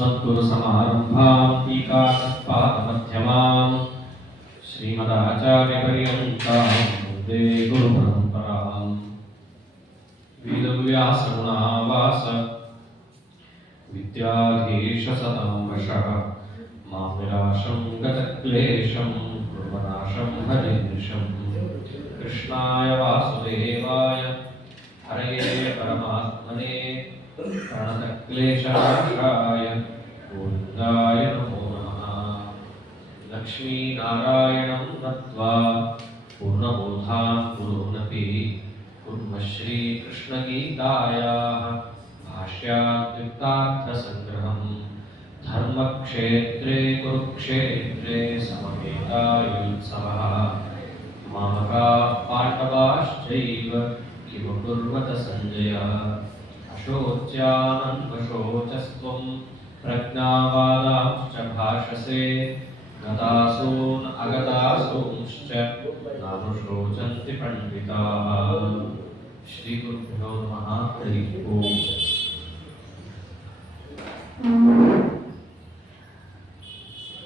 अस्मद्गुरुसमारम्भां टीकाकृत्पादमध्यमाम् श्रीमदाचार्यपर्यन्तां वन्दे गुरुपरम्पराम्। वेदव्यासगुणावास विद्याधीशसतां वशः मां विनाशं गतक्लेशं कुर्वनाशं हरिनिशम्। कृष्णाय वासुदेवाय हरये परमात्मने प्रणतक्लेशनाशाय गोविन्दाय नमो नमः। लक्ष्मीनारायणं नत्वा पूर्णबोधान् कुरुनपि कुर्मः श्रीकृष्णगीतायाः भाष्याद्युक्तार्थसङ्ग्रहम्। धर्मक्षेत्रे कुरुक्षेत्रे समवेतायुत्सवः मामकाः पाण्डवाश्चैव किमकुर्वत सञ्जय। अशोच्यानन्वशोचस्त्वं प्रज्ञावादांश्च भाषसे गतासून् अगतासूंश्च नानुशोचन्ति पण्डिताः। श्रीगुरुभ्यो नमः। हरि ओम्।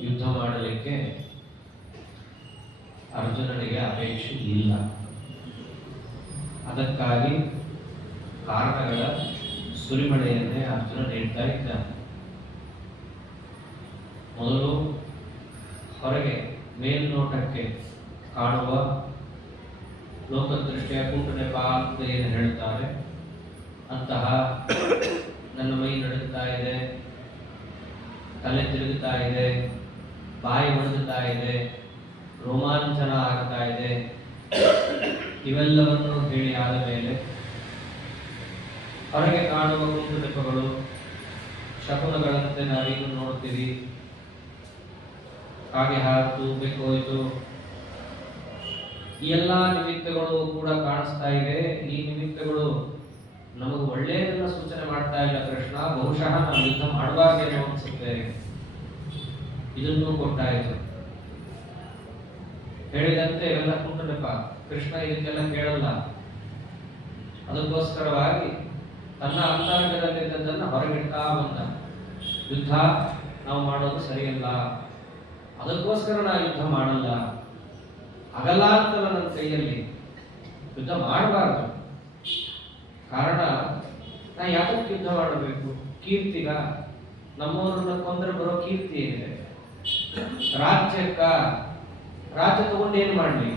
ಯುದ್ಧ ಮಾಡಲಿಕ್ಕೆ ಅರ್ಜುನನಿಗೆ ಅಪೇಕ್ಷೆ ಇಲ್ಲ. ಅದಕ್ಕಾಗಿ ಕಾರಣಗಳ ಸುರಿಮಳೆಯನ್ನೇ ಅರ್ಜುನ ನೀಡ್ತಾ ಇದ್ದಾನೆ. ಮೊದಲು ಹೊರಗೆ ಮೇಲ್ನೋಟಕ್ಕೆ ಕಾಣುವ ಲೋಕದೃಷ್ಟಿಯ ಕುಂಟನೆಪ ಅಂತ ಏನು ಹೇಳ್ತಾರೆ ಅಂತಹ ನನ್ನ ಮೈ ನಡುತ್ತಾ ಇದೆ, ತಲೆ ತಿರುಗುತ್ತಾ ಇದೆ, ಬಾಯಿ ಒಣಗುತ್ತಾ ಇದೆ, ರೋಮಾಂಚನ ಆಗ್ತಾ ಇದೆ, ಇವೆಲ್ಲವನ್ನು ಹೇಳಿ ಆದ ಮೇಲೆ ಹೊರಗೆ ಕಾಣುವ ಕುಂಟುನೆಪಗಳು ಶಕುನಗಳಂತೆ ನಾವೀಗ ನೋಡ್ತೀವಿ. ಕಾಗೆ ಹಾರಿತು, ಬೆಕ್ಕೋಯ್ತು, ಈ ಎಲ್ಲ ನಿಮಿತ್ತಗಳು ಕೂಡ ಕಾಣಿಸ್ತಾ ಇದೆ. ಈ ನಿಮಿತ್ತಗಳು ನಮಗೆ ಒಳ್ಳೆಯದನ್ನ ಸೂಚನೆ ಮಾಡ್ತಾ ಇಲ್ಲ. ಕೃಷ್ಣ ಬಹುಶಃ ನಾವು ಯುದ್ಧ ಮಾಡಬಾರ್ದೇನೋ ಅನ್ಸುತ್ತೆ. ಇದನ್ನು ಕೊಟ್ಟಾಯಿತು. ಹೇಳಿದಂತೆ ಇವೆಲ್ಲ ಕುಂಟನೆಪ. ಕೃಷ್ಣ ಇದಕ್ಕೆಲ್ಲ ಕೇಳಲ್ಲ. ಅದಕ್ಕೋಸ್ಕರವಾಗಿ ತನ್ನ ಅಂತರಂಗದಲ್ಲಿದ್ದದ್ದನ್ನು ಹೊರಗಿಡ್ತಾ ಬಂದ. ಯುದ್ಧ ನಾವು ಮಾಡೋದು ಸರಿಯಲ್ಲ, ಅದಕ್ಕೋಸ್ಕರ ನಾ ಯುದ್ಧ ಮಾಡಲ್ಲ. ಆಗಲ್ಲ ಅಂತಲ್ಲ ನನ್ನ ಕೈಯಲ್ಲಿ, ಯುದ್ಧ ಮಾಡಬಾರ್ದು. ಕಾರಣ ನಾ ಯಾತಕ್ಕೆ ಯುದ್ಧ ಮಾಡಬೇಕು? ಕೀರ್ತಿಗ? ನಮ್ಮವರನ್ನ ಕೊಂದರೆ ಬರೋ ಕೀರ್ತಿ ಏನಿದೆ? ರಾಜ್ಯಕ್ಕ? ರಾಜ್ಯ ತಗೊಂಡು ಏನು ಮಾಡಲಿ?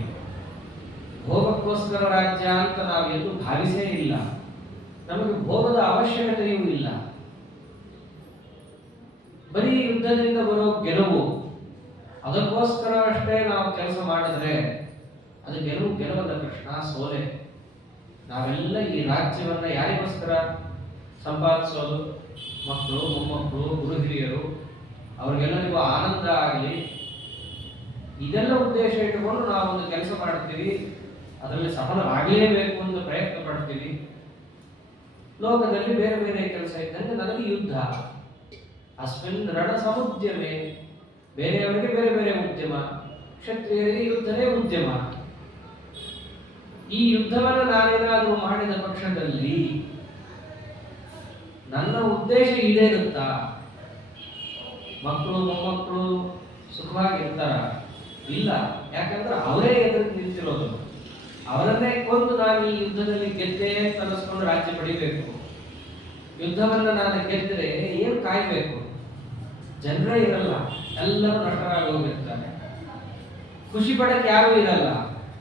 ಭೋಗಕ್ಕೋಸ್ಕರ ರಾಜ್ಯ ಅಂತ ನಾವು ಎಲ್ಲೂ ಭಾವಿಸೇ ಇಲ್ಲ. ನಮಗೆ ಭೋಗದ ಅವಶ್ಯಕತೆಯೂ ಇಲ್ಲ. ಬರೀ ಯುದ್ಧದಿಂದ ಬರೋ ಗೆಲುವು, ಅದಕ್ಕೋಸ್ಕರ ಅಷ್ಟೇ ನಾವು ಕೆಲಸ ಮಾಡಿದ್ರೆ ಅದು ಗೆಲುವಲ್ಲ ಕೃಷ್ಣ, ಸೋಲೆ. ನಾವೆಲ್ಲ ಈ ರಾಜ್ಯವನ್ನ ಯಾರಿಗೋಸ್ಕರ ಸಂಪಾದಿಸೋದು? ಮಕ್ಕಳು, ಮೊಮ್ಮಕ್ಕಳು, ಗುರು ಹಿರಿಯರು, ಅವ್ರಿಗೆಲ್ಲರಿಗೂ ಆನಂದ ಆಗಲಿ, ಇದೆಲ್ಲ ಉದ್ದೇಶ ಇಟ್ಟುಕೊಂಡು ನಾವು ಒಂದು ಕೆಲಸ ಮಾಡ್ತೀವಿ. ಅದರಲ್ಲಿ ಸಫಲವಾಗಲೇಬೇಕು ಅಂತ ಪ್ರಯತ್ನ ಪಡ್ತೀವಿ. ಲೋಕದಲ್ಲಿ ಬೇರೆ ಬೇರೆ ಕೆಲಸ ಇದ್ದಂಗೆ ನನಗೆ ಯುದ್ಧ. ಅಸ್ಮಿನ್ ರಣ ಸಮುದ್ಯಮೆ. ಬೇರೆಯವರಿಗೆ ಬೇರೆ ಬೇರೆ ಉದ್ಯಮ, ಕ್ಷತ್ರಿಯರಿಗೆ ಯುದ್ಧವೇ ಉದ್ಯಮ. ಈ ಯುದ್ಧವನ್ನು ನಾನೇನಾದರೂ ಮಾಡಿದ ಪಕ್ಷದಲ್ಲಿ ನನ್ನ ಉದ್ದೇಶ ಈಡೇರುತ್ತಾ? ಮಕ್ಕಳು ಮೊಮ್ಮಕ್ಕಳು ಸುಖವಾಗಿರ್ತಾರ? ಇಲ್ಲ. ಯಾಕಂದ್ರೆ ಅವರೇ ಎದುರು ನಿಂತಿರೋದು. ಅವರನ್ನೇ ಕೊಂದು ನಾನು ಈ ಯುದ್ಧದಲ್ಲಿ ಗೆದ್ದೆ ತರಿಸ್ಕೊಂಡು ರಾಜ್ಯ ಪಡಿಬೇಕು. ಯುದ್ಧವನ್ನು ನಾನು ಗೆದ್ದರೆ ಏನು ಕಾಯ್ಬೇಕು? ಜನರೇ ಇರಲ್ಲ, ಎಲ್ಲರೂ ನಷ್ಟರಾಗಿ ಹೋಗಿರ್ತಾರೆ. ಖುಷಿ ಪಡಕ್ಕೆ ಯಾರೂ ಇರಲ್ಲ.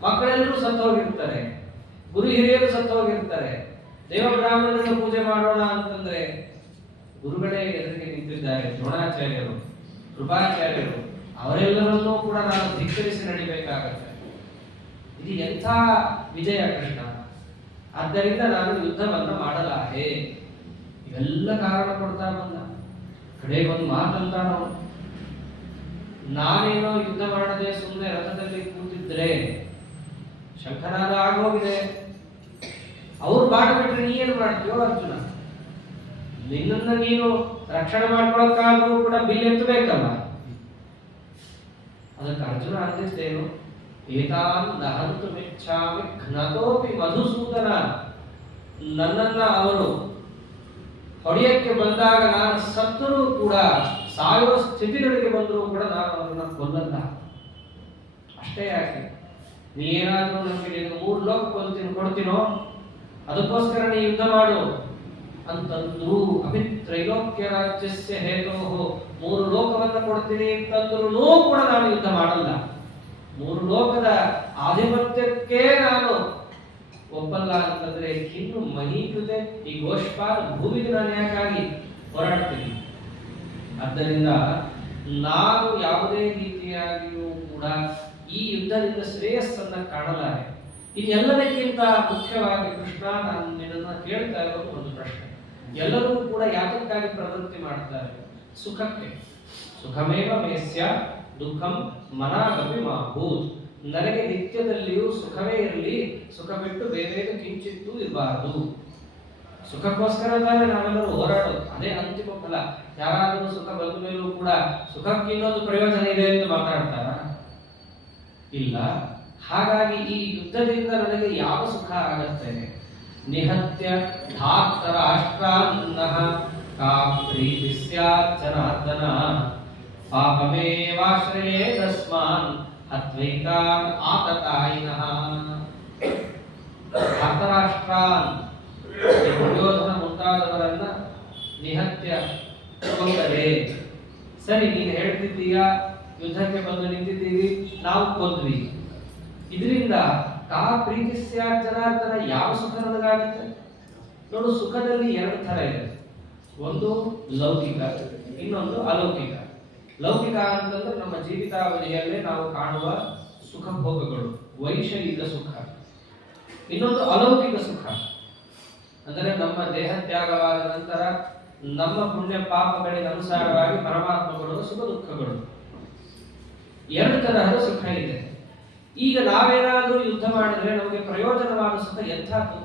ಮಕ್ಕಳೆಲ್ಲರೂ ಸತ್ತು ಹೋಗಿರ್ತಾರೆ, ಗುರು ಹಿರಿಯರು ಸತ್ತು ಹೋಗಿರ್ತಾರೆ. ದೇವ ಬ್ರಾಹ್ಮಣರನ್ನು ಪೂಜೆ ಮಾಡೋಣ ಅಂತಂದ್ರೆ ಗುರುಗಳೇ ಎದುರಿಗೆ ನಿಂತಿದ್ದಾರೆ. ದ್ರೋಣಾಚಾರ್ಯರು, ಕೃಪಾಚಾರ್ಯರು, ಅವರೆಲ್ಲರನ್ನೂ ಕೂಡ ನಾನು ಧಿಕ್ಕರಿಸಿ ನಡಿಬೇಕಾಗತ್ತೆ. ಇದು ಎಂಥ ವಿಜಯ ಕೃಷ್ಣ! ಆದ್ದರಿಂದ ನಾನು ಯುದ್ಧವನ್ನು ಮಾಡಲಾರೆ. ಇವೆಲ್ಲ ಕಾರಣ ಕೊಡ್ತಾ ಬಂದ. ಕಡೆಗೆ ಒಂದು ಮಾತಂತ, ನಾನೇನೋ ಯುದ್ಧ ಮಾಡದೆ ಸುಮ್ಮನೆ ರಥದಲ್ಲಿ ಕೂತಿದ್ರೆ ಶಂಖನಾದ ಆಗೋಗಿದೆ. ಅವ್ರು ಬಾಡ್ಬಿಟ್ರೆ ನೀ ಏನು ಮಾಡ್ತೀಯೋ ಅರ್ಜುನ? ನಿನ್ನನ್ನು ನೀನು ರಕ್ಷಣೆ ಮಾಡ್ಕೊಳಕ್ಕಾದ್ರೂ ಕೂಡ ಬಿಲ್ ಎತ್ತಬೇಕಲ್ಲ. ಅದಕ್ಕೆ ಅರ್ಜುನ ಅಂದಿದ್ದೇನು? ಏತಾನ್ ದಹಂತು ಮಿಚ್ಛಾಮಿ ಘ್ನತೋಪಿ ಮಧುಸೂದನ. ನನ್ನನ್ನ ಅವರು ಹೊಡೆಯಕ್ಕೆ ಬಂದಾಗ ನಾನು ಸತ್ತರೂ ಕೂಡ, ಸಾಯುವ ಸ್ಥಿತಿಗಳಿಗೆ ಬಂದರೂ ಕೂಡ ನಾನು ಅವರನ್ನ ಕೊಲ್ಲಲ್ಲ. ಅಷ್ಟೇ ಯಾಕೆ, ನೀ ಏನಾದರೂ ನನಗೆ 3 ಲೋಕ ಕೊಡ್ತೀನೋ ಅದಕ್ಕೋಸ್ಕರ ನೀ ಯುದ್ಧ ಮಾಡು ಅಂತಂದ್ರು, ಅಭಿತ್ರೈಲೋಕ್ಯ ರಾಜ್ಯಸ್ಯ ಹೇತೋ, 3 ಲೋಕವನ್ನ ಕೊಡ್ತೀನಿ ಅಂತಂದ್ರೂ ಕೂಡ ನಾನು ಯುದ್ಧ ಮಾಡಲ್ಲ. 3 ಲೋಕದ ಆಧಿಪತ್ಯಕ್ಕೆ ನಾನು ಒಪ್ಪಲ್ಲ ಅಂತಂದ್ರೆ ಇನ್ನು ಮಹೀಕೃತೆ ಈ ಗೋಷ್ಪಾದ ಭೂಮಿಗೆ ನಾನು ಯಾಕಾಗಿ ಹೋರಾಡ್ತೀನಿ? ಆದ್ದರಿಂದ ನಾನು ಯಾವುದೇ ರೀತಿಯಾಗಿಯೂ ಕೂಡ ಈ ಯುದ್ಧದಿಂದ ಶ್ರೇಯಸ್ಸನ್ನ ಕಾಣಲಾರೆ. ಇದೆಲ್ಲದಕ್ಕಿಂತ ಮುಖ್ಯವಾಗಿ ಕೃಷ್ಣ, ನಾನು ನಿನ್ನನ್ನು ಕೇಳ್ತಾ ಇರೋದು ಒಂದು ಪ್ರಶ್ನೆ. ಎಲ್ಲರೂ ಕೂಡ ಯಾತಕ್ಕಾಗಿ ಪ್ರವೃತ್ತಿ ಮಾಡ್ತಾರೆ? ಸುಖಕ್ಕೆ. ಸುಖಮೇವ ಮೇಸ್ಯ ದುಃಖಂ ಮನಾಗಪಿ ಮಾಭೂತ್. ನನಗೆ ನಿತ್ಯದಲ್ಲಿಯೂ ಸುಖವೇ ಇರಲಿ, ಸುಖ ಬಿಟ್ಟು ಬೇರೆ ಕಿಂಚಿತ್ತೂ ಇರಬಾರದು. ಸುಖಕ್ಕೋಸ್ಕರ ತಾನೇ ನಾವೆಲ್ಲರೂ ಹೋರಾಡೋದು, ಅದೇ ಅಂತಿಮ ಫಲ. ಯಾರಾದರೂ ಸುಖ ಬಂದ ಮೇಲೂ ಕೂಡ ಸುಖಕ್ಕೆ ಇನ್ನೊಂದು ಪ್ರಯೋಜನ ಇದೆ ಎಂದು ಮಾತಾಡ್ತಾರ? ಇಲ್ಲ. ಹಾಗಾಗಿ ಈ ಯುದ್ಧದಿಂದ ನನಗೆ ಯಾವ ಸುಖ ಆಗತ್ತೆ? ನಿಹತ್ಯ ಧಾರ್ತರಾಷ್ಟ್ರಾನ್ನಃ ಕಾ ಪ್ರೀತಿ ಸ್ಯಾತ್ ಜನಾರ್ದನ ಪಾಪಮೇವಾಶ್ರಯೇ ತಸ್ಮಾನ್ ಹತ್ವೈತಾನ್ ಆತತಾಯಿನಃ. ಧಾರ್ತರಾಷ್ಟ್ರಾನ್, ದುರ್ಯೋಧನ ಮುಂತಾದವರನ್ನ ನಿಹತ್ಯ ಕೊಂದರೆ, ಸರಿ ನೀನು ಹೇಳ್ತಿದ್ದೀಯಾ ಯುದ್ಧಕ್ಕೆ ಬಂದು ನಿಂತಿದ್ದೀವಿ, ನಾವು ಕೊಂದ್ವಿ, ಇದರಿಂದ ಕಾ ಪ್ರೀತಿ ಸ್ಯಾತ್ ಜನಾರ್ದನ, ಯಾವ ಸುಖ ನನಗಾಗುತ್ತೆ? ನೋಡು, ಸುಖದಲ್ಲಿ 2 ಥರ ಇದೆ. ಒಂದು ಲೌಕಿಕ, ಇನ್ನೊಂದು ಅಲೌಕಿಕ. ಲೌಕಿಕ ಅಂತಂದ್ರೆ ನಮ್ಮ ಜೀವಿತಾವಧಿಯಲ್ಲೇ ನಾವು ಕಾಣುವ ಸುಖ ಭೋಗಗಳು, ವೈಷಯಿಕ ಸುಖ. ಇನ್ನೊಂದು ಅಲೌಕಿಕ ಸುಖ ಅಂದರೆ ನಮ್ಮ ದೇಹ ತ್ಯಾಗವಾದ ನಂತರ ನಮ್ಮ ಪುಣ್ಯ ಪಾಪಗಳಿಗೆ ಅನುಸಾರವಾಗಿ ಪರಮಾತ್ಮ ಕೊಡುವ ಸುಖ ದುಃಖಗಳು. 2 ತರಹದ ಸುಖ ಇದೆ. ಈಗ ನಾವೇನಾದ್ರೂ ಯುದ್ಧ ಮಾಡಿದ್ರೆ ನಮಗೆ ಪ್ರಯೋಜನವಾದ ಸುಖ ಎಂಥದ್ದು?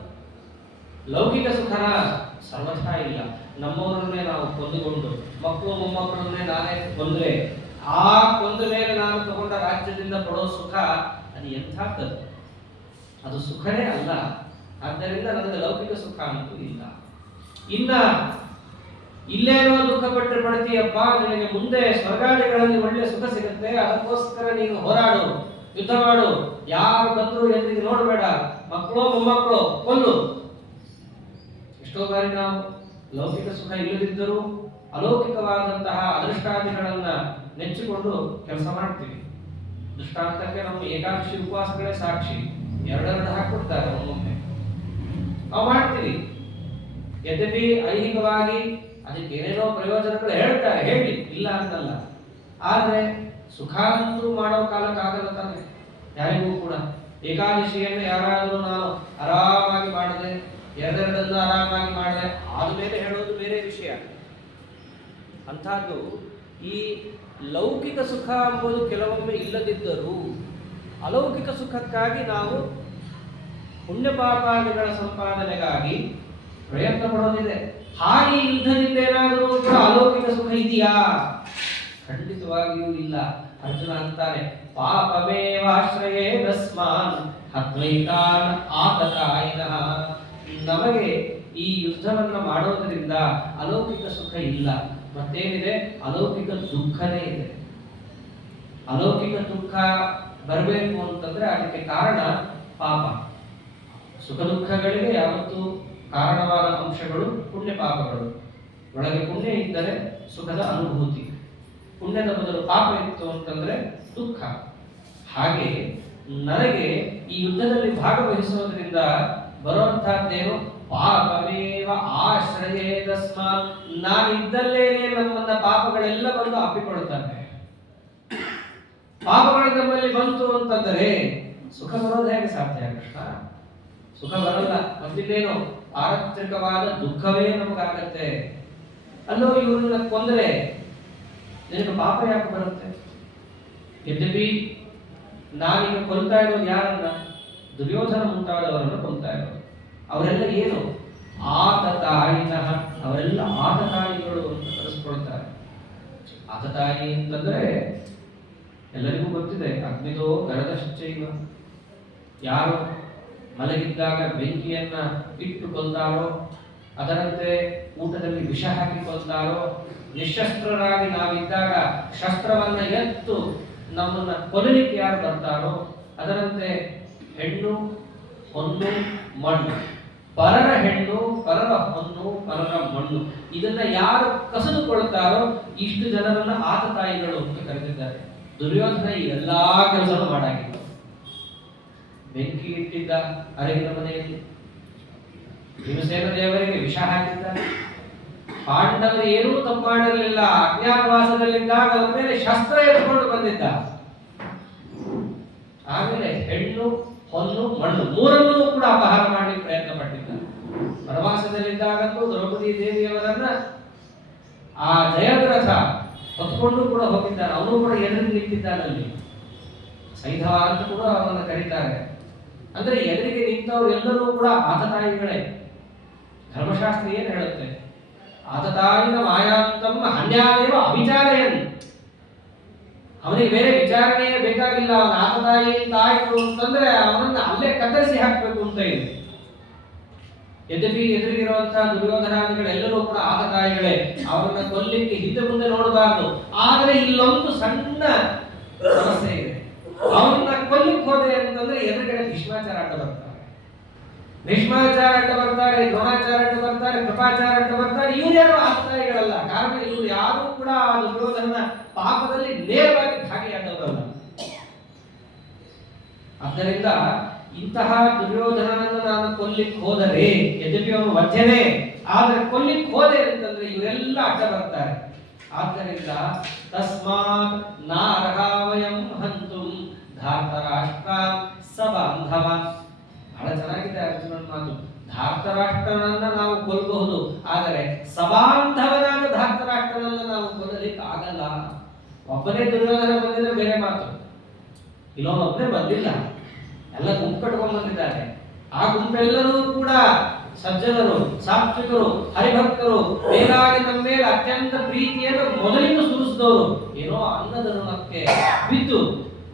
ಲೌಕಿಕ ಸುಖನ? ಸರ್ವಥಾ ಇಲ್ಲ. ನಮ್ಮವರನ್ನೇ ನಾವು ಕೊಂದುಕೊಂಡು, ಮಕ್ಕಳು ಮೊಮ್ಮಕ್ಕಳನ್ನೇ ನಾನೇ ಕೊಂದ್ರೆ, ಆ ಕೊಂದ ಮೇಲೆ ನಾನು ತಗೊಂಡ ರಾಜ್ಯದಿಂದ ಪಡೋ ಸುಖ ಅದು ಎಂಥದ್ದು? ಅದು ಸುಖನೇ ಅಲ್ಲ. ಆದ್ದರಿಂದ ನನಗೆ ಲೌಕಿಕ ಸುಖ ಅಂತೂ ಇಲ್ಲ. ಇನ್ನ ಇಲ್ಲೇನೋ ದುಃಖ ಪಟ್ಟರೆ ಪಡ್ತೀಯಪ್ಪ, ನಿನಗೆ ಮುಂದೆ ಸ್ವರ್ಗಾದಿಗಳಲ್ಲಿ ಒಳ್ಳೆ ಸುಖ ಸಿಗುತ್ತೆ, ಅದಕ್ಕೋಸ್ಕರ ನೀನು ಹೋರಾಡು, ಯುದ್ಧ ಮಾಡು, ಯಾರು ಬಂದ್ರು ಎದುರಿಗೆ ನೋಡಬೇಡ, ಮಕ್ಕಳು ಮೊಮ್ಮಕ್ಕಳು ಕೊಲ್ಲು. ಎಷ್ಟೋ ಬಾರಿ ನಾವು ಲೌಕಿಕ ಸುಖ ಇಲ್ಲದಿದ್ದರೂ ಅಲೌಕಿಕವಾದಂತಹ ಅದೃಷ್ಟಾದಿಗಳನ್ನ ನೆಚ್ಚಿಕೊಂಡು ಕೆಲಸ ಮಾಡ್ತೀವಿ. ದೃಷ್ಟಾಂತಕ್ಕೆ ನಮ್ಮ ಏಕಾದಶಿ ಉಪವಾಸಗಳೇ ಸಾಕ್ಷಿ. 2 ಹಾಕ್ಬಿಡ್ತಾರೆ ಒಮ್ಮೊಮ್ಮೆ, ನಾವು ಮಾಡ್ತೀವಿ. ಯದ್ಯಪಿ ಐಹಿಕವಾಗಿ ಅದಕ್ಕೆ ಏನೇನೋ ಪ್ರಯೋಜನಗಳು ಹೇಳ್ತಾರೆ, ಹೇಳಿ ಇಲ್ಲ ಅಂತಲ್ಲ. ಆದ್ರೆ ಸುಖ ಅಂತೂ ಮಾಡೋ ಕಾಲಕ್ಕಾಗಲ್ಲ ತಾನೆ ಯಾರಿಗೂ ಕೂಡ. ಏಕಾದಶಿಯನ್ನು ಯಾರಾದರೂ ನಾನು ಆರಾಮಾಗಿ ಮಾಡಿದೆ, 2 ಆರಾಮಾಗಿ ಮಾಡಿದೆ, ಆದ್ಮೇಲೆ ಹೇಳೋದು ಬೇರೆ ವಿಷಯ. ಅಂಥದ್ದು ಈ ಲೌಕಿಕ ಸುಖ ಎಂಬುದು ಕೆಲವೊಮ್ಮೆ ಇಲ್ಲದಿದ್ದರೂ ಅಲೌಕಿಕ ಸುಖಕ್ಕಾಗಿ ನಾವು ಪುಣ್ಯ ಪಾಪಾದಿಗಳ ಸಂಪಾದನೆಗಾಗಿ ಪ್ರಯತ್ನ ಪಡೋದಿದೆ. ಹಾಗೆ ಯುದ್ಧದಿಂದ ಏನಾದರೂ ಕೂಡ ಅಲೌಕಿಕ ಸುಖ ಇದೆಯಾ? ಖಂಡಿತವಾಗಿಯೂ ಇಲ್ಲ. ಅರ್ಜುನ ಅಂತಾನೆ, ಪಾಪಮೇವಾಶ್ರಯೇ ತಸ್ಮಾನ್ ಹತ್ವೈತಾನ್ ಆತತಾಯಿನಃ. ನಮಗೆ ಈ ಯುದ್ಧವನ್ನ ಮಾಡೋದ್ರಿಂದ ಅಲೌಕಿಕ ಸುಖ ಇಲ್ಲ, ಮತ್ತೇನಿದೆ? ಅಲೌಕಿಕ ದುಃಖನೇ ಇದೆ. ಅಲೌಕಿಕ ದುಃಖ ಬರಬೇಕು ಅಂತಂದ್ರೆ ಅದಕ್ಕೆ ಕಾರಣ ಪಾಪ. ಸುಖ ದುಃಖಗಳಿಗೆ ಯಾವತ್ತೂ ಕಾರಣವಾದ ಅಂಶಗಳು ಪುಣ್ಯ ಪಾಪಗಳು. ಒಳಗೆ ಪುಣ್ಯ ಇದ್ದರೆ ಸುಖದ ಅನುಭೂತಿ, ಪುಣ್ಯದ ಬದಲು ಪಾಪ ಇತ್ತು ಅಂತಂದ್ರೆ ದುಃಖ. ಹಾಗೆ ನನಗೆ ಈ ಯುದ್ಧದಲ್ಲಿ ಭಾಗವಹಿಸೋದ್ರಿಂದ ಬರುವಂತಹದ್ದೇನು? ಪಾಪಮೇವ ಆಶ್ರಯೇ ತಸ್ಮಾತ್. ನಾನಿದ್ದಲ್ಲೇನೆ ನಮ್ಮನ್ನ ಪಾಪಗಳೆಲ್ಲ ಬಂದು ಅಪ್ಪಿಕೊಳ್ಳುತ್ತಾರೆ. ಪಾಪಗಳು ನಮ್ಮಲ್ಲಿ ಬಂತು ಅಂತಂದರೆ ಸುಖ ಬರೋದು ಹೇಗೆ ಸಾಧ್ಯ ಕೃಷ್ಣ? ಸುಖ ಬರಲ್ಲ. ಮತ್ತಿಲ್ಲೇನು? ಪಾರತ್ರಿಕವಾದ ದುಃಖವೇ ನಮಗಾಗತ್ತೆ. ಅಲ್ಲೋ ಇವ್ರನ್ನ ಕೊಂದರೆ ನಿನಗೆ ಪಾಪ ಯಾಕೆ ಬರುತ್ತೆ? ಯದ್ಯಪಿ ನಾನೀಗ ಕೊಲ್ತಾ ಇರೋದು ಯಾರನ್ನ? ದುರ್ಯೋಧನ ಮುಂತಾದವರನ್ನು ಕೊಲ್ತಾ ಇರೋದು. ಅವರೆಲ್ಲ ಏನು? ಆತತಾಯಿನಃ. ಅವರೆಲ್ಲ ಆತತಾಯಿಗಳು ಅಂತ ಕರೆಸ್ಕೊಳ್ತಾರೆ. ಆತತಾಯಿ ಅಂತಂದ್ರೆ ಎಲ್ಲರಿಗೂ ಗೊತ್ತಿದೆ, ಅಗ್ನಿದೋ ಗರದಶ್ಚೈವ. ಯಾರು ಮಲಗಿದ್ದಾಗ ಬೆಂಕಿಯನ್ನ ಇಟ್ಟು ಕೊಲ್ತಾರೋ ಅದರಂತೆ ಊಟದಲ್ಲಿ ವಿಷ ಹಾಕಿಕೊಳ್ತಾರೋ, ನಿಶಸ್ತ್ರರಾಗಿ ನಾವಿದ್ದಾಗ ಶಸ್ತ್ರವನ್ನ ಎತ್ತು ನಮ್ಮನ್ನ ಕೊಲ್ಲಲಿಕ್ಕೆ ಯಾರು ಬರ್ತಾರೋ, ಅದರಂತೆ ಹೆಣ್ಣು ಹೊನ್ನು ಮಣ್ಣು, ಪರರ ಹೆಣ್ಣು ಪರರ ಹೊನ್ನು ಪರರ ಮಣ್ಣು, ಇದನ್ನ ಯಾರು ಕಸಿದುಕೊಳ್ತಾರೋ ಇಷ್ಟು ಜನರನ್ನ ಆತತಾಯಿಗಳು ಅಂತ ಕರೆದಿದ್ದಾರೆ. ದುರ್ಯೋಧನ ಈ ಎಲ್ಲಾ ಕೆಲಸವನ್ನು ಮಾಡಾಗಿದ್ದ. ಬೆಂಕಿ ಇಟ್ಟಿದ್ದ ಅರಗಿನ ಮನೆಯಲ್ಲಿ, ಭೀಮಸೇನ ದೇವರಿಗೆ ವಿಷ ಹಾಕಿದ್ದ, ಪಾಂಡವರು ಏನೂ ತಪ್ಪು ಮಾಡಿರಲಿಲ್ಲ. ಅಜ್ಞಾತವಾಸದಲ್ಲಿದ್ದಾಗ ಅವರ ಮೇಲೆ ಶಸ್ತ್ರ ಎತ್ಕೊಂಡು ಬಂದಿದ್ದ. ಆಮೇಲೆ ಹೆಣ್ಣು ಹೊನ್ನು ಮಣ್ಣು ಮೂರನ್ನೂ ಕೂಡ ಅಪಹಾರ ಮಾಡಲಿಕ್ಕೆ ಪ್ರಯತ್ನ ಪಟ್ಟಿದ್ದ. ವನವಾಸದಲ್ಲಿದ್ದಾಗಂತೂ ದ್ರೌಪದಿ ದೇವಿಯವರನ್ನ ಆ ಜಯದ್ರಥ ಹೊತ್ಕೊಂಡು ಕೂಡ ಹೋಗಿದ್ದಾನೆ. ಅವನು ಕೂಡ ಎದುರಿಗೆ ನಿಂತಿದ್ದಾನಲ್ಲಿ, ಸೈಧವ ಅಂತ ಕೂಡ ಅವರನ್ನು ಕರೀತಾರೆ. ಅಂದ್ರೆ ಎದುರಿಗೆ ನಿಂತವರು ಎಲ್ಲರೂ ಕೂಡ ಆತತಾಯಿಗಳೇ. ಧರ್ಮಶಾಸ್ತ್ರ ಏನ್ ಹೇಳುತ್ತೆ? ಆತತಾಯಿನ ಮಾಯಾಂತಮ್ಮ ಹನ್ಯಾದೇವ ಅವಿಚಾರಯನ್. ಅವನಿಗೆ ಬೇರೆ ವಿಚಾರಣೆಯೇ ಬೇಕಾಗಿಲ್ಲ. ಅವನ ಆತತಾಯಿ ತಾಯಿಗಳು ಅಂತಂದ್ರೆ ಅವನನ್ನ ಅಲ್ಲೇ ಕತ್ತರಿಸಿ ಹಾಕ್ಬೇಕು ಅಂತ ಇದೆ. ಯದ್ಯಪಿ ಎದುರಿಗಿರುವಂತಹ ದುರ್ಯೋಧನಾದಿಗಳೆಲ್ಲರೂ ಕೂಡ ಆತತಾಯಿಗಳೇ, ಅವರನ್ನ ಕೊಲ್ಲಿಕ್ಕೆ ಹಿಂದೆ ಮುಂದೆ ನೋಡಬಾರದು. ಆದರೆ ಇಲ್ಲೊಂದು ಸಣ್ಣ ಸಮಸ್ಯೆ ಇದೆ. ಅವನ್ನ ಕೊಲ್ಲಿಕ್ಕೆ ಹೋದೆ ಅಂತಂದ್ರೆ ಎದುರುಗಡೆ ಭೀಷ್ಮಾಚಾರ ಅಡ್ಡ ಬರ್ತಾರೆ, ಭೀಷ್ಮಾಚಾರ ಅಡ್ಡ ಬರ್ತಾರೆ, ದ್ರೋಣಾಚಾರ ಅಡ್ಡ ಬರ್ತಾರೆ, ಕೃಪಾಚಾರ ಅಡ್ಡ ಬರ್ತಾರೆ. ಇವ್ರ್ಯಾರು ಆತತಾಯಿಗಳಲ್ಲ. ಕಾರಣ ಇವರು ಯಾರು ಕೂಡ ದುರ್ಯೋಧನನ ಪಾಪದಲ್ಲಿ ನೇರವಾಗಿ ಭಾಗಿಯಾದವರಲ್ಲ. ಆದ್ದರಿಂದ ಇಂತಹ ದುರ್ಯೋಧನನನ್ನು ನಾನು ಕೊಲ್ಲಿಕ್ಕೆ ಹೋದರೆ, ಯದ್ಯಪಿ ಅವನು ವಧ್ಯನೇ, ಆದ್ರೆ ಕೊಲ್ಲಿಕ್ಕೆ ಹೋದೆ ಅಂತಂದ್ರೆ ಇವರೆಲ್ಲ ಅಡ್ಡ ಬರ್ತಾರೆ. ಆದ್ದರಿಂದ ತಸ್ಮಾತ್ ನಾರ್ಹಾವಯಂ ಹಂತುಂ ಧಾರ್ತರಾಷ್ಟ್ರ ಸಬಾಂಧವ. ಬಹಳ ಚೆನ್ನಾಗಿದೆ ಅರ್ಜುನನ ಮಾತು. ಧಾರ್ತರಾಷ್ಟ್ರನನ್ನ ನಾವು ಕೊಲ್ಲಬಹುದು, ಆದರೆ ಸಬಾಂಧವನಾದ ಧಾರ್ತರಾಷ್ಟ್ರನನ್ನ ನಾವು ಕೊಲ್ಲಲಿಕ್ಕೆ ಆಗಲ್ಲ. ಒಬ್ಬನೇ ದುರ್ಯೋಧನ ಬಂದಿದ್ರೆ ಬೇರೆ ಮಾತು. ಇಲ್ಲೊಬ್ಬನೇ ಬಂದಿಲ್ಲ, ಎಲ್ಲ ಗುಂಪು ಕಟ್ಕೊಂಡು ಬಂದಿದ್ದಾರೆ. ಆ ಗುಂಪೆಲ್ಲರೂ ಕೂಡ ಸಜ್ಜನರು, ಸಾತ್ವಿಕರು, ಹರಿಭಕ್ತರು, ಮೇಲಾಗಿ ನಮ್ಮ ಮೇಲೆ ಅತ್ಯಂತ ಪ್ರೀತಿಯನ್ನು ಮೊದಲಿಂದ ಸುರಿಸಿದವರು. ಏನೋ ಅನ್ನದ ಋಣಕ್ಕೆ ಬಿದ್ದು,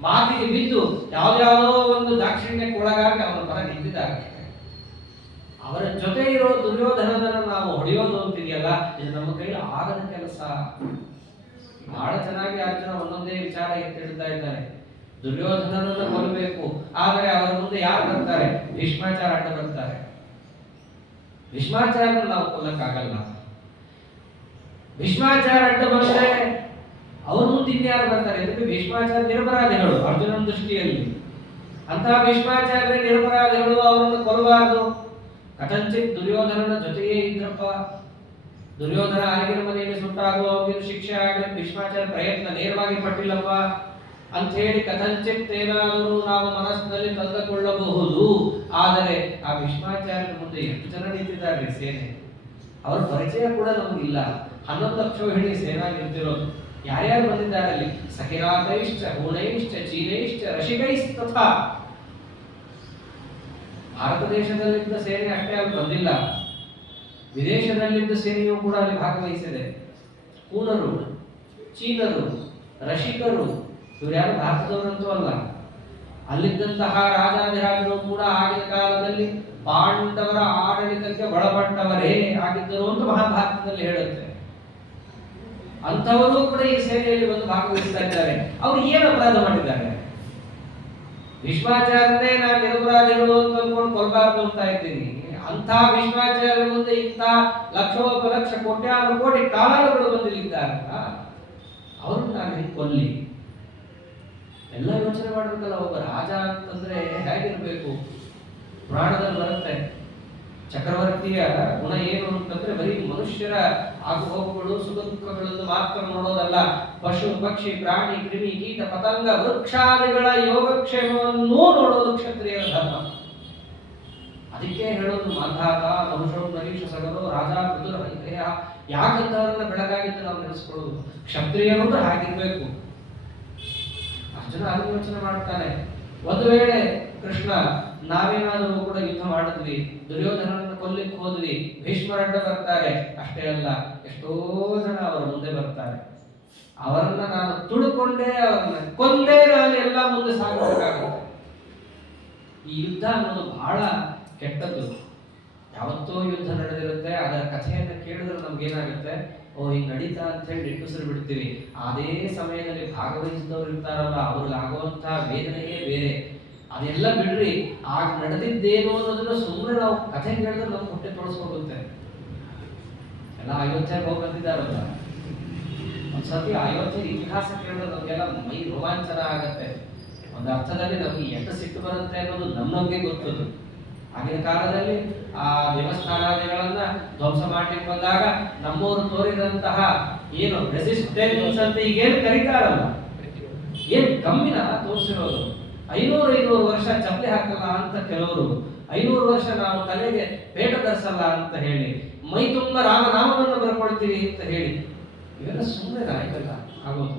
ಮಾತಿಗೆ ಬಿದ್ದು, ಯಾವ್ದಾವುದೋ ಒಂದು ದಾಕ್ಷಿಣ್ಯಕ್ಕೆ ಒಳಗಾಗಿ ಅವರ ಪರ ನಿಂತಿದ್ದಾರೆ. ಅವರ ಜೊತೆ ಇರೋ ದುರ್ಯೋಧನನನ್ನು ನಾವು ಹೊಡೆಯೋದು ಅಂತಿದೆಯಲ್ಲ, ಇದು ನಮ್ಮ ಕೈಲಿ ಆಗದ ಕೆಲಸ. ಬಹಳ ಚೆನ್ನಾಗಿ ಅರ್ಜುನ ಒಂದೊಂದೇ ವಿಚಾರ ಎತ್ತಿಡ್ತಾ ಇದ್ದಾರೆ. ದುರ್ಯೋಧನನನ್ನು ಕೊಲ್ಲಬೇಕು, ಆದರೆ ಅವರ ಮುಂದೆ ಯಾರು ಬರ್ತಾರೆ? ಭೀಷ್ಮಾಚಾರ ಅಡ್ಡ ಬರ್ತಾರೆ. ಭೀಷ್ಮಾಚಾರ ನಾವು ಕೊಲ್ಲಕ್ಕಾಗಲ್ಲ. ಭೀಷ್ಮಾಚಾರ ಅಡ್ಡ ಬಂದ್ರೆ ಅವ್ರ ಮುಂದೆ ಇನ್ಯಾರು ಬರ್ತಾರೆ? ఎందుకు ಭೀಷ್ಮಾಚಾರ್ಯ ನಿರಪರಾಧಿಗಳು ಅರ್ಜುನನ ದೃಷ್ಟಿಯಲ್ಲಿ. ಅಂತಹ ಭೀಷ್ಮಾಚಾರ್ಯ ನಿರಪರಾಧಿಗಳು, ಅವರನ್ನು ಕೊಲ್ಲಬಾರದು. ಕಥಂಚಿತ್ ದುರ್ಯೋಧನನ ಜೊತೆಯೇ ಇದ್ರಪ್ಪ, ದುರ್ಯೋಧನ ಅರಗಿನ ಮನೆಯಲ್ಲಿ ಸುಟ್ಟಾಗುವ ಅವನಿಗೆ ಶಿಕ್ಷೆ ಆಗಲಿ ಭೀಷ್ಮಾಚಾರ್ಯ ಪ್ರಯತ್ನ ನೇರವಾಗಿ ಪಟ್ಟಿಲ್ಲಪ್ಪ ಅಂತ ಹೇಳಿ ಕಥಂಚಿತ್ ಏನಾದರೂ ನಾವು ಮನಸ್ಸಿನಲ್ಲಿ ತಂದುಕೊಳ್ಳಬಹುದು. ಆದರೆ ಆ ಭೀಷ್ಮಾಚಾರ್ಯರ ಮುಂದೆ ಎಷ್ಟು ಜನ ನಿಂತಿದ್ದಾರೆ ಸೇನೆ, ಅವರ ಪರಿಚಯ ಕೂಡ ನಮಗಿಲ್ಲ. 11 ಲಕ್ಷ ಹಿಡಿ ಸೇನಾ ನಿಂತಿರೋದು. ಯಾರ್ಯಾರು ಬಂದಿದ್ದಾರೆ ಅಲ್ಲಿ? ಸಖಿರಾತೈಶ್ಚ ಹೂಣೈಶ್ಚ ಚೀನೈಶ್ಚ ರಶಿಕೈಸ್ತಥಾ. ಭಾರತ ದೇಶದಲ್ಲಿದ್ದ ಸೇನೆ ಅಷ್ಟೇ ಅಲ್ಲಿ ಬಂದಿಲ್ಲ, ವಿದೇಶದಲ್ಲಿದ್ದ ಸೇನೆಯೂ ಕೂಡ ಅಲ್ಲಿ ಭಾಗವಹಿಸಿದೆ. ಹೂಣರು, ಚೀನರು, ರಶಿಕರು, ಇವ್ರು ಯಾರು ಭಾರತದವರಂತೂ ಅಲ್ಲ. ಅಲ್ಲಿದ್ದಂತಹ ರಾಜಾಧಿರಾಜರು ಕೂಡ ಆಗಿನ ಕಾಲದಲ್ಲಿ ಪಾಂಡವರ ಆಡಳಿತಕ್ಕೆ ಒಳಪಟ್ಟವರೇ ಆಗಿದ್ದರು ಅಂತ ಮಹಾಭಾರತದಲ್ಲಿ ಹೇಳುತ್ತೆ. ಅಂಥವರು ಕೂಡ ಈ ಸೇನೆಯಲ್ಲಿ ಬಂದು ಭಾಗವಹಿಸ್ತಾ ಇದ್ದಾರೆ. ಅವರು ಏನು ಅಪರಾಧ ಮಾಡಿದ್ದಾರೆ? ಭೀಷ್ಮಾಚಾರ್ಯನೇ ನಾನು ನಿರಪರಾಧಿಗಳು ಅಂತ ಅಂದ್ಕೊಂಡು ಕೊಲ್ಲಬಾರದು ಅಂತ ಇದ್ದೀನಿ. ಅಂಥ ಭೀಷ್ಮಾಚಾರ್ಯರ ಮುಂದೆ ಇಂಥ ಲಕ್ಷೋಪಲಕ್ಷ ಕೋಟ್ಯಾನು ಕೋಟಿ ಕಾಲಾಳುಗಳು ಬಂದಿದ್ದಾರಲ್ಲ, ಅವ್ರನ್ನ ನಾನು ಹೆಂಗೆ ಕೊಲ್ಲಿ? ಎಲ್ಲ ಯೋಚನೆ ಮಾಡ್ಬೇಕಲ್ಲ. ಒಬ್ಬ ರಾಜ ಅಂತಂದ್ರೆ ಹೇಗಿರ್ಬೇಕು? ಪುರಾಣದಲ್ಲಿ ಬರುತ್ತೆ, ಚಕ್ರವರ್ತಿಯ ಗುಣ ಏನು ಅಂತಂದ್ರೆ ಬರೀ ಮನುಷ್ಯರ ಆಗುಹೋಗುಗಳು ಸುಖ ದುಃಖಗಳನ್ನು ಮಾತ್ರ ನೋಡೋದಲ್ಲ, ಪಶು ಪಕ್ಷಿ ಪ್ರಾಣಿ ಕ್ರಿಮಿ ಕೀಟ ಪತಂಗ ವೃಕ್ಷಾದಿಗಳ ಯೋಗಕ್ಷೇಮವನ್ನೂ ನೋಡೋದು ಕ್ಷತ್ರಿಯರ ಧರ್ಮ. ಅದಕ್ಕೆ ಹೇಳೋದು ಮಾಧಾತ ಮನುಷ್ಯ ನರೀಶ ಸಗರು ರಾಜ ಮೃದುರ ಹೈಕಯ. ಯಾಕಂತವರನ್ನ ಬೆಳಗಾಗಿದ್ದು ನಾವು ನೆನೆಸ್ಕೊಳ್ಳೋದು. ಕ್ಷತ್ರಿಯರು ಹಾಗಿರ್ಬೇಕು. ಅರ್ಜುನ ಅದನ್ನು ಯೋಚನೆ ಮಾಡ್ತಾನೆ. ಒಂದು ವೇಳೆ ಕೃಷ್ಣ ನಾವೇನಾದರೂ ಕೂಡ ಯುದ್ಧ ಮಾಡಿದ್ವಿ, ದುರ್ಯೋಧನನ್ನು ಕೊಲ್ಲಿಕ್ಕೆ ಹೋದ್ವಿ, ಭೀಷ್ಮರಡ್ಡ ಬರ್ತಾರೆ, ಅಷ್ಟೇ ಅಲ್ಲ ಎಷ್ಟೋ ಜನ ಅವರ ಮುಂದೆ ಬರ್ತಾರೆ. ಅವರನ್ನ ನಾನು ತುಡುಕೊಂಡೇ ಅವರನ್ನ ಕೊಂದೇ ನಾನು ಎಲ್ಲ ಮುಂದೆ ಸಾಗಬೇಕಾಗುತ್ತೆ. ಈ ಯುದ್ಧ ಅನ್ನೋದು ಬಹಳ ಕೆಟ್ಟದ್ದು. ಯಾವತ್ತೋ ಯುದ್ಧ ನಡೆದಿರುತ್ತೆ, ಅದರ ಕಥೆಯನ್ನು ಕೇಳಿದ್ರೆ ನಮ್ಗೇನಾಗುತ್ತೆ, ಓ ಹಿಂಗ್ ನಡೀತಾ ಅಂತ ಹೇಳಿ ನಿಟ್ಟುಸಿರು ಬಿಡ್ತೀವಿ. ಅದೇ ಸಮಯದಲ್ಲಿ ಭಾಗವಹಿಸಿದವರು ಇರ್ತಾರಲ್ಲ, ಅವ್ರಿಗೆ ಆಗುವಂತಹ ವೇದನೆಯೇ ಬೇರೆ. ಅದೆಲ್ಲ ಬಿಡ್ರಿ, ಆಗ ನಡೆದಿದ್ದೇನು ಅನ್ನೋದನ್ನ ಸುಮ್ಮನೆ ನಾವು ಕಥೆ ಕೇಳಿದ್ರೆ ನಮ್ಗೆ ಹೊಟ್ಟೆ ತೊಳಸ್ಕೋಗುತ್ತೆ. ಎಲ್ಲ ಅಯೋಧ್ಯೆಗೆ ಹೋಗಿ ಬಂದಿದ್ದಾರಲ್ಲ, ಒಂದ್ಸತಿ ಅಯೋಧ್ಯೆ ಇತಿಹಾಸ ಕೇಳಿದ್ರೆ ನಮ್ಗೆಲ್ಲ ಮೈ ರೋಮಾಂಚನ ಆಗತ್ತೆ. ಒಂದು ಅರ್ಥದಲ್ಲಿ ನಮ್ಗೆ ಎಷ್ಟು ಸಿಟ್ಟು ಬರುತ್ತೆ ಅನ್ನೋದು ನಮಗೆ ಗೊತ್ತದು. ಆಗಿನ ಕಾಲದಲ್ಲಿ ಆ ದೇವಸ್ಥಾನಾದಿಗಳನ್ನ ಧ್ವಂಸ ಮಾಡ್ಲಿಕ್ಕೆ ಬಂದಾಗ ನಮ್ಮವರು ತೋರಿದಂತಹ ಏನು ರೆಸಿಸ್ಟೆನ್ಸ್ ಅಂತ ಈಗೇನು ಕರೀತಾರಲ್ಲ, ಏನ್ ಕಮ್ಮಿನ ತೋರಿಸಿರೋದು. 500 ವರ್ಷ ಚಪ್ಪಲಿ ಹಾಕಲ್ಲ ಅಂತ ಕೆಲವರು, 500 ವರ್ಷ ನಾವು ತಲೆಗೆ ಪೇಟ ಧರಿಸಲ್ಲ ಅಂತ ಹೇಳಿ, ಮೈ ತುಂಬ ರಾಮನಾಮವನ್ನು ಬರ್ಕೊಳ್ತೀವಿ ಅಂತ ಹೇಳಿ, ಇವೆಲ್ಲ ಸುಮ್ಮನೆ ನಾಯಕಲ್ಲ ಆಗೋದು.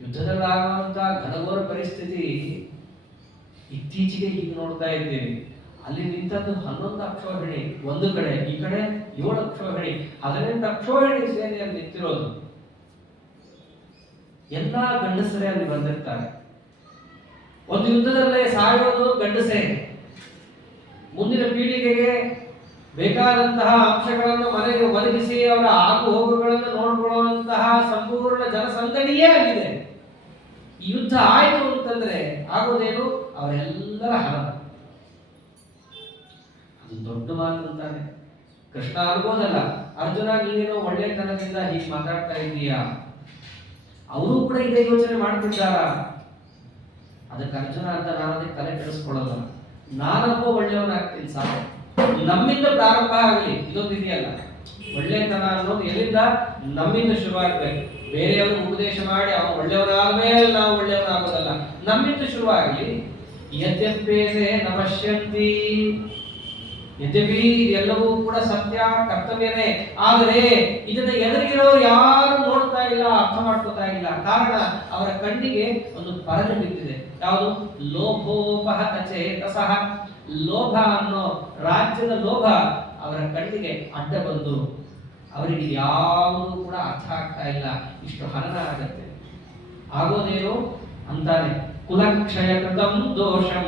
ಯುದ್ಧದಲ್ಲಾಗುವಂತಹ ಘನಘೋರ ಪರಿಸ್ಥಿತಿ ಇತ್ತೀಚೆಗೆ ಈಗ ನೋಡ್ತಾ ಇದ್ದೇವೆ. ಅಲ್ಲಿ ನಿಂತದ್ದು 11 ಅಕ್ಷೋಹಿಣಿ ಒಂದು ಕಡೆ, ಈ ಕಡೆ 7 ಅಕ್ಷೋಹಿಣಿ, 18 ಅಕ್ಷೋಹಿಣಿ ಸೇನೆಯಲ್ಲಿ ನಿಂತಿರೋದು. ಎಲ್ಲಾ ಗಂಡಸರೇ ಅಲ್ಲಿ ಬಂದಿರ್ತಾರೆ. ಒಂದು ಯುದ್ಧದಲ್ಲೇ ಸಾಯೋದು ಗಂಡಸೇ. ಮುಂದಿನ ಪೀಳಿಗೆಗೆ ಬೇಕಾದಂತಹ ಅಂಶಗಳನ್ನು ಮನೆಗೆ ಒದಗಿಸಿ ಅವರ ಆಗು ಹೋಗುಗಳನ್ನು ನೋಡಿಕೊಳ್ಳುವಂತಹ ಸಂಪೂರ್ಣ ಜನಸಂದಣಿಯೇ ಆಗಿದೆ. ಈ ಯುದ್ಧ ಆಯಿತು ಅಂತಂದ್ರೆ ಆಗೋದೇನು, ಅವರೆಲ್ಲರ ಹಣ. ಅದು ದೊಡ್ಡ ಮಾತು ಅಂತಾನೆ. ಕೃಷ್ಣ ಅನ್ಬೋದಲ್ಲ, ಅರ್ಜುನ ನೀನೇನೋ ಒಳ್ಳೆತನದಿಂದ ಹೀಗೆ ಮಾತಾಡ್ತಾ ಇದ್ದೀಯಾ, ಅವರು ಕೂಡ ಇದೇ ಯೋಚನೆ ಮಾಡ್ತಿದ್ದಾರ. ಅದಕ್ಕೆ ಅರ್ಜುನ ಅಂತ ನಾನು ಅದಕ್ಕೆ ತಲೆ ಕೆಡಿಸ್ಕೊಳ್ಳಲ್ಲ, ನಾನೊಬ್ಬ ಒಳ್ಳೆಯವನಾಗ್ತೀನಿ ಸಾಕು. ನಮ್ಮಿಂದ ಪ್ರಾರಂಭ ಆಗಲಿ. ಇದೊಂದು ಇದೆಯಲ್ಲ, ಒಳ್ಳೆತನ ಅನ್ನೋದು ಎಲ್ಲಿಂದ, ನಮ್ಮಿಂದ ಶುರುವಾಗಬೇಕು. ಬೇರೆಯವರು ಉಪದೇಶ ಮಾಡಿ ಅವನು ಒಳ್ಳೆಯವನಾದ ಮೇಲೆ ನಾವು ಒಳ್ಳೆಯವನಾಗೋದಲ್ಲ, ನಮ್ಮಿಂದ ಶುರುವಾಗಲಿ. ಯದ್ಯಪೇದೆ ನಮಶ್ಯಂತಿ, ಯದ್ಯಪಿ ಎಲ್ಲವೂ ಕೂಡ ಸತ್ಯ ಕರ್ತವ್ಯನೇ, ಆದರೆ ಇದನ್ನ ಎದುರಿಗಿರೋರು ಯಾರು ನೋಡ್ತಾ ಇಲ್ಲ, ಅರ್ಥ ಮಾಡ್ಕೋತಾ ಇಲ್ಲ. ಕಾರಣ ಅವರ ಕಣ್ಣಿಗೆ ಒಂದು ಪರದೆ ಬಿದ್ದಿದೆ. ಯಾವುದು? ಲೋಭೋಪಹತ ಚೇತಸಃ. ಲೋಭ ಅನ್ನೋ ರಾಜ್ಯದ ಲೋಭ ಅವರ ಕಣ್ಣಿಗೆ ಅಡ್ಡ ಬಂದು ಅವರಿಗೆ ಯಾವುದು ಕೂಡ ಅರ್ಥ ಆಗ್ತಾ ಇಲ್ಲ. ಇಷ್ಟು ಹನನ ಆಗತ್ತೆ. ಆಗೋದೇನು ಅಂತಾನೆ, ಕುಲಕ್ಷಯ ಕೃತಂ ದೋಷಂ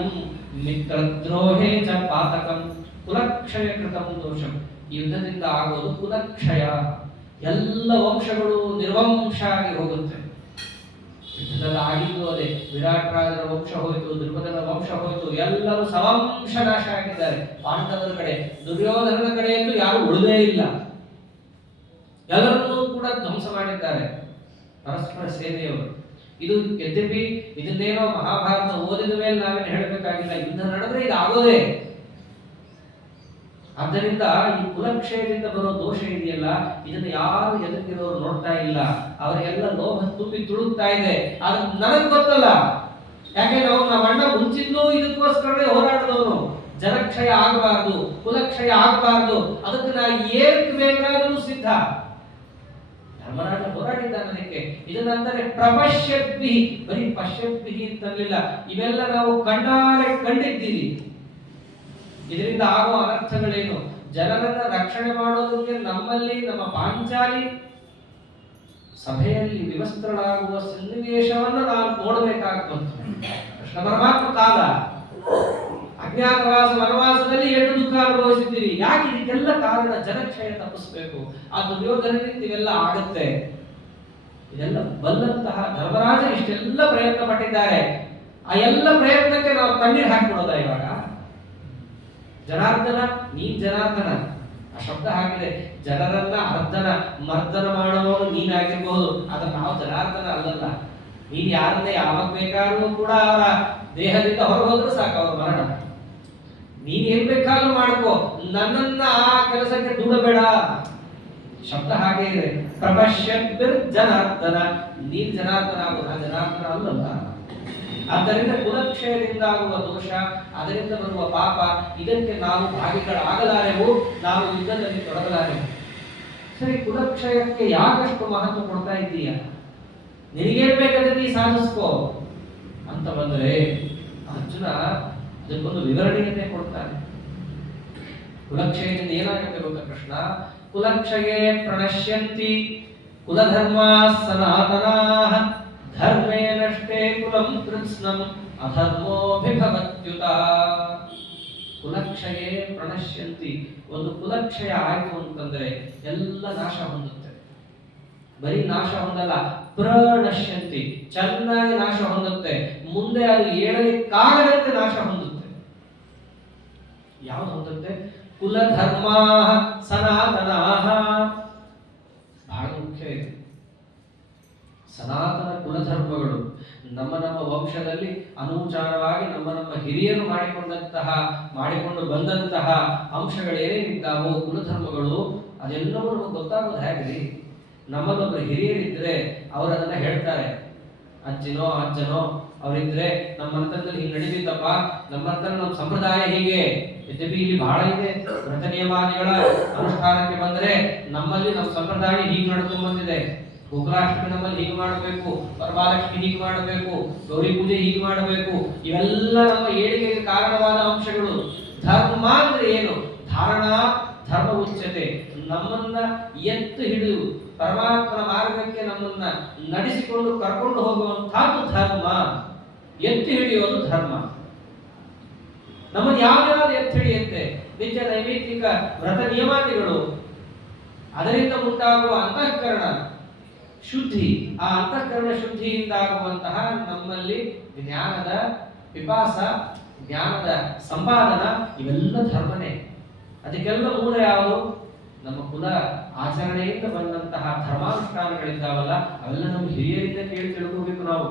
ಮಿತ್ರದ್ರೋಹೇ ಚ ಪಾತಕಂ. ಕುಲಕ್ಷಯ ಕೃತಂ ದೋಷಂ, ಈ ಯುದ್ಧದಿಂದ ಆಗೋದು ಕುಲಕ್ಷಯ. ಎಲ್ಲ ವಂಶಗಳು ನಿರ್ವಂಶ ಆಗಿ ಹೋಗುತ್ತೆ. ಯುದ್ಧದಲ್ಲಿ ಆಗಿದ್ದು ಅದೇ. ವಿರಾಟ್ ರಾಜರ ವಂಶ ಹೋಯಿತು, ದ್ರುಪದನ ವಂಶ ಹೋಯಿತು, ಎಲ್ಲರೂ ಸವಂಶ ನಾಶ ಆಗಿದ್ದಾರೆ. ಪಾಂಡವರ ಕಡೆ, ದುರ್ಯೋಧನನ ಕಡೆಯಲ್ಲೂ ಯಾರು ಉಳಿದೇ ಇಲ್ಲ, ಎಲ್ಲರನ್ನೂ ಕೂಡ ಧ್ವಂಸ ಮಾಡಿದ್ದಾರೆ ಪರಸ್ಪರ ಸೇನೆಯವರು. ಇದು ಯದ್ಯಪಿ ಇದನ್ನೇನೋ ಮಹಾಭಾರತ ಓದಿದ ಮೇಲೆ ನಾವೇನು ಹೇಳಬೇಕಾಗಿಲ್ಲ, ಯುದ್ಧ ನಡೆದ್ರೆ ಇದು ಆಗೋದೇ. ಆದ್ದರಿಂದ ಈ ಕುಲಕ್ಷಯದಿಂದ ಬರೋ ದೋಷ ಇದೆಯಲ್ಲ, ಇದನ್ನು ಯಾರು ಎದುರಿಗಿರೋರು ನೋಡ್ತಾ ಇಲ್ಲ. ಅವರಿಗೆಲ್ಲ ಲೋಭ ತುಂಬಿ ತುಳುಕ್ತಾ ಇದೆ. ಅದು ನನಗ್ ಗೊತ್ತಲ್ಲ, ಯಾಕೆ ನಮ್ಮ ಅಣ್ಣ ಮುಂಚಿಂದೂ ಇದಕ್ಕೋಸ್ಕರನೇ ಹೋರಾಡಿದವನು. ಜನಕ್ಷಯ ಆಗಬಾರ್ದು, ಕುಲಕ್ಷಯ ಆಗಬಾರ್ದು, ಅದಕ್ಕೆ ನಾ ಏನಕ್ಕೆ ಬೇಕಾದರೂ ಸಿದ್ಧ. ಧರ್ಮರಾಜ ಹೋರಾಡಿದ್ದಾನೆ ಅದಕ್ಕೆ. ಇದನ್ನಂತಾರೆ ಪ್ರಪಶ್ಯದ್ಭಿ, ಬರೀ ಪಶ್ಯದ್ಭಿ ಅಂತಲಿಲ್ಲ, ಇವೆಲ್ಲ ನಾವು ಕಣ್ಣಾರೆ ಕಂಡಿದ್ದೀರಿ. ಇದರಿಂದ ಆಗುವ ಅನರ್ಥಗಳೇನು? ಜನರನ್ನ ರಕ್ಷಣೆ ಮಾಡೋದಕ್ಕೆ ನಮ್ಮಲ್ಲಿ ನಮ್ಮ ಪಾಂಚಾಲಿ ಸಭೆಯಲ್ಲಿ ವಿವಸ್ತ್ರಳಾಗುವ ಸನ್ನಿವೇಶವನ್ನು ನಾವು ನೋಡಬೇಕಾಗ್ಬಂತು. ಕೃಷ್ಣ ಪರಮಾತ್ಮ ಕಾಲ ಅಜ್ಞಾತವಾಸ ವನವಾಸದಲ್ಲಿ ಎಷ್ಟು ದುಃಖ ಅನುಭವಿಸಿದ್ದೀರಿ. ಯಾಕೆ? ಇದಕ್ಕೆಲ್ಲ ಕಾರಣ ಜನಕ್ಷಯ ತಪ್ಪಿಸಬೇಕು. ಆ ದುರ್ಯೋಧನದಿಂದ ಇವೆಲ್ಲ ಆಗುತ್ತೆ. ಇದೆಲ್ಲ ಬಲ್ಲಂತಹ ಧರ್ಮರಾಜ ಇಷ್ಟೆಲ್ಲ ಪ್ರಯತ್ನ ಪಟ್ಟಿದ್ದಾರೆ. ಆ ಎಲ್ಲ ಪ್ರಯತ್ನಕ್ಕೆ ನಾವು ತಣ್ಣೀರು ಹಾಕಿಬಿಡೋದ ಇವಾಗ? ಜನಾರ್ದನ, ನೀನ್ ಜನಾರ್ದನ, ಆ ಶಬ್ದ ಹಾಕಿದೆ. ಜನರನ್ನ ಅರ್ಧನ ಮರ್ದನ ಮಾಡುವವನು ನೀನಾಗಿರ್ಬಹುದು, ಆದ್ರೆ ನಾವು ಜನಾರ್ದನ ಅಲ್ಲಲ್ಲ. ನೀನ್ ಯಾರನ್ನೇ ಯಾವಾಗ ಬೇಕಾದ್ರೂ ಕೂಡ ಅವರ ದೇಹದಿಂದ ಹೊರಗೋದ್ರೂ ಸಾಕು ಅವ್ರ ಮರಣ. ನೀನ್ ಏನ್ ಬೇಕಾದ್ರೂ ಮಾಡ್ಕೋ, ನನ್ನನ್ನ ಆ ಕೆಲಸಕ್ಕೆ ದೂಡಬೇಡ. ಶಬ್ದ ಹಾಗೆ ಇದೆ. ಪ್ರಪಶ್ಯದ್ಭಿರ್ ಜನಾರ್ದನ, ನೀನ್ ಜನಾರ್ದನ ಆಗೋದು, ಆ ಜನಾರ್ದನ ಅಲ್ಲಲ್ಲ. ಆದ್ದರಿಂದ ಕುಲಕ್ಷಯದಿಂದ ಆಗುವ ದೋಷ, ಅದರಿಂದ ಬರುವ ಪಾಪ, ಇದಕ್ಕೆ ನಾವು ಭಾಗಿಗಳಾಗಲಾರೆವು, ನಾವು ಯುದ್ಧದಲ್ಲಿ ತೊಡಗಲಾರೆವು. ಸರಿ, ಕುಲಕ್ಷಯಕ್ಕೆ ಯಾಕಷ್ಟು ಮಹತ್ವ ಕೊಡ್ತಾ ಇದ್ದೀಯ? ನಿನಗೇನ್ ಬೇಕಾದ್ರೆ ನೀ ಸಾಧಿಸ್ಕೋ ಅಂತ ಬಂದರೆ ಅರ್ಜುನ ಅದಕ್ಕೊಂದು ವಿವರಣೆಯನ್ನೇ ಕೊಡ್ತಾನೆ. ಕುಲಕ್ಷಯದಿಂದ ಏನಾಗುತ್ತೆ ಗೊತ್ತಾ ಕೃಷ್ಣ? ಕುಲಕ್ಷಯೇ ಪ್ರಣಶ್ಯಂತಿ ಕುಲಧರ್ಮ ಸನಾತನಾಃ ಧರ್ಮೇ ನಷ್ಟೇ ಕುಲಂ ಕೃತ್ಸ್ನಂ ಅಧರ್ಮೋಭಿಭವತ್ಯುತ. ಕುಲಕ್ಷಯೇ ಪ್ರಣಶ್ಯಂತಿ. ಒಂದು ಕುಲಕ್ಷಯ ಆಯ್ತು ಅಂತಂದ್ರೆ ಎಲ್ಲ ನಾಶ ಹೊಂದುತ್ತೆ. ಬರೀ ನಾಶ ಹೊಂದಲ್ಲ, ಪ್ರಣಶ್ಯಂತಿ, ಚೆನ್ನಾಗಿ ನಾಶ ಹೊಂದುತ್ತೆ. ಮುಂದೆ ಅದು ಏಳಲಿಕ್ಕಾಗದಂತೆ ನಾಶ ಹೊಂದುತ್ತೆ. ಯಾವುದು ಹೊಂದುತ್ತೆ? ಕುಲಧರ್ಮ ಸನಾತನಾ. ಬಹಳ ಮುಖ್ಯ ಇದು. ಸನಾತನ ಕುಲಧರ್ಮಗಳು ನಮ್ಮ ನಮ್ಮ ವಂಶದಲ್ಲಿ ಅನುಚಾರವಾಗಿ ನಮ್ಮ ಹಿರಿಯರು ಮಾಡಿಕೊಂಡು ಬಂದಂತಹ ಅಂಶಗಳೇನೇನಿದ್ದಾವೋ ಕುಲಧರ್ಮಗಳು, ಅದೆಲ್ಲವೂ ನಮಗೆ ಗೊತ್ತಾಗೋದು ಹೇಗ್ರಿ? ನಮ್ಮಲ್ಲೊಬ್ಬರು ಹಿರಿಯರಿದ್ರೆ ಅವರು ಅದನ್ನ ಹೇಳ್ತಾರೆ. ಅಜ್ಜಿನೋ ಅಜ್ಜನೋ ಅವರಿದ್ರೆ ನಮ್ಮ ಮನೆತನದಲ್ಲಿ ಹಿಂಗೆ ನಡೀತಿತ್ತಪ್ಪ, ನಮ್ಮ ಮನೆತನ ಸಂಪ್ರದಾಯ ಹೀಗೆ. ಯದ್ಯಪಿ ಇಲ್ಲಿ ಬಹಳ ಇದೆ, ವ್ರತ ನಿಯಮಾದಿಗಳ ಅನುಷ್ಠಾನಕ್ಕೆ ಬಂದರೆ ನಮ್ಮಲ್ಲಿ ನಮ್ಮ ಸಂಪ್ರದಾಯ ಹೀಗೆ ನಡ್ಕೊಂಡು ಬಂದಿದೆ. ಗೋಕುಲಾಷ್ಟಮಿ ನಮ್ಮಲ್ಲಿ ಹೀಗೆ ಮಾಡಬೇಕು, ವರಮಹಾಲಕ್ಷ್ಮಿ ಹೀಗೆ ಮಾಡಬೇಕು, ಗೌರಿ ಪೂಜೆ ಹೀಗೆ ಮಾಡಬೇಕು. ಇವೆಲ್ಲ ನಮ್ಮ ಏಳಿಗೆಗೆ ಕಾರಣವಾದ ಅಂಶಗಳು. ಧರ್ಮ ಅಂದ್ರೆ ಏನು? ಧಾರಣಾ ಧರ್ಮ ಉಚ್ಯತೆ. ನಮ್ಮನ್ನ ಎತ್ತು ಹಿಡಿದು ಪರಮಾತ್ಮನ ಮಾರ್ಗಕ್ಕೆ ನಮ್ಮನ್ನ ನಡೆಸಿಕೊಂಡು ಕರ್ಕೊಂಡು ಹೋಗುವಂತಹದ್ದು ಧರ್ಮ. ಎತ್ತು ಹಿಡಿಯೋದು ಧರ್ಮ. ನಮ್ಮನ್ನು ಯಾವ್ಯಾವ್ದು ಎತ್ತು ಹಿಡಿಯುತ್ತೆ? ನಿತ್ಯ ನೈಮಿತ್ತಿಕ ವ್ರತ ನಿಯಮಾದಿಗಳು, ಅದರಿಂದ ಉಂಟಾಗುವ ಅಂತಃಕರಣ ಶುದ್ಧಿ. ಆ ಅಂತಃಕರಣ ಶುದ್ಧಿಯಿಂದಾಗುವಂತಹ ನಮ್ಮಲ್ಲಿ ಜ್ಞಾನದ ಪಿಪಾಸ, ಜ್ಞಾನದ ಸಂಪಾದನ, ಇವೆಲ್ಲ ಧರ್ಮನೇ. ಅದಕ್ಕೆಲ್ಲ ಮೂಲ ಯಾವುದು? ನಮ್ಮ ಕುಲ ಆಚರಣೆಯಿಂದ ಬಂದಂತಹ ಧರ್ಮಾನುಷ್ಠಾನಗಳಿದ್ದಾವಲ್ಲ, ಅವೆಲ್ಲ ನಮ್ಮ ಹಿರಿಯರಿಂದ ಕೇಳಿ ತಿಳ್ಕೋಬೇಕು ನಾವು.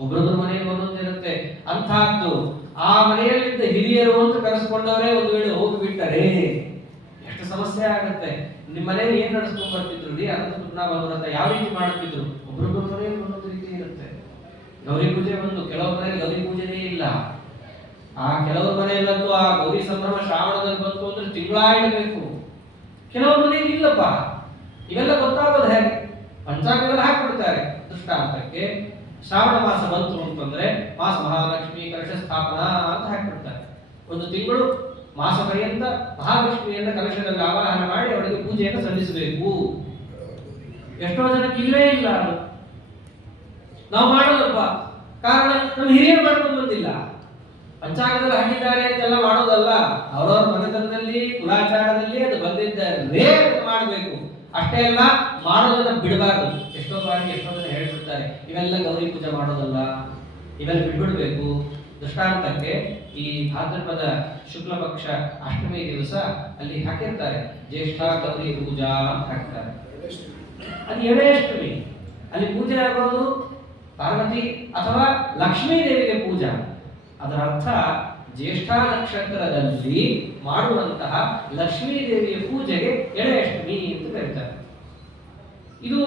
ಒಬ್ಬರೊಬ್ಬರ ಮನೆಯಲ್ಲಿ ಒಂದೊಂದಿರುತ್ತೆ. ಅಂತಹದ್ದು ಆ ಮನೆಯಲ್ಲಿದ್ದ ಹಿರಿಯರು ಅಂತ ಕರೆಸ್ಕೊಂಡವರೇ ಒಂದು ವೇಳೆ ಹೋಗಿಬಿಟ್ಟರೆ ಎಷ್ಟು ಸಮಸ್ಯೆ ಆಗುತ್ತೆ. ನಿಮ್ಮ ಮನೆಯಲ್ಲಿ ಏನ್ ನಡೆಸ್ಕೊಂಡ್ ಬರ್ತಿದ್ರು ರೀ? ಅನಂತ ಪುಣ್ಯಾಭವನಂತ ಯಾವ ರೀತಿ ಮಾಡುತ್ತಿದ್ರು? ಒಬ್ಬರೊಬ್ಬರ ಮನೆಯಲ್ಲಿ ಒಂದೊಂದು ರೀತಿ ಇರುತ್ತೆ. ಗೌರಿ ಪೂಜೆ ಬಂದು ಕೆಲವರ ಮನೆಯಲ್ಲಿ ಗೌರಿ ಪೂಜೆನೇ ಇಲ್ಲ. ಆ ಕೆಲವರ ಮನೆಯಲ್ಲಂತೂ ಆ ಗೌರಿ ಸಂಭ್ರಮ ಶ್ರಾವಣದಲ್ಲಿ ಬಂತು ಅಂದ್ರೆ ತಿಂಗಳಾಯಿಡಬೇಕು. ಕೆಲವರ ಮನೆಯಲ್ಲಿ ಇಲ್ಲಪ್ಪ. ಇವೆಲ್ಲ ಗೊತ್ತಾಗೋದು ಹೇಗೆ? ಪಂಚಾಂಗದಲ್ಲಿ ಹಾಕ್ಬಿಡ್ತಾರೆ. ದೃಷ್ಟಾಂತಕ್ಕೆ ಶ್ರಾವಣ ಮಾಸ ಬಂತು ಅಂತಂದ್ರೆ ಮಾಸ ಮಹಾಲಕ್ಷ್ಮಿ ಕಲಶ ಸ್ಥಾಪನಾ ಅಂತ ಹಾಕ್ಬಿಡ್ತಾರೆ. ಒಂದು ತಿಂಗಳು ಮಾಸ ಪರ್ಯಂತ ಮಹಾಲಕ್ಷ್ಮಿಯನ್ನ ಕಲಶದಲ್ಲಿ ಆವಾಹನ ಮಾಡಿ ಅವಳಿಗೆ ಪೂಜೆಯನ್ನು ಸಲ್ಲಿಸಬೇಕು. ಎಷ್ಟೋ ಜನಕ್ಕೆ ಇಲ್ಲೇ ಇಲ್ಲ. ನಾವು ಮಾಡೋದಪ್ಪ, ಕಾರಣ ನಮ್ಮ ಹಿರಿಯರು ಮಾಡ್ಕೊಂಡು ಬಂದಿಲ್ಲ. ಪಂಚಾಂಗದಲ್ಲಿ ಹಾಕಿದ್ದಾರೆ ಅಂತೆಲ್ಲ ಮಾಡೋದಲ್ಲ. ಅವರವ್ರ ಮನೆತನದಲ್ಲಿ ಕುಲಾಚಾರದಲ್ಲಿ ಅದು ಬಂದಿದ್ದರೆ ಮಾಡಬೇಕು. ಅಷ್ಟೇ ಅಲ್ಲ, ಮಾಡೋದನ್ನ ಬಿಡಬಾರದು. ಎಷ್ಟೋ ಬಾರಿ ಎಷ್ಟೋ ಜನ ಹೇಳ್ಬಿಡ್ತಾರೆ, ಇವೆಲ್ಲ ಗೌರಿ ಪೂಜೆ ಮಾಡೋದಲ್ಲ, ಇವೆಲ್ಲ ಬಿಡ್ಬಿಡ್ಬೇಕು. ದೃಷ್ಟಾಂತಕ್ಕೆ ಈ ಭಾದ್ರಪದ ಶುಕ್ಲ ಪಕ್ಷ ಅಷ್ಟಮಿ ದಿವಸ ಅಲ್ಲಿ ಹಾಕಿರ್ತಾರೆ ಜ್ಯೇಷ್ಠ ಗೌರಿ ಪೂಜಾ ಅಂತ ಹಾಕ್ತಾರೆ. ಅದು ಎಳೆಯಷ್ಟಮಿ. ಅಲ್ಲಿ ಪೂಜೆ ಆಗೋದು ಪಾರ್ವತಿ ಅಥವಾ ಲಕ್ಷ್ಮೀ ದೇವಿಗೆ ಪೂಜಾ. ಅದರ ಅರ್ಥ ಜ್ಯೇಷ್ಠ ನಕ್ಷತ್ರದಲ್ಲಿ ಮಾಡುವಂತಹ ಲಕ್ಷ್ಮೀ ದೇವಿಯ ಪೂಜೆಗೆ ಎಳೆಯಷ್ಟಮಿ ಅಂತ ಕರೀತಾರೆ. ಇದು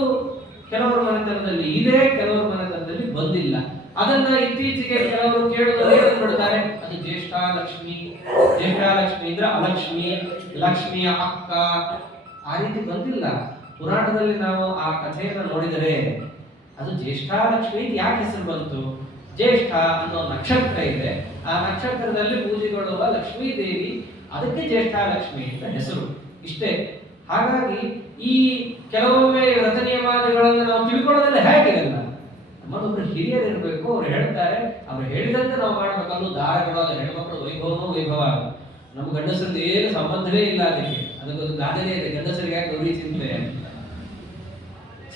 ಕೆಲವರ ಮನೆತನದಲ್ಲಿ ಇದೆ, ಕೆಲವರ ಮನೆತನದಲ್ಲಿ ಬಂದಿಲ್ಲ. ಅದನ್ನ ಇತ್ತೀಚೆಗೆ ಕೆಲವರು ಕೇಳುತ್ತಾರೆ, ಅದು ಜ್ಯೇಷ್ಠ ಲಕ್ಷ್ಮಿ. ಜ್ಯೇಷ್ಠ ಲಕ್ಷ್ಮಿ ಅಂದ್ರೆ ಅಲಕ್ಷ್ಮಿ, ಲಕ್ಷ್ಮಿಯ ಅಕ್ಕ, ಆ ರೀತಿ ಬಂದಿಲ್ಲ. ಪುರಾಣದಲ್ಲಿ ನಾವು ಆ ಕಥೆಯನ್ನು ನೋಡಿದರೆ ಅದು ಜ್ಯೇಷ್ಠ ಲಕ್ಷ್ಮಿ ಯಾಕೆ ಹೆಸರು ಬಂತು? ಜ್ಯೇಷ್ಠ ಅನ್ನೋ ನಕ್ಷತ್ರ ಇದೆ. ಆ ನಕ್ಷತ್ರದಲ್ಲಿ ಪೂಜೆಗೊಳ್ಳುವ ಲಕ್ಷ್ಮೀ ದೇವಿ, ಅದಕ್ಕೆ ಜ್ಯೇಷ್ಠ ಲಕ್ಷ್ಮಿ ಅಂತ ಹೆಸರು. ಇಷ್ಟೇ. ಹಾಗಾಗಿ ಈ ಕೆಲವೊಮ್ಮೆ ವ್ರತ ನಿಯಮಾದಿಗಳನ್ನು ನಾವು ತಿಳ್ಕೊಳ್ಳೋದಲ್ಲ ಹೇಗಿರಲ್ಲ. ನಮ್ಮದೊಬ್ರು ಹಿರಿಯರು ಇರಬೇಕು, ಅವ್ರು ಹೇಳ್ತಾರೆ, ಅವ್ರು ಹೇಳಿದಂತೆ ನಾವು ಮಾಡ್ಬೇಕಲ್ಲೂ. ದಾರಗಳು ಅದು ಹೆಣ್ಮಕ್ಳು ವೈಭವನೂ ವೈಭವ. ನಮ್ಮ ಗಂಡಸರಿಂದ ಏನು ಸಂಬಂಧವೇ ಇಲ್ಲ ಅದಕ್ಕೆ. ಅದಕ್ಕೊಂದು ಗಾದೆನೇ ಇದೆ, ಗಂಡಸರಿಗೆ ಗೌರಿ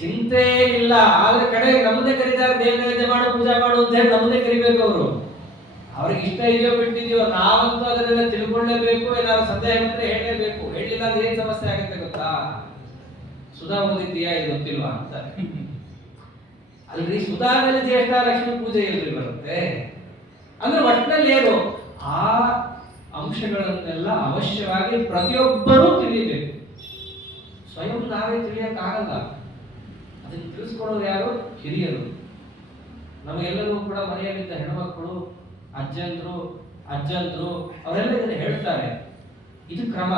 ಚಿಂತೆ ಇಲ್ಲ. ಆದ್ರೆ ಕಡೆ ನಮ್ಮನ್ನೇ ಕರೀತಾರೆ, ದೇವ ನೈವೇದ್ಯ ಮಾಡು, ಪೂಜಾ ಮಾಡು ಅಂತ ಹೇಳಿ ನಮ್ಮನ್ನೇ ಕರಿಬೇಕು ಅವರು. ಅವ್ರಿಗೆ ಇಷ್ಟ ಇದೆಯೋ ಬಿಟ್ಟಿದೆಯೋ, ನಾವಂತೂ ಅದನ್ನೆಲ್ಲ ತಿಳ್ಕೊಳ್ಳೇಬೇಕು. ಏನಾದ್ರು ಸಂದೇಹ ಬಂದ್ರೆ ಹೇಳಲೇಬೇಕು. ಹೇಳಿಲ್ಲ ಅಂದ್ರೆ ಏನ್ ಸಮಸ್ಯೆ ಆಗುತ್ತೆ ಗೊತ್ತಾ? ಸುಧಾ ಓದಿದ್ದೀಯಾ, ಇದು ಗೊತ್ತಿಲ್ವಾ ಅಂತ. ಅಲ್ರಿ, ಸುಧಾದಲ್ಲಿ ಜ್ಯೇಷ್ಠ ಲಕ್ಷ್ಮಿ ಪೂಜೆ ಎಲ್ರಿ ಬರುತ್ತೆ? ಅಂದ್ರೆ ಒಟ್ಟಿನಲ್ಲಿ ಏನು, ಆ ಅಂಶಗಳನ್ನೆಲ್ಲ ಅವಶ್ಯವಾಗಿ ಪ್ರತಿಯೊಬ್ಬರೂ ತಿಳಿಯಬೇಕು. ಸ್ವಯಂ ನಾವೇ ತಿಳಿಯಕ್ಕಾಗಲ್ಲ. ಅದನ್ನು ತಿಳಿಸ್ಕೊಡೋರು ಯಾರು? ಹಿರಿಯರು. ನಮಗೆಲ್ಲರೂ ಕೂಡ ಮನೆಯಲ್ಲಿದ್ದ ಹೆಣ್ಮಕ್ಕಳು, ಅಜ್ಜಂದ್ರು ಅವರೆಲ್ಲ ಇದನ್ನು ಹೇಳ್ತಾರೆ. ಇದು ಕ್ರಮ.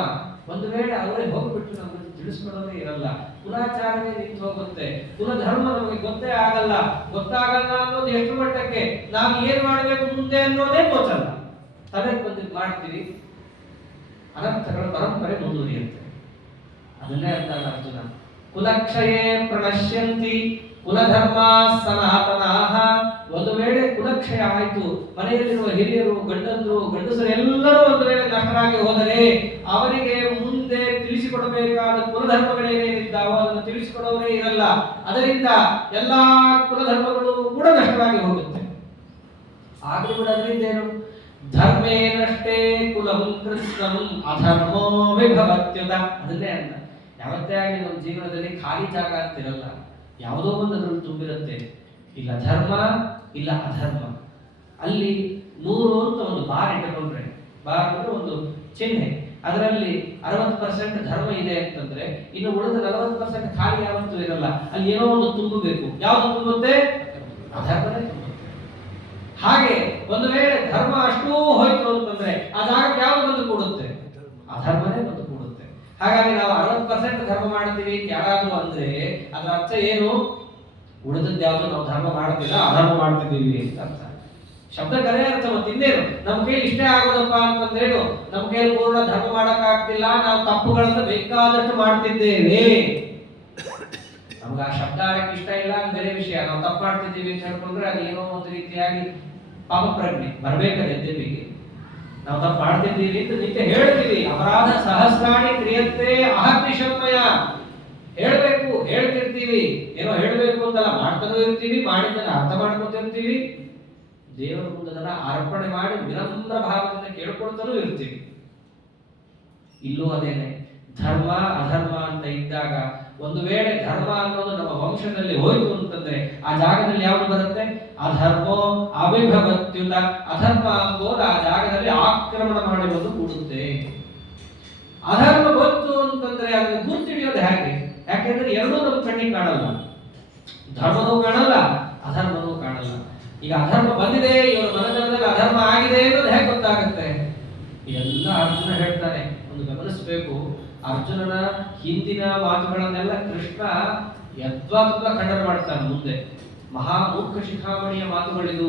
ಒಂದು ವೇಳೆ ಅವರೇ ಹೋಗ್ಬಿಟ್ಟು ನಮಗೆ ತಿಳಿಸ್ಕೊಡೋದೇ ಇರಲ್ಲ, ಕುಲಾಚಾರನೇ ನಿಂತು ಹೋಗುತ್ತೆ. ಕುಲಧರ್ಮ ನಮಗೆ ಗೊತ್ತಾಗಲ್ಲ ಅನ್ನೋದು ಎಷ್ಟು ಮಟ್ಟಕ್ಕೆ ನಾವು ಏನ್ ಮಾಡ್ಬೇಕು ಮುಂದೆ ಅನ್ನೋದೇ ಗೊತ್ತಲ್ಲ. ತಲೆಗೆ ಬಂದಿದ್ದು ಮಾಡ್ತೀವಿ, ಅನರ್ಥಗಳ ಪರಂಪರೆ ಮುಂದುವರಿಯುತ್ತೆ. ಅದನ್ನೇ ಅಂತಾನೆ ಅರ್ಜುನ, ಕುಲಕ್ಷಯೇ ಪ್ರಣಶ್ಯಂತಿ ಕುಲಧರ್ಮ ಸನಾತನಾಹ. ಒಂದು ವೇಳೆ ಕುಲಕ್ಷಯ ಆಯಿತು, ಮನೆಯಲ್ಲಿರುವ ಹಿರಿಯರು, ಗಂಡಸರು ಎಲ್ಲರೂ ಒಂದು ವೇಳೆ ನಷ್ಟರಾಗಿ ಹೋದರೆ ಅವರಿಗೆ ಮುಂದೆ ತಿಳಿಸಿಕೊಡಬೇಕಾದ ಕುಲಧರ್ಮಗಳೇನೇನಿದ್ದಾವೋ ಅದನ್ನು ತಿಳಿಸಿಕೊಡೋರೇ ಇರಲ್ಲ. ಅದರಿಂದ ಎಲ್ಲಾ ಕುಲಧರ್ಮಗಳು ಕೂಡ ನಷ್ಟವಾಗಿ ಹೋಗುತ್ತೆ. ಆಗಲೂ ಕೂಡ ಅದರಿಂದ ಏನು, ಧರ್ಮೇನಷ್ಟೇ ಕುಲಂ ಕೃಷ್ಣಂ ಅಧರ್ಮೋ ವಿಭವತ್ಯುತ. ಅದನ್ನೇ ಅಂತ ಯಾವತ್ತೇ ಆಗಲಿ ನಮ್ಮ ಜೀವನದಲ್ಲಿ ಖಾಲಿ ಜಾಗ ಅಂತಿರಲ್ಲ, ಯಾವುದೋ ಒಂದು ಅದರಲ್ಲಿ ತುಂಬಿರುತ್ತೆ. ಇಲ್ಲ ಧರ್ಮ ಇಲ್ಲ ಅಧರ್ಮ. ಅಲ್ಲಿ 100 ಅಂತ ಒಂದು ಬಾರ್ ಇಟ್ಟುಕೊಂಡ್ರೆ, ಬಾರ್ ಅಂದ್ರೆ ಒಂದು ಚಿಹ್ನೆ, ಅದರಲ್ಲಿ 60% ಧರ್ಮ ಇದೆ ಅಂತಂದ್ರೆ ಇನ್ನು ಉಳಿದ 40% ಖಾಲಿ ಯಾವತ್ತೂ ಇರಲ್ಲ. ಅಲ್ಲಿ ಏನೋ ಒಂದು ತುಂಬಬೇಕು. ಯಾವುದು ತುಂಬುತ್ತೆ? ಅಧರ್ಮನೇ ತುಂಬುತ್ತೆ. ಹಾಗೆ ಒಂದು ವೇಳೆ ಧರ್ಮ ಅಷ್ಟೂ ಹೋಯ್ತು ಅಂತಂದ್ರೆ ಆ ಜಾಗಕ್ಕೆ ಯಾವುದು ಬಂದು ಕೂಡುತ್ತೆ? ಅಧರ್ಮನೇ ಬಂದು ಕೂಡುತ್ತೆ. ಹಾಗಾಗಿ ನಾವು 60% ಧರ್ಮ ಮಾಡ್ತೀವಿ ಯಾರಾದ್ರೂ ಅಂದ್ರೆ ಅದರ ಅರ್ಥ ಏನು? ಉಳಿದದ್ದು ಯಾವುದು ನಾವು ಧರ್ಮ ಮಾಡ್ತಿಲ್ಲ, ಅಧರ್ಮ ಮಾಡ್ತಿದ್ದೀವಿ ಅಂತ ಅರ್ಥ. ಶಬ್ದ ಕರೆ ಅರ್ಥ. ಮತ್ತೆ ಇನ್ನೇನು, ನಮ್ಮ ಕೈಲಿ ಇಷ್ಟೇ ಆಗೋದಪ್ಪ ಅಂತಂದ್ರೇನು, ನಮ್ಮ ಕೈಲಿ ಪೂರ್ಣ ಧರ್ಮ ಮಾಡಕ್ ಆಗ್ತಿಲ್ಲ, ನಾವು ತಪ್ಪುಗಳನ್ನ ಬೇಕಾದಷ್ಟು ಮಾಡ್ತಿದ್ದೇವೆ. ನಮ್ಗೆ ಆ ಶಬ್ದ ಆಡಕ್ಕೆ ಇಷ್ಟ ಇಲ್ಲ, ಬೇರೆ ವಿಷಯ. ನಾವು ತಪ್ಪು ಮಾಡ್ತಿದ್ದೀವಿ ಅಂತ ಹೇಳ್ಕೊಂಡ್ರೆ ಅದು ಏನೋ ಒಂದು ರೀತಿಯಾಗಿ ಪಾಪ ಪ್ರಜ್ಞೆ ಬರ್ಬೇಕಾದ್ರೆ ಎದ್ದೆಬಿಗೆ ನಾವು ತಪ್ಪು ಮಾಡ್ತಿದ್ದೀವಿ ಅಂತ ನಿತ್ಯ ಹೇಳ್ತೀವಿ. ಅಪರಾಧ ಸಹಸ್ರಾಣಿ ಕ್ರಿಯತೆ ಅಹರ್ನಿಶಮಯ. ಹೇಳ್ಬೇಕು, ಹೇಳ್ತಿರ್ತೀವಿ, ಏನೋ ಹೇಳ್ಬೇಕು ಅಂತಲ್ಲ, ಮಾಡ್ತಾನೂ ಇರ್ತೀವಿ, ಮಾಡಿದ್ದನ್ನ ಅರ್ಥ ಮಾಡ್ಕೊತಿರ್ತೀವಿ, ದೇವರ ಮುಂದನ್ನ ಅರ್ಪಣೆ ಮಾಡಿ ವಿನಮ್ರ ಭಾವದಿಂದ ಕೇಳ್ಕೊಳ್ತಾನೂ ಇರ್ತೀವಿ. ಇಲ್ಲೂ ಅದೇನೆ, ಧರ್ಮ ಅಧರ್ಮ ಅಂತ ಇದ್ದಾಗ ಒಂದು ವೇಳೆ ಧರ್ಮ ಅನ್ನೋದು ನಮ್ಮ ವಂಶದಲ್ಲಿ ಹೋಯ್ತು ಅಂತಂದ್ರೆ ಆ ಜಾಗದಲ್ಲಿ ಯಾವುದು ಬರುತ್ತೆ? ಅಧರ್ಮೋ ಅವಿಭವತ್ಯುತ. ಅಧರ್ಮ ಅಂಬೋದು ಆ ಜಾಗದಲ್ಲಿ ಆಕ್ರಮಣ ಮಾಡಿ ಬಂದು ಕೂಡುತ್ತೆ. ಅಧರ್ಮ ಬಂತು ಅಂತಂದ್ರೆ ಅದನ್ನು ಗುರ್ತಿಡಿಯೋದು ಹೇಗೆ? ಯಾಕೆಂದ್ರೆ ಎರಡೂ ನಮ್ಮ ಕಣ್ಣಿಗೆ ಕಾಣಲ್ಲ, ಧರ್ಮನೂ ಕಾಣಲ್ಲ, ಅಧರ್ಮನೂ ಕಾಣಲ್ಲ. ಈಗ ಅಧರ್ಮ ಬಂದಿದೆ, ಇವರ ಮನದಲ್ಲಿ ಅಧರ್ಮ ಆಗಿದೆ ಅನ್ನೋದು ಹೇಗೆ ಗೊತ್ತಾಗುತ್ತೆ? ಇದೆಲ್ಲ ಅರ್ಜುನ ಹೇಳ್ತಾನೆ. ಒಂದು ಗಮನಿಸಬೇಕು, ಅರ್ಜುನನ ಹಿಂದಿನ ಮಾತುಗಳನ್ನೆಲ್ಲ ಕೃಷ್ಣ ಯದ್ವಾತದ್ವಾ ಖಂಡನ ಮಾಡ್ತಾನೆ. ಮುಂದೆ ಮಹಾಮೂರ್ಖ ಶಿಖಾಮಣಿಯ ಮಾತುಗಳಿದು,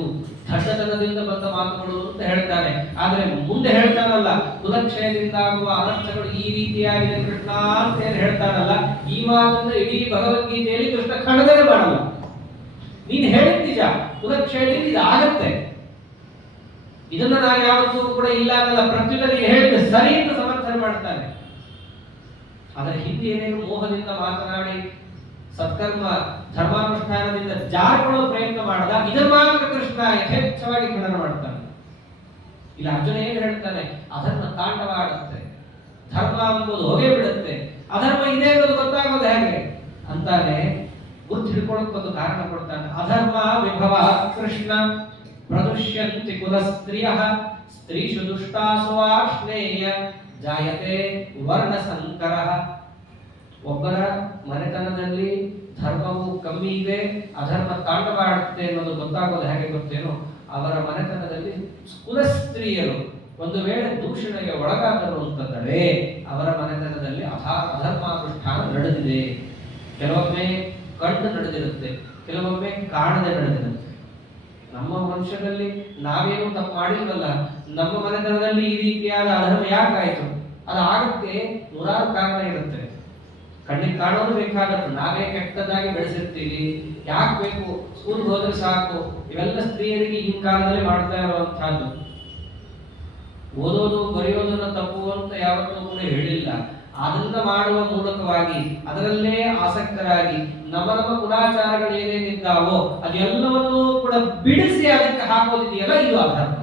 ದಡ್ಡತನದಿಂದ ಬಂದ ಮಾತುಗಳು ಅಂತ ಹೇಳ್ತಾನೆ. ಆದ್ರೆ ಮುಂದೆ ಹೇಳ್ತಾನಲ್ಲ, ಕುಲಕ್ಷಯದಿಂದ ಆಗುವ ಅನರ್ಥಗಳು ಈ ರೀತಿಯಾಗಿದೆ ಕೃಷ್ಣ ಅಂತ ಏನು ಹೇಳ್ತಾನಲ್ಲ, ಈ ಮಾತನ್ನ ಇಡೀ ಭಗವದ್ಗೀತೆಯಲ್ಲಿ ಕೃಷ್ಣ ಖಂಡನೆ ಮಾಡಲ್ಲ. ನೀನ್ ಹೇಳಿದ ನಿಜ, ಕುಲಕ್ಷಯದಿಂದ ಇದು ಆಗತ್ತೆ, ಇದನ್ನ ನಾನು ಯಾವತ್ತೂ ಕೂಡ ಇಲ್ಲ ಅನ್ನಲ್ಲ, ಪ್ರತ್ಯುತ ನೀನು ಹೇಳಿದ ಸರಿ ಅಂತ ಸಮರ್ಥನೆ ಮಾಡ್ತಾನೆ. ಆದರೆ ಹಿಂದೆ ಏನೇನು ಮೋಹದಿಂದ ಮಾತನಾಡಿ ಸತ್ಕರ್ಮ ಧರ್ಮಾನುಷ್ಠಾನದಿಂದ ಜಾರಿಕೊಳ್ಳೋ ಪ್ರಯತ್ನ ಮಾಡಿದ, ಇದನ್ನ ಮಾತ್ರ ಕೃಷ್ಣ ಯಥೇಚ್ಛವಾಗಿ ಖಂಡನ ಮಾಡ್ತಾನೆ. ಇಲ್ಲ ಅರ್ಜುನ ಏನು ಹೇಳ್ತಾನೆ? ಅಧರ್ಮ ತಾಂಡವ ಆಡುತ್ತೆ, ಧರ್ಮ ಎಂಬುದು ಹೋಗೇ ಬಿಡುತ್ತೆ, ಅಧರ್ಮ ಇದೆ ಅನ್ನೋದು ಗೊತ್ತಾಗೋದು ಹೇಗೆ ಅಂತಾನೆ ಗುರ್ತು ಹಿಡ್ಕೊಳ್ಳೋಕ್ಕೊಂದು ಕಾರಣ ಕೊಡ್ತಾನೆ. ಅಧರ್ಮ ವಿಭವ ಕೃಷ್ಣ ಪ್ರದುಷ್ಯಂತಿ ಕುಲಸ್ತ್ರೀಯಃ ಸ್ತ್ರೀಷು ದುಷ್ಟಾಸು ಆಶ್ನೇಯ ಜಾಯತೆ ವರ್ಣ ಸಂಕರಃ. ಒಬ್ಬರ ಮನೆತನದಲ್ಲಿ ಧರ್ಮವು ಕಮ್ಮಿ ಇದೆ, ಅಧರ್ಮ ತಾಂಡವ ಆಡುತ್ತೆ ಅನ್ನೋದು ಗೊತ್ತಾಗೋದು ಹೇಗೆ ಗೊತ್ತೇನೋ? ಅವರ ಮನೆತನದಲ್ಲಿ ಕುಲಸ್ತ್ರೀಯರು ಒಂದು ವೇಳೆ ದೂಷಣೆಗೆ ಒಳಗಾದರು ಅಂತಂದರೆ ಅವರ ಮನೆತನದಲ್ಲಿ ಅಧರ್ಮಾನುಷ್ಠಾನ ನಡೆದಿದೆ. ಕೆಲವೊಮ್ಮೆ ಕಂಡು ನಡೆದಿರುತ್ತೆ, ಕೆಲವೊಮ್ಮೆ ಕಾಣದೆ ನಡೆದಿರುತ್ತೆ. ನಮ್ಮ ವಂಶದಲ್ಲಿ ನಾವೇನು ತಪ್ಪು ಮಾಡಿಲ್ವಲ್ಲ, ನಮ್ಮ ಮನೆತನದಲ್ಲಿ ಈ ರೀತಿಯಾದ ಅಧರ್ಮ ಯಾಕಾಯ್ತು? ಅದು ಆಗಕ್ಕೆ ನೂರಾರು ಕಾರಣ ಇರುತ್ತೆ. ಕಣ್ಣಿಗೆ ಕಾಣೋದು ಬೇಕಾಗತ್ತೆ, ನಾವೇ ಕೆಟ್ಟದಾಗಿ ಬೆಳೆಸಿರ್ತೀವಿ, ಯಾಕೆ ಬೇಕು, ಸ್ಕೂಲ್ಗೆ ಹೋದ್ರೆ ಸಾಕು, ಇವೆಲ್ಲ ಸ್ತ್ರೀಯರಿಗೆ ಈ ಕಾಲದಲ್ಲಿ ಮಾಡ್ತಾ ಇರುವಂತಹದ್ದು. ಓದೋದು ಬರೆಯೋದನ್ನ ತಪ್ಪು ಅಂತ ಯಾವತ್ತೂ ಕೂಡ ಹೇಳಿಲ್ಲ. ಅದನ್ನ ಮಾಡುವ ಮೂಲಕವಾಗಿ ಅದರಲ್ಲೇ ಆಸಕ್ತರಾಗಿ ನಮ್ಮ ಕುಲಾಚಾರಗಳು ಏನೇನಿದ್ದಾವೋ ಅದೆಲ್ಲವನ್ನೂ ಕೂಡ ಬಿಡಿಸಿ ಅದಕ್ಕೆ ಹಾಕೋದಿದೆಯಲ್ಲ, ಇದು ಅಧರ್ಮ.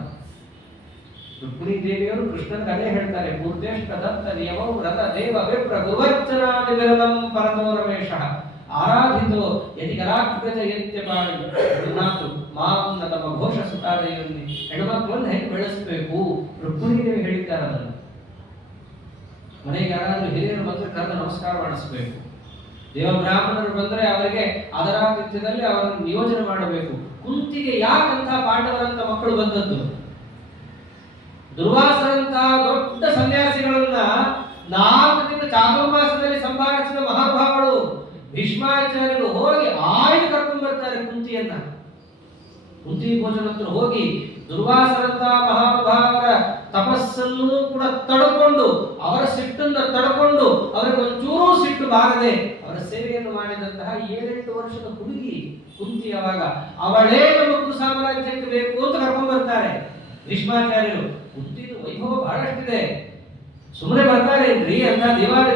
ರುಕ್ಮಿಣಿ ದೇವಿಯವರು ಕೃಷ್ಣನ ಅದೇ ಹೇಳ್ತಾರೆ, ಪೂರ್ದೇಷ್ಟ ದತ್ತ ನಿಯಮೌ ರಥ ದೇವ ವಿಪ್ರ ಗುರುವರ್ಚನಾದಿ ವಿರಲಂ ಪರತೋ ರಮೇಶಃ ಆರಾಧಿತೋ ಯದಿ ಕರಾಗ್ರಜ ಯತ್ಯ ಪಾಣಿ ಗುರುನಾಥು ಮಾಂ ತಮ್ಮ ಘೋಷ ಸುತಾದೆಯಲ್ಲಿ ಹೆಣ್ಮಕ್ಳನ್ನು ಹೇಗೆ ಬೆಳೆಸಬೇಕು ರುಕ್ಮಿಣಿ ದೇವಿ ಹೇಳಿದ್ದಾರೆ. ಅದನ್ನು ಮನೆಗೆ ಯಾರಾದ್ರೂ ಹಿರಿಯರು ಬಂದ್ರೆ ಕರೆದು ನಮಸ್ಕಾರ ಮಾಡಿಸ್ಬೇಕು. ದೇವಬ್ರಾಹ್ಮಣರು ಬಂದ್ರೆ ಅವರಿಗೆ ಅದರಾತಿಥ್ಯದಲ್ಲಿ ಅವರನ್ನು ನಿಯೋಜನೆ ಮಾಡಬೇಕು. ಕುಂತಿಗೆ ಯಾಕಂತ ಪಾಂಡವರಂತ ಮಕ್ಕಳು ಬಂದದ್ದು? ದುರ್ವಾಸರಂತಹ ದೊಡ್ಡ ಸನ್ಯಾಸಿಗಳನ್ನ 4 ದಿನ ಚಾತುರ್ಮಾಸದಲ್ಲಿ ಸಂಭಾಳಿಸಿದ ಮಹಾನುಭಾವಗಳು ಭೀಷ್ಮಾಚಾರ್ಯರು ಹೋಗಿ ಆಯ್ದು ಕರ್ಕೊಂಡು ಬರ್ತಾರೆ ಕುಂತಿಯನ್ನ. ಕುಂತಿ ಭೋಜನ ಹತ್ರ ಹೋಗಿ ದುರ್ವಾಸರಂತಹ ಮಹಾನುಭಾವರ ತಪಸ್ಸನ್ನು ಕೂಡ ತಡ್ಕೊಂಡು, ಅವರ ಸಿಟ್ಟನ್ನ ತಡ್ಕೊಂಡು, ಅವರಿಗೆ ಒಂಚೂರು ಸಿಟ್ಟು ಬಾರದೆ ಅವರ ಸೇವೆಯನ್ನು ಮಾಡಿದಂತಹ 7-8 ವರ್ಷದ ಹುಡುಗಿ ಕುಂತಿ ಅವಾಗ ಅವಳೇ ನಮ್ಮ ಕುರು ಸಾಮ್ರಾಜ್ಯಕ್ಕೆ ಬೇಕು ಅಂತ ಕರ್ಕೊಂಡ್ ಬರ್ತಾರೆ ಭೀಷ್ಮಾಚಾರ್ಯರು. ಕುಂತಿದು ವೈಭವ ಬಹಳಷ್ಟಿದೆ, ಸುಮ್ಮನೆ ಬರ್ತಾರೆ ಏನ್ರಿ ಅಂತ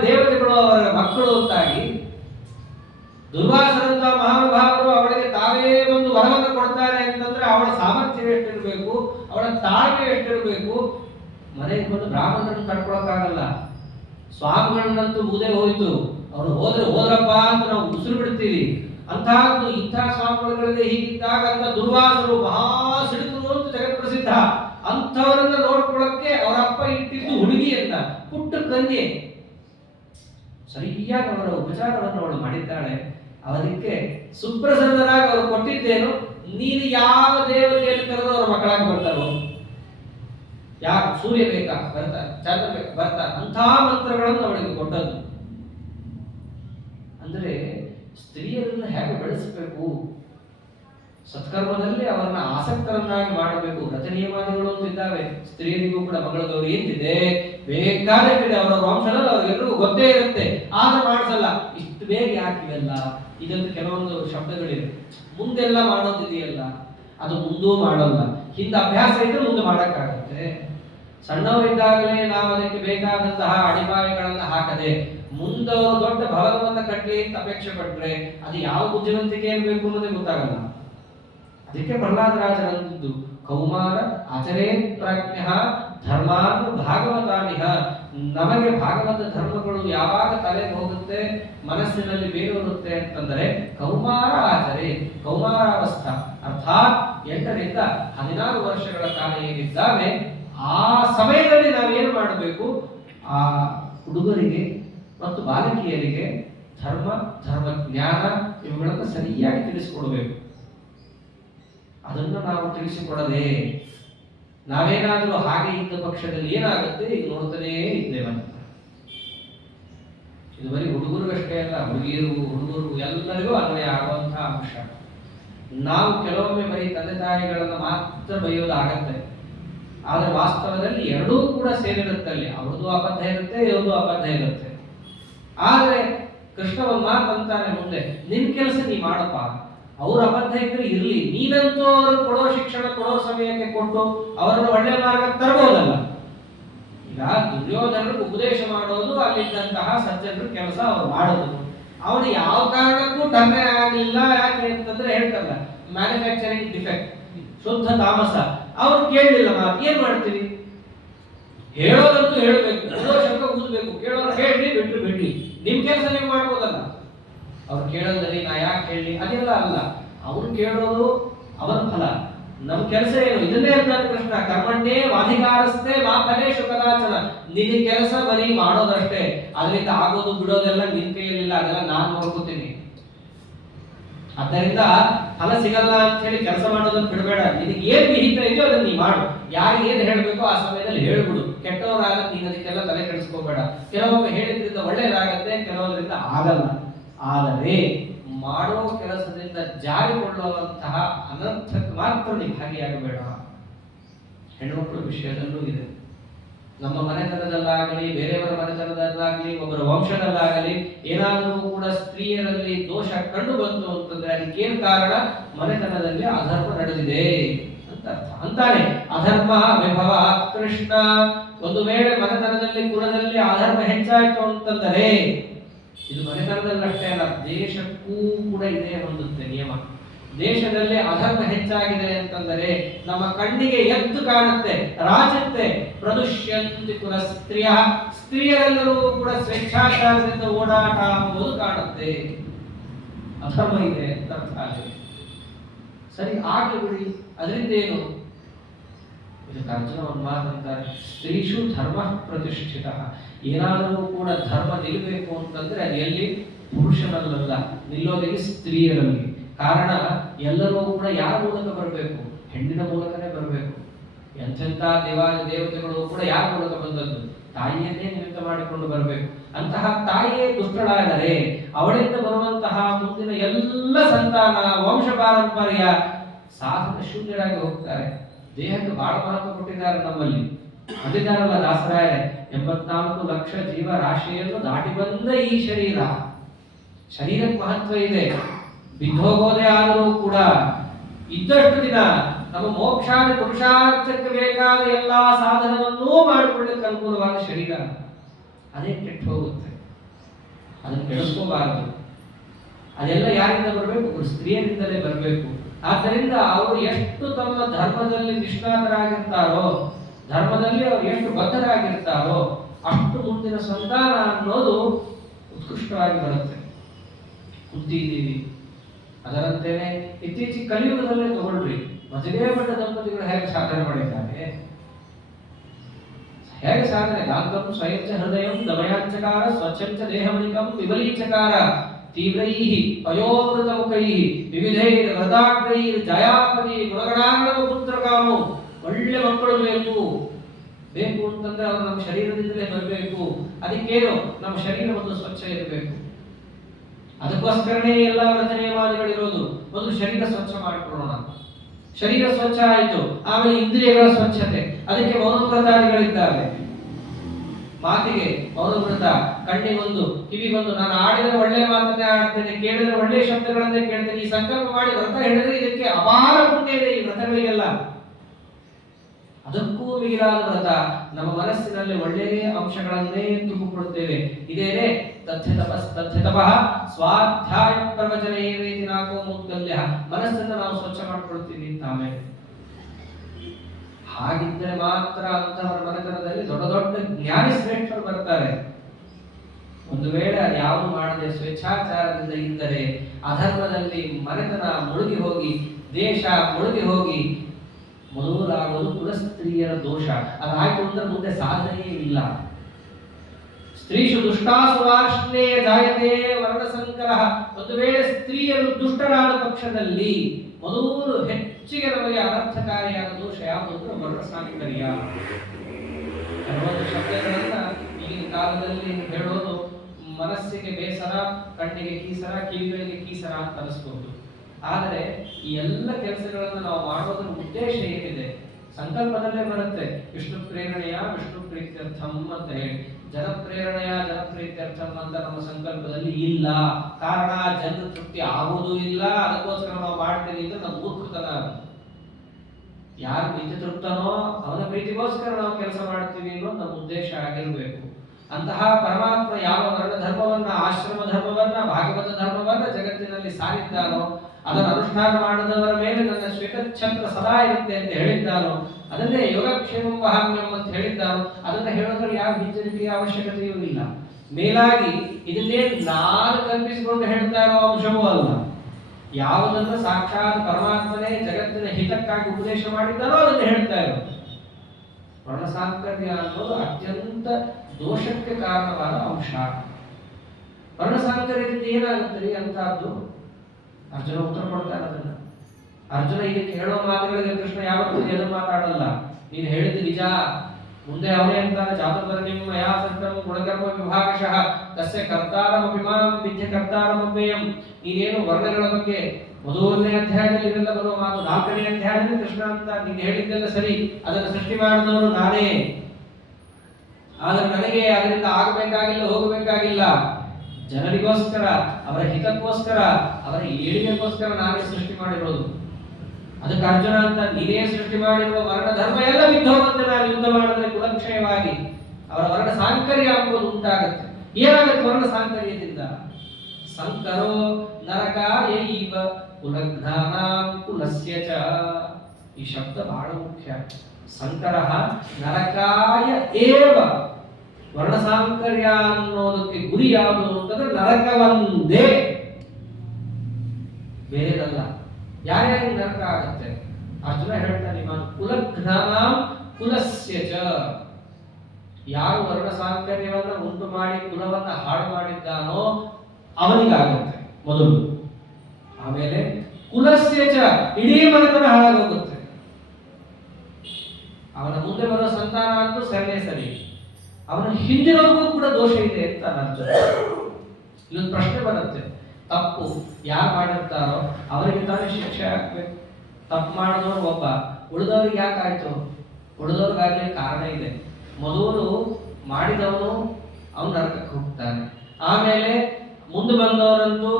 ದೇವತೆಗಳು ಅವರ ಮಕ್ಕಳು ಅಂತಾಗಿ ದುರ್ವಾಸರಂತ ಮಹಾನುಭಾವರು ಅವಳಿಗೆ ತಾವೇ ಒಂದು ವರವನ್ನು ಕೊಡ್ತಾರೆ ಅಂತಂದ್ರೆ ಅವಳ ಸಾಮರ್ಥ್ಯ ಎಷ್ಟಿರಬೇಕು, ಅವಳ ತಾಳ್ಮೆ ಎಷ್ಟಿರಬೇಕು. ಮನೆಗೆ ಬಂದು ಬ್ರಾಹ್ಮಣರನ್ನು ತಡ್ಕೊಳಕ್ಕಾಗಲ್ಲ, ಸ್ವಾಮಿಗಳನ್ನಂತೂ ಮುದೇ ಹೋಯ್ತು, ಅವ್ರು ಹೋದ್ರಪ್ಪ ಅಂತ ನಾವು ಉಸಿರು ಬಿಡ್ತೀವಿ. ಅಂತಹದ್ದು ಇಂಥ ಸ್ವಾಮಿಗಳಿಗೆ ಹೀಗಿದ್ದಾಗ ಅಂತ ದುರ್ವಾಸರು ಮಹಾ ಸಿಡುಕರು ಅಂತ ಜಗತ್ ಪ್ರಸಿದ್ಧ. ಅಂಥವರನ್ನ ನೋಡ್ಕೊಳ್ಳಕ್ಕೆ ಅವರಪ್ಪ ಇಟ್ಟಿದ್ದು ಹುಡುಗಿಯನ್ನ, ಪುಟ್ಟ ಕನ್ಯೆ. ಸರಿಯಾಗಿ ಅವರ ಉಪಚಾರವನ್ನು ಅವಳು ಮಾಡಿದ್ದಾಳೆ. ಅವರಿಗೆ ಸುಪ್ರಸನ್ನರಾಗಿ ಅವರು ಕೊಟ್ಟಿದ್ದೇನು, ನೀನು ಯಾವ ದೇವತೆಯನ್ನು ಕರೆದು ಅವರ ಮಕ್ಕಳಾಗಿ ಬರ್ತಾರೋ, ಯಾರು ಸೂರ್ಯ ಬೇಕಾ ಬರ್ತಾರೆ, ಚಂದ್ರ ಬೇಕಾ ಬರ್ತಾರೆ, ಅಂಥ ಮಂತ್ರಗಳನ್ನು ಅವಳಿಗೆ ಕೊಟ್ಟದ್ದು. ಅಂದ್ರೆ ಸ್ತ್ರೀಯರನ್ನು ಹೇಗೆ ಬೆಳೆಸಬೇಕು, ಸತ್ಕರ್ಮದಲ್ಲಿ ಅವರನ್ನ ಆಸಕ್ತರನ್ನಾಗಿ ಮಾಡಬೇಕು. ವ್ರತ ನಿಯಮಾದಿಗಳು ಅಂತಿದ್ದಾವೆ, ಸ್ತ್ರೀಯರಿಗೂ ಕೂಡ ಮಗಳ ಗೌರಿ ಎಂತಿದೆ, ಬೇಕಾದಷ್ಟಿದೆ, ಅವರ ವಂಶದಲ್ಲಿ ಅವ್ರಿಗೆಲ್ಲರಿಗೂ ಗೊತ್ತೇ ಇರುತ್ತೆ, ಆದ್ರೆ ಮಾಡಿಸಲ್ಲ. ಇಷ್ಟು ಬೇಗ ಯಾಕಿವೆಲ್ಲ, ಇದಂತ ಕೆಲವೊಂದು ಶಬ್ದಗಳಿವೆ. ಮುಂದೆಲ್ಲ ಮಾಡೋದಿದೆಯಲ್ಲ, ಅದು ಮುಂದೂ ಮಾಡಲ್ಲ, ಹಿಂದೆ ಅಭ್ಯಾಸ ಇದ್ರೆ ಮುಂದೆ ಮಾಡಕ್ಕಾಗತ್ತೆ. ಸಣ್ಣವರಿದ್ದಾಗಲೇ ನಾವು ಅದಕ್ಕೆ ಬೇಕಾದಂತಹ ಅಡಿಪಾಯಗಳನ್ನ ಹಾಕದೆ ಮುಂದವರು ದೊಡ್ಡ ಭವನವನ್ನ ಕಟ್ಟಲಿ ಅಂತ ಅಪೇಕ್ಷೆ ಪಟ್ರೆ ಅದು ಯಾವ ಬುದ್ಧಿವಂತಿಕೆ ಇರಬೇಕು ಅನ್ನೋದೇ ಗೊತ್ತಾಗಲ್ಲ. ಅದಕ್ಕೆ ಪ್ರಹ್ಲಾದರಾಜರಂತದ್ದು ಕೌಮಾರ ಆಚರೇ ಪ್ರಾಜ್ಞ ಧರ್ಮಾನ್ ಭಾಗವತಾನಿಹ. ನಮಗೆ ಭಾಗವತ ಧರ್ಮಗಳು ಯಾವಾಗ ತಲೆಗೆ ಹೋಗುತ್ತೆ, ಮನಸ್ಸಿನಲ್ಲಿ ಬೇರೂರುತ್ತೆ ಅಂತಂದ್ರೆ ಕೌಮಾರ ಆಚರೆ, ಕೌಮಾರಾವಸ್ಥಾ ಅರ್ಥಾತ್ 8ರಿಂದ 16 ವರ್ಷಗಳ ಕಾಲ ಏನಿದ್ದಾವೆ ಆ ಸಮಯದಲ್ಲಿ ನಾವೇನು ಮಾಡಬೇಕು, ಆ ಹುಡುಗರಿಗೆ ಮತ್ತು ಬಾಲಕಿಯರಿಗೆ ಧರ್ಮ ಜ್ಞಾನ ಇವುಗಳನ್ನು ಸರಿಯಾಗಿ ತಿಳಿಸಿಕೊಡಬೇಕು. ಅದನ್ನು ನಾವು ತಿಳಿಸಿಕೊಡದೆ ನಾವೇನಾದರೂ ಹಾಗೆ ಇದ್ದ ಪಕ್ಷದಲ್ಲಿ ಏನಾಗುತ್ತೆ, ಈಗ ನೋಡ್ತಾನೇ ಇದ್ದೇವೆ. ಇದು ಬರೀ ಹುಡುಗರಿಗಷ್ಟೇ ಅಲ್ಲ, ಹುಡುಗರು ಎಲ್ಲರಿಗೂ ಅನ್ವಯ ಆಗುವಂತಹ ಅಂಶ. ನಾವು ಕೆಲವೊಮ್ಮೆ ಬರೀ ತಂದೆ ತಾಯಿಗಳನ್ನು ಮಾತ್ರ ಬೈಯೋದಾಗತ್ತೆ, ಆದ್ರೆ ವಾಸ್ತವದಲ್ಲಿ ಎರಡೂ ಕೂಡ ಸೇರಿರುತ್ತಲ್ಲಿ. ಅವ್ರದ್ದು ಅಬದ್ಧ ಇರುತ್ತೆ, ಇವ್ರದ್ದು ಅಬದ್ಧ ಇರುತ್ತೆ. ಆದ್ರೆ ಕೃಷ್ಣ ಒಂದ್ ಮಾತು ಅಂತಾನೆ ಮುಂದೆ, ನಿನ್ ಕೆಲಸ ನೀ ಮಾಡಪ್ಪ, ಅವ್ರ ಅಬದ್ಧ ಇದ್ರೆ ಇರ್ಲಿ, ನೀನಂತೂ ಅವ್ರು ಕೊಡೋ ಶಿಕ್ಷಣ ಕೊಡೋ ಸಮಯಕ್ಕೆ ಕೊಟ್ಟು ಅವರನ್ನು ಒಳ್ಳೆ ಮಾರ್ಗ ತರಬಹುದಲ್ಲ. ಈಗ ದುರ್ಯೋಧನರಿಗೆ ಉಪದೇಶ ಮಾಡೋದು ಅಲ್ಲಿದ್ದಂತಹ ಸಜ್ಜನರ ಕೆಲಸ ಅವ್ರು ಮಾಡೋದು. ಅವನು ಯಾವ ಕಾರಣಕ್ಕೂ ಟರ್ನೆ ಆಗಲಿಲ್ಲ. ಯಾಕೆ ಅಂತಂದ್ರೆ ಹೇಳ್ತಾರಲ್ಲ, ಮ್ಯಾನುಫ್ಯಾಕ್ಚರಿಂಗ್ ಡಿಫೆಕ್ಟ್, ಶುದ್ಧ ತಾಮಸ. ಅವ್ರು ಕೇಳಲಿಲ್ಲ ಮಾತು, ಏನ್ ಮಾಡ್ತೀವಿ? ಹೇಳೋದಂತೂ ಹೇಳಬೇಕು, ಶಬ್ದ ಊದಬೇಕು, ಕೇಳೋರು ಹೇಳಿ ಬಿಟ್ರು ಬಿಡ್ಲಿ, ನಿಮ್ ಕೆಲಸ ನೀವು ಮಾಡ್ಬೋದಲ್ಲ. ಅವ್ರು ಕೇಳೋದ್ರಲ್ಲಿ ನಾ ಯಾಕೆ ಹೇಳಿ ಅದೆಲ್ಲ ಅಲ್ಲ, ಅವ್ರು ಕೇಳೋದು ಅವರ ಫಲ, ನಮ್ ಕೆಲಸ ಏನು? ಇದನ್ನೇ ಅಂತಾರೆ ಕೃಷ್ಣ, ಕರ್ಮಣ್ಣೇ ವಾಧಿಕಾರಸ್ಥೆ ಮಾ ಫಲೇಶು ಕದಾಚನ. ನಿನ್ನ ಕೆಲಸ ಬರೀ ಮಾಡೋದಷ್ಟೇ, ಅದರಿಂದ ಆಗೋದು ಬಿಡೋದೆಲ್ಲ ನಿನ್ ಕೈಯಲ್ಲಿಲ್ಲ, ಅದೆಲ್ಲ ನಾನ್ ನೋಡ್ಕೋತೀನಿ. ಆದ್ದರಿಂದ ಫಲ ಸಿಗಲ್ಲ ಅಂತ ಹೇಳಿ ಕೆಲಸ ಮಾಡೋದನ್ನ ಬಿಡಬೇಡ. ನಿನಗೆ ಏನ್ ವಿಹಿತ ಇದೆಯೋ ಅದನ್ನ ನೀ ಮಾಡು. ಯಾರಿಗೆ ಏನ್ ಹೇಳ್ಬೇಕೋ ಆ ಸಮಯದಲ್ಲಿ ಹೇಳ್ಬಿಡು. ಕೆಟ್ಟವರಾಗತ್ತೆ, ನೀನು ಅದಕ್ಕೆಲ್ಲ ತಲೆ ಕೆಡಿಸ್ಕೋಬೇಡ. ಕೆಲವೊಮ್ಮೆ ಹೇಳಿದ್ರಿಂದ ಒಳ್ಳೇದಾಗತ್ತೆ, ಕೆಲವೊಂದರಿಂದ ಆಗಲ್ಲ. ಆದರೆ ಮಾಡೋ ಕೆಲಸದಿಂದ ಜಾರಿಕೊಳ್ಳುವಂತಹ ಅನರ್ಥಕ್ಕೆ ಮಾತ್ರ ನೀವು ಭಾಗಿಯಾಗಬೇಡ. ಹೆಣ್ಣುಮಕ್ಕಳ ವಿಷಯದಲ್ಲೂ ಇದೆ. ನಮ್ಮ ಮನೆತನದಲ್ಲಾಗಲಿ, ಬೇರೆಯವರ ಮನೆತನದಲ್ಲಾಗಲಿ, ಒಬ್ಬರ ವಂಶದಲ್ಲಾಗಲಿ ಏನಾದರೂ ಕೂಡ ಸ್ತ್ರೀಯರಲ್ಲಿ ದೋಷ ಕಂಡು ಬಂತು ಅಂತಂದ್ರೆ ಅದಕ್ಕೇನು ಕಾರಣ? ಮನೆತನದಲ್ಲಿ ಅಧರ್ಮ ನಡೆದಿದೆ ಅಂತ ಅರ್ಥ. ಅಂತಾನೆ ಅಧರ್ಮ ವಿಭವ ಕೃಷ್ಣ. ಒಂದು ವೇಳೆ ಮನೆತನದಲ್ಲಿ ಕುಲದಲ್ಲಿ ಅಧರ್ಮ ಹೆಚ್ಚಾಯಿತು ಅಂತಂದರೆ, ಇದು ಮನೆತನದಲ್ಲಷ್ಟೇ ಅಲ್ಲ, ದೇಶಕ್ಕೂ ಕೂಡ ಇದೇ ಹೊಂದುತ್ತೆ ನಿಯಮ. ದೇಶದಲ್ಲಿ ಅಧರ್ಮ ಹೆಚ್ಚಾಗಿದೆ ಅಂತಂದರೆ ನಮ್ಮ ಕಣ್ಣಿಗೆ ಎದ್ದು ಕಾಣುತ್ತೆ, ರಾಜತ್ತೆ. ಪ್ರದುಷ್ಯಂತಿ ಕುಲ ಸ್ತ್ರೀಯ, ಸ್ತ್ರೀಯರೆಲ್ಲರೂ ಕೂಡ ಸ್ವೇಚ್ಛಾಚಾರದಿಂದ ಓಡಾಟ ಎಂಬುದು ಕಾಣುತ್ತೆ. ಅಧರ್ಮ ಇದೆ ಅಂತ ಅರ್ಥ ಆಗಿದೆ. ಸರಿ, ಆಗಲಿ ಬಿಡಿ, ಅದರಿಂದ ಏನು? ಇದಕ್ಕೆ ಅರ್ಜುನ ಒಂದು ಮಾತಂತಾರೆ, ಸ್ತ್ರೀಷು ಧರ್ಮ ಪ್ರತಿಷ್ಠಿತ. ಏನಾದರೂ ಕೂಡ ಧರ್ಮ ನಿಲ್ಲಬೇಕು ಅಂತಂದ್ರೆ ಅದು ಎಲ್ಲಿ? ಪುರುಷನಲ್ಲ, ನಿಲ್ಲೋದಿಗೆ ಸ್ತ್ರೀಯರಲ್ಲಿ. ಕಾರಣ ಎಲ್ಲರೂ ಕೂಡ ಯಾರ ಮೂಲಕ ಬರಬೇಕು? ಹೆಣ್ಣಿನ ಮೂಲಕನೇ ಬರಬೇಕು. ಎಂತೆಂಥ ದೇವತೆಗಳು ಕೂಡ ಯಾರ ಮೂಲಕ ಬಂದದ್ದು? ತಾಯಿಯನ್ನೇ ನಿಮಿತ್ತ ಮಾಡಿಕೊಂಡು ಬರಬೇಕು. ಅಂತಹ ತಾಯಿಯೇ ದುಷ್ಟಳಾದರೆ ಅವಳಿಂದ ಬರುವಂತಹ ಮುಂದಿನ ಎಲ್ಲ ಸಂತಾನ, ವಂಶ ಪಾರಂಪರ್ಯ ಸಾಧನ ಶೂನ್ಯರಾಗಿ ಹೋಗ್ತಾರೆ. ದೇಹಕ್ಕೆ ಬಹಳ ಮಹತ್ವ ಕೊಟ್ಟಿದ್ದಾರೆ ನಮ್ಮಲ್ಲಿ. ಅದಿದ್ದಾರಲ್ಲ ದಾಸರಾಯರೇ, 84 ಲಕ್ಷ ಜೀವ ರಾಶಿಯನ್ನು ದಾಟಿ ಬಂದ ಈ ಶರೀರ ಶರೀರಕ್ಕೆ ಮಹತ್ವ ಇದೆ, ಬಿದ್ದೋಗೋದೇ ಆದರೂ ಕೂಡ ಇದ್ದಷ್ಟು ದಿನ ನಮ್ಮ ಮೋಕ್ಷಾದಿ ಪುರುಷಾರ್ಥಕ್ಕೆ ಬೇಕಾದ ಎಲ್ಲಾ ಸಾಧನವನ್ನೂ ಮಾಡಿಕೊಳ್ಳಕ್ಕೆ ಅನುಕೂಲವಾದ ಶರೀರ ಅದೇ ಕೆಟ್ಟು ಹೋಗುತ್ತೆ. ಅದನ್ನು ಕೆಡಿಸ್ಕೋಬಾರದು. ಅದೆಲ್ಲ ಯಾರಿಂದ ಬರಬೇಕು? ಸ್ತ್ರೀಯರಿಂದಲೇ ಬರಬೇಕು. ಆದ್ದರಿಂದ ಅವರು ಎಷ್ಟು ತಮ್ಮ ಧರ್ಮದಲ್ಲಿ ನಿಷ್ಣಾತರಾಗಿರ್ತಾರೋ, ಧರ್ಮದಲ್ಲಿ ಅವರು ಎಷ್ಟು ಬದ್ಧರಾಗಿರ್ತಾರೋ ಅಷ್ಟು ಮುಂದಿನ ಸಂತಾನ ಅನ್ನೋದು ಉತ್ಕೃಷ್ಟವಾಗಿ ಬರುತ್ತೆ. ಕುಂತಿದ್ದೀವಿ. ಅದರಂತೆಯೇ ಇತ್ತೀಚೆಗೆ ಕಲಿಯುಗದಲ್ಲೇ ತಗೊಳ್ರಿ, ಮದುವೆ ಬಂದ ದಂಪತಿಗಳು ಹೇಗೆ ಸಾಧನೆ ಮಾಡಿದ್ದಾರೆ, ಹೇಗೆ ಸಾಧನೆ. ಗಾಂಗಂ ಸ್ವಯಂಚ ಹೃದಯಂ ದಮಯಾಂಚಕಾರ ಸ್ವಚ್ಛಂಚ ದೇಹಮಣಿಕಂ ವಿಬಲೀಚಕಾರ ತೀವ್ರೈಃ ಪಯೋವೃತ ಮುಖೈಃ ವಿವಿಧೈರ್ ವ್ರತಾಗ್ರೈರ್ ಜಯಾಪತಿ ಗುಣಗಣಾರ್ಣವ ಪುತ್ರಕಾಮು. ಒಳ್ಳೆ ಮಕ್ಕಳು ಬೇಕು ಅಂತಂದ್ರೆ ಅವರು ನಮ್ಮ ಶರೀರದಿಂದಲೇ ಬರಬೇಕು. ಅದಕ್ಕೇನು? ನಮ್ಮ ಶರೀರ ಒಂದು ಸ್ವಚ್ಛ ಇರಬೇಕು. ಅದಕ್ಕೋಸ್ಕರನೇ ಎಲ್ಲ ವ್ರತ ನಿಯಮಾದಿಗಳಿರೋದು. ಒಂದು ಶರೀರ ಸ್ವಚ್ಛ ಮಾಡಿಕೊಳ್ಳೋಣ. ಶರೀರ ಸ್ವಚ್ಛ ಆಯಿತು, ಆಮೇಲೆ ಇಂದ್ರಿಯಗಳ ಸ್ವಚ್ಛತೆ. ಅದಕ್ಕೆ ಮೌನವ್ರತಾದಿಗಳಿದ್ದಾವೆ. ಮಾತಿಗೆ ಮೌನವ್ರತ, ಕಣ್ಣಿಗೊಂದು, ಕಿವಿಗೊಂದು. ನಾನು ಆಡಿದರೆ ಒಳ್ಳೆ ಮಾತನ್ನೇ ಆಡ್ತೇನೆ, ಕೇಳಿದ್ರೆ ಒಳ್ಳೆ ಶಬ್ದಗಳನ್ನೇ ಕೇಳ್ತೇನೆ. ಈ ಸಂಕಲ್ಪ ಮಾಡಿ ವ್ರತ ಹೇಳಿದ್ರೆ ಇದಕ್ಕೆ ಅಪಾರ ಪುಣ್ಯ ಇದೆ ಈ ವ್ರತಗಳಿಗೆಲ್ಲ. ಅದಕ್ಕೂ ಮಿಗಿಲಾದ ವ್ರತ. ನಮ್ಮ ಮನಸ್ಸಿನಲ್ಲಿ ಒಳ್ಳೆಯ ಅಂಶಗಳನ್ನೇ ತುಂಬಿಕೊಳ್ಳುತ್ತೇವೆ. ಇದೇನೆ ತಥ್ಯತಪಃ ಸ್ವಾಧ್ಯಾಯ ಪ್ರವಚನ ಏನೇತಿ ನಾಕೋ ಮುದ್ಗಲ್ಯ. ಮನಸ್ಸನ್ನು ನಾವು ಸ್ವಚ್ಛ ಮಾಡ್ಕೊಳ್ತೀವಿ ಅಂತ. ಆಮೇಲೆ ಹಾಗಿದ್ದರೆ ಮಾತ್ರ ಅಂತವರ ಮನೆತನದಲ್ಲಿ ದೊಡ್ಡ ದೊಡ್ಡ ಜ್ಞಾನಿ ಶ್ರೇಷ್ಠರು ಬರ್ತಾರೆ. ಒಂದು ವೇಳೆ ಅದು ಯಾವುದು ಮಾಡದೆ ಸ್ವೇಚ್ಛಾಚಾರದಿಂದ ಇದ್ದರೆ ಅಧರ್ಮದಲ್ಲಿ ಮನೆತನ ಮುಳುಗಿ ಹೋಗಿ, ದೇಶ ಮುಳುಗಿ ಹೋಗಿ ಮೊದಲಾಗುವುದು ಕುಲಸ್ತ್ರೀಯರ ದೋಷ. ಅದಾಯ್ತು ಅಂದ್ರೆ ಮುಂದೆ ಸಾಧನೆಯೇ ಇಲ್ಲ. ಸ್ತ್ರೀಷು ದುಷ್ಟಾಸು ವಾರ್ಷ್ಣೇಯ ಜಾಯತೆ ವರ್ಣಸಂಕರ. ಒಂದು ವೇಳೆ ಸ್ತ್ರೀಯರು ದುಷ್ಟರಾದ ಪಕ್ಷದಲ್ಲಿ ಮೊದಲು ಹೆಚ್ಚಿಗೆ ನಮಗೆ ಅನರ್ಥಕಾರಿಯಾದ ದೋಷ ಯಾವುದು ಅಂದ್ರೆ ವರ್ಣಸಾಂಕರ್ಯ. ಕೆಲವೊಂದು ಶಬ್ದಗಳನ್ನ ಈಗಿನ ಕಾಲದಲ್ಲಿ ಹೇಳೋದು ಮನಸ್ಸಿಗೆ ಬೇಸರ, ಕಣ್ಣಿಗೆ ಕೀಸರ, ಕಿವಿಗಳಿಗೆ ಕೀಸರ ಅಂತ ಅನಿಸ್ಬಹುದು. ಆದರೆ ಈ ಎಲ್ಲ ಕೆಲಸಗಳನ್ನು ನಾವು ಮಾಡೋದ್ರ ಉದ್ದೇಶ ಏನಿದೆ? ಸಂಕಲ್ಪದಲ್ಲೇ ಬರುತ್ತೆ. ವಿಷ್ಣು ಪ್ರೇರಣೆಯ ವಿಷ್ಣು ಪ್ರೀತ್ಯರ್ಥಂ ಅಂತ ಹೇಳಿ. ಜನಪ್ರೇರಣೆಯ ಜನಪ್ರೀತ್ಯರ್ಥಂ ಅಂತ ನಮ್ಮ ಸಂಕಲ್ಪದಲ್ಲಿ ಇಲ್ಲ. ಕಾರಣ ಜನ ತೃಪ್ತಿ ಆಗುವುದೂ ಇಲ್ಲ. ಅದಕ್ಕೋಸ್ಕರ ನಾವು ಮಾಡ್ತೇವೆ ಅಂತ ನಮ್ಮ ಮೂರ್ಖತನ. ಯಾರು ನಿತ್ಯ ತೃಪ್ತನೋ ಅವನ ಪ್ರೀತಿಗೋಸ್ಕರ ನಾವು ಕೆಲಸ ಮಾಡ್ತೀವಿ ಅನ್ನೋದು ನಮ್ಮ ಉದ್ದೇಶ ಆಗಿರಬೇಕು. ಅಂತಹ ಪರಮಾತ್ಮ ಯಾವ ವರ್ಣ ಧರ್ಮವನ್ನ, ಆಶ್ರಮ ಧರ್ಮವನ್ನ, ಭಾಗವತ ಧರ್ಮವನ್ನ ಜಗತ್ತಿನಲ್ಲಿ ಸಾರಿದ್ದಾನೋ, ಅದನ್ನು ಅನುಷ್ಠಾನ ಮಾಡದವರ ಮೇಲೆ ನನ್ನ ಶ್ವೇತಛತ್ರ ಸದಾ ಇರುತ್ತೆ ಅಂತ ಹೇಳಿದ್ದಾನೋ, ಅದನ್ನೇ ಯೋಗಕ್ಷೇಮಂ ವಹಾಮ್ಯಂ ಅಂತ ಹೇಳಿದ್ದಾನೋ, ಅದನ್ನ ಹೇಳೋದ್ರಲ್ಲಿ ಯಾವ ಹಿಂಜರಿಕೆಯ ಅವಶ್ಯಕತೆಯೂ ಇಲ್ಲ. ಮೇಲಾಗಿ ಇದನ್ನೇ ನಾನು ಕಲ್ಪಿಸಿಕೊಂಡು ಹೇಳ್ತಾ ಇರೋ ಅಂಶವೂ ಅಲ್ಲ. ಯಾವುದನ್ನ ಸಾಕ್ಷಾತ್ ಪರಮಾತ್ಮನೇ ಜಗತ್ತಿನ ಹಿತಕ್ಕಾಗಿ ಉಪದೇಶ ಮಾಡಿದ್ದಾನೋ ಅದನ್ನು ಹೇಳ್ತಾ ಇರೋ. ವರ್ಣಸಾಂಕರ್ಯ ಅನ್ನೋದು ಅತ್ಯಂತ ದೋಷಕ್ಕೆ ಕಾರಣವಾದ ಅಂಶ. ವರ್ಣಸಾಂಕರ್ಯದಿಂದ ಏನಾಗುತ್ತದೆ ಅಂತದ್ದು? ಅರ್ಜುನ ಉತ್ತರ ಕೊಡ್ತಾನೆ ಅದನ್ನ. ಅರ್ಜುನ ಇದಕ್ಕೆ ಹೇಳೋ ಮಾತುಗಳಿಗೆ ಕೃಷ್ಣ ಯಾವತ್ತೂ ಎದುರು ಮಾತಾಡಲ್ಲ. ನೀನು ಹೇಳಿದ್ದು ನಿಜ. ಮುಂದೆ ಅವನೇ ಅಂತಾನೆ, ಚಾತುರ್ವರ್ಣ್ಯಂ ಮಯಾ ಸೃಷ್ಟಂ ಗುಣಕರ್ಮ ವಿಭಾಗಶಃ ತಸ್ಯ ಕರ್ತಾರಮಪಿ ಮಾಂ ವಿದ್ಯ ಕರ್ತಾರಮವ್ಯಯಂ. ನೀನೇನು ವರ್ಣಗಳ ಬಗ್ಗೆ ಮೊದಲನೇ ಅಧ್ಯಾಯದಲ್ಲಿ ಇವೆಲ್ಲ ಬರುವ ಮಾತು, 4ನೇ ಅಧ್ಯಾಯದಲ್ಲಿ ಕೃಷ್ಣ ಅಂತ ನೀನು ಹೇಳಿದ್ದೆಲ್ಲ ಸರಿ, ಅದನ್ನು ಸೃಷ್ಟಿ ಮಾಡಿದವರು ನಾನೇ. ಆದ್ರೆ ನನಗೆ ಅದರಿಂದ ಆಗಬೇಕಾಗಿಲ್ಲ, ಹೋಗಬೇಕಾಗಿಲ್ಲ. ಜನರಿಗೋಸ್ಕರ, ಅವರ ಹಿತಕ್ಕೋಸ್ಕರ, ಅವರ ಏಳಿಗೆಗೋಸ್ಕರ ನಾನೇ ಸೃಷ್ಟಿ ಮಾಡಿರೋದು. ಅದಕ್ಕೆ ಅರ್ಜುನ ಅಂತ, ನೀನೇ ಸೃಷ್ಟಿ ಮಾಡಿರುವ ವರ್ಣ ಧರ್ಮ ಎಲ್ಲ ಬಿದ್ದೋಗುತ್ತೆ ನಾನು ಯುದ್ಧ ಮಾಡಿದ್ರೆ ಕುಲಕ್ಷಯವಾಗಿ. ಅವರ ವರ್ಣ ಸಾಂಕರ್ಯ ಎಂಬುದು ಉಂಟಾಗುತ್ತೆ. ಏನಾಗುತ್ತೆ ವರ್ಣ ಸಾಂಕರ್ಯದಿಂದ? ಸಂಕರೋ ನರಕಾಯ ಇವ ಕುಲಘ್ನಾನಾಂ ಕುಲಸ್ಯ ಚ. ಈ ಶಬ್ದ ಬಹಳ ಮುಖ್ಯ. ಸಂಕರಃ ನರಕಾಯ ಏವ. ವರ್ಣಸಾಂಕರ್ಯ ಅನ್ನೋದಕ್ಕೆ ಗುರಿ ಯಾವುದು ಅಂತಂದ್ರೆ ನರಕವಂದೇ, ಬೇರೆದಲ್ಲ. ಯಾರ್ಯಾರಿಗೆ ನರಕ ಆಗುತ್ತೆ? ಅರ್ಜುನ ಹೇಳ್ತಾನೆ, ಕುಲಘ್ನಾನಾಂ ಕುಲಸ್ಯ ಚ. ಯಾರು ವರ್ಣಸಾಂಕರ್ಯವನ್ನ ಉಂಟು ಮಾಡಿ ಕುಲವನ್ನ ಹಾಳು ಮಾಡಿದ್ದಾನೋ ಅವನಿಗಾಗುತ್ತೆ ಮೊದಲು. ಆಮೇಲೆ ಕುಲಸ್ಯ ಚ, ಇಡೀ ಮನೆತನ ಹಾಳಾಗೋಗುತ್ತೆ. ಅವನ ಮುಂದೆ ಬರೋ ಸಂತಾನ ಅಂತೂ ಸರಿನೇ ಸರಿ, ಅವನ ಹಿಂದಿನವರಿಗೂ ಕೂಡ ದೋಷ ಇದೆ ಅಂತ ಅರ್ಜುನ. ಇಲ್ಲೊಂದು ಪ್ರಶ್ನೆ ಬರುತ್ತೆ, ತಪ್ಪು ಯಾರು ಮಾಡಿರ್ತಾರೋ ಅವರಿಗೆ ತಾನೇ ಶಿಕ್ಷೆ ಆಗ್ಬೇಕು. ತಪ್ಪು ಮಾಡಿದವರು ಒಬ್ಬ, ಉಳಿದವ್ರಿಗೆ ಯಾಕಾಯ್ತು? ಉಳಿದವ್ರಿಗಾಗಲೇ ಕಾರಣ ಇದೆ. ಮೊದಲು ಮಾಡಿದವನು ಅವನು ನರಕಕ್ಕೆ ಹೋಗ್ತಾನೆ. ಆಮೇಲೆ ಮುಂದೆ ಬಂದವರಂತೂ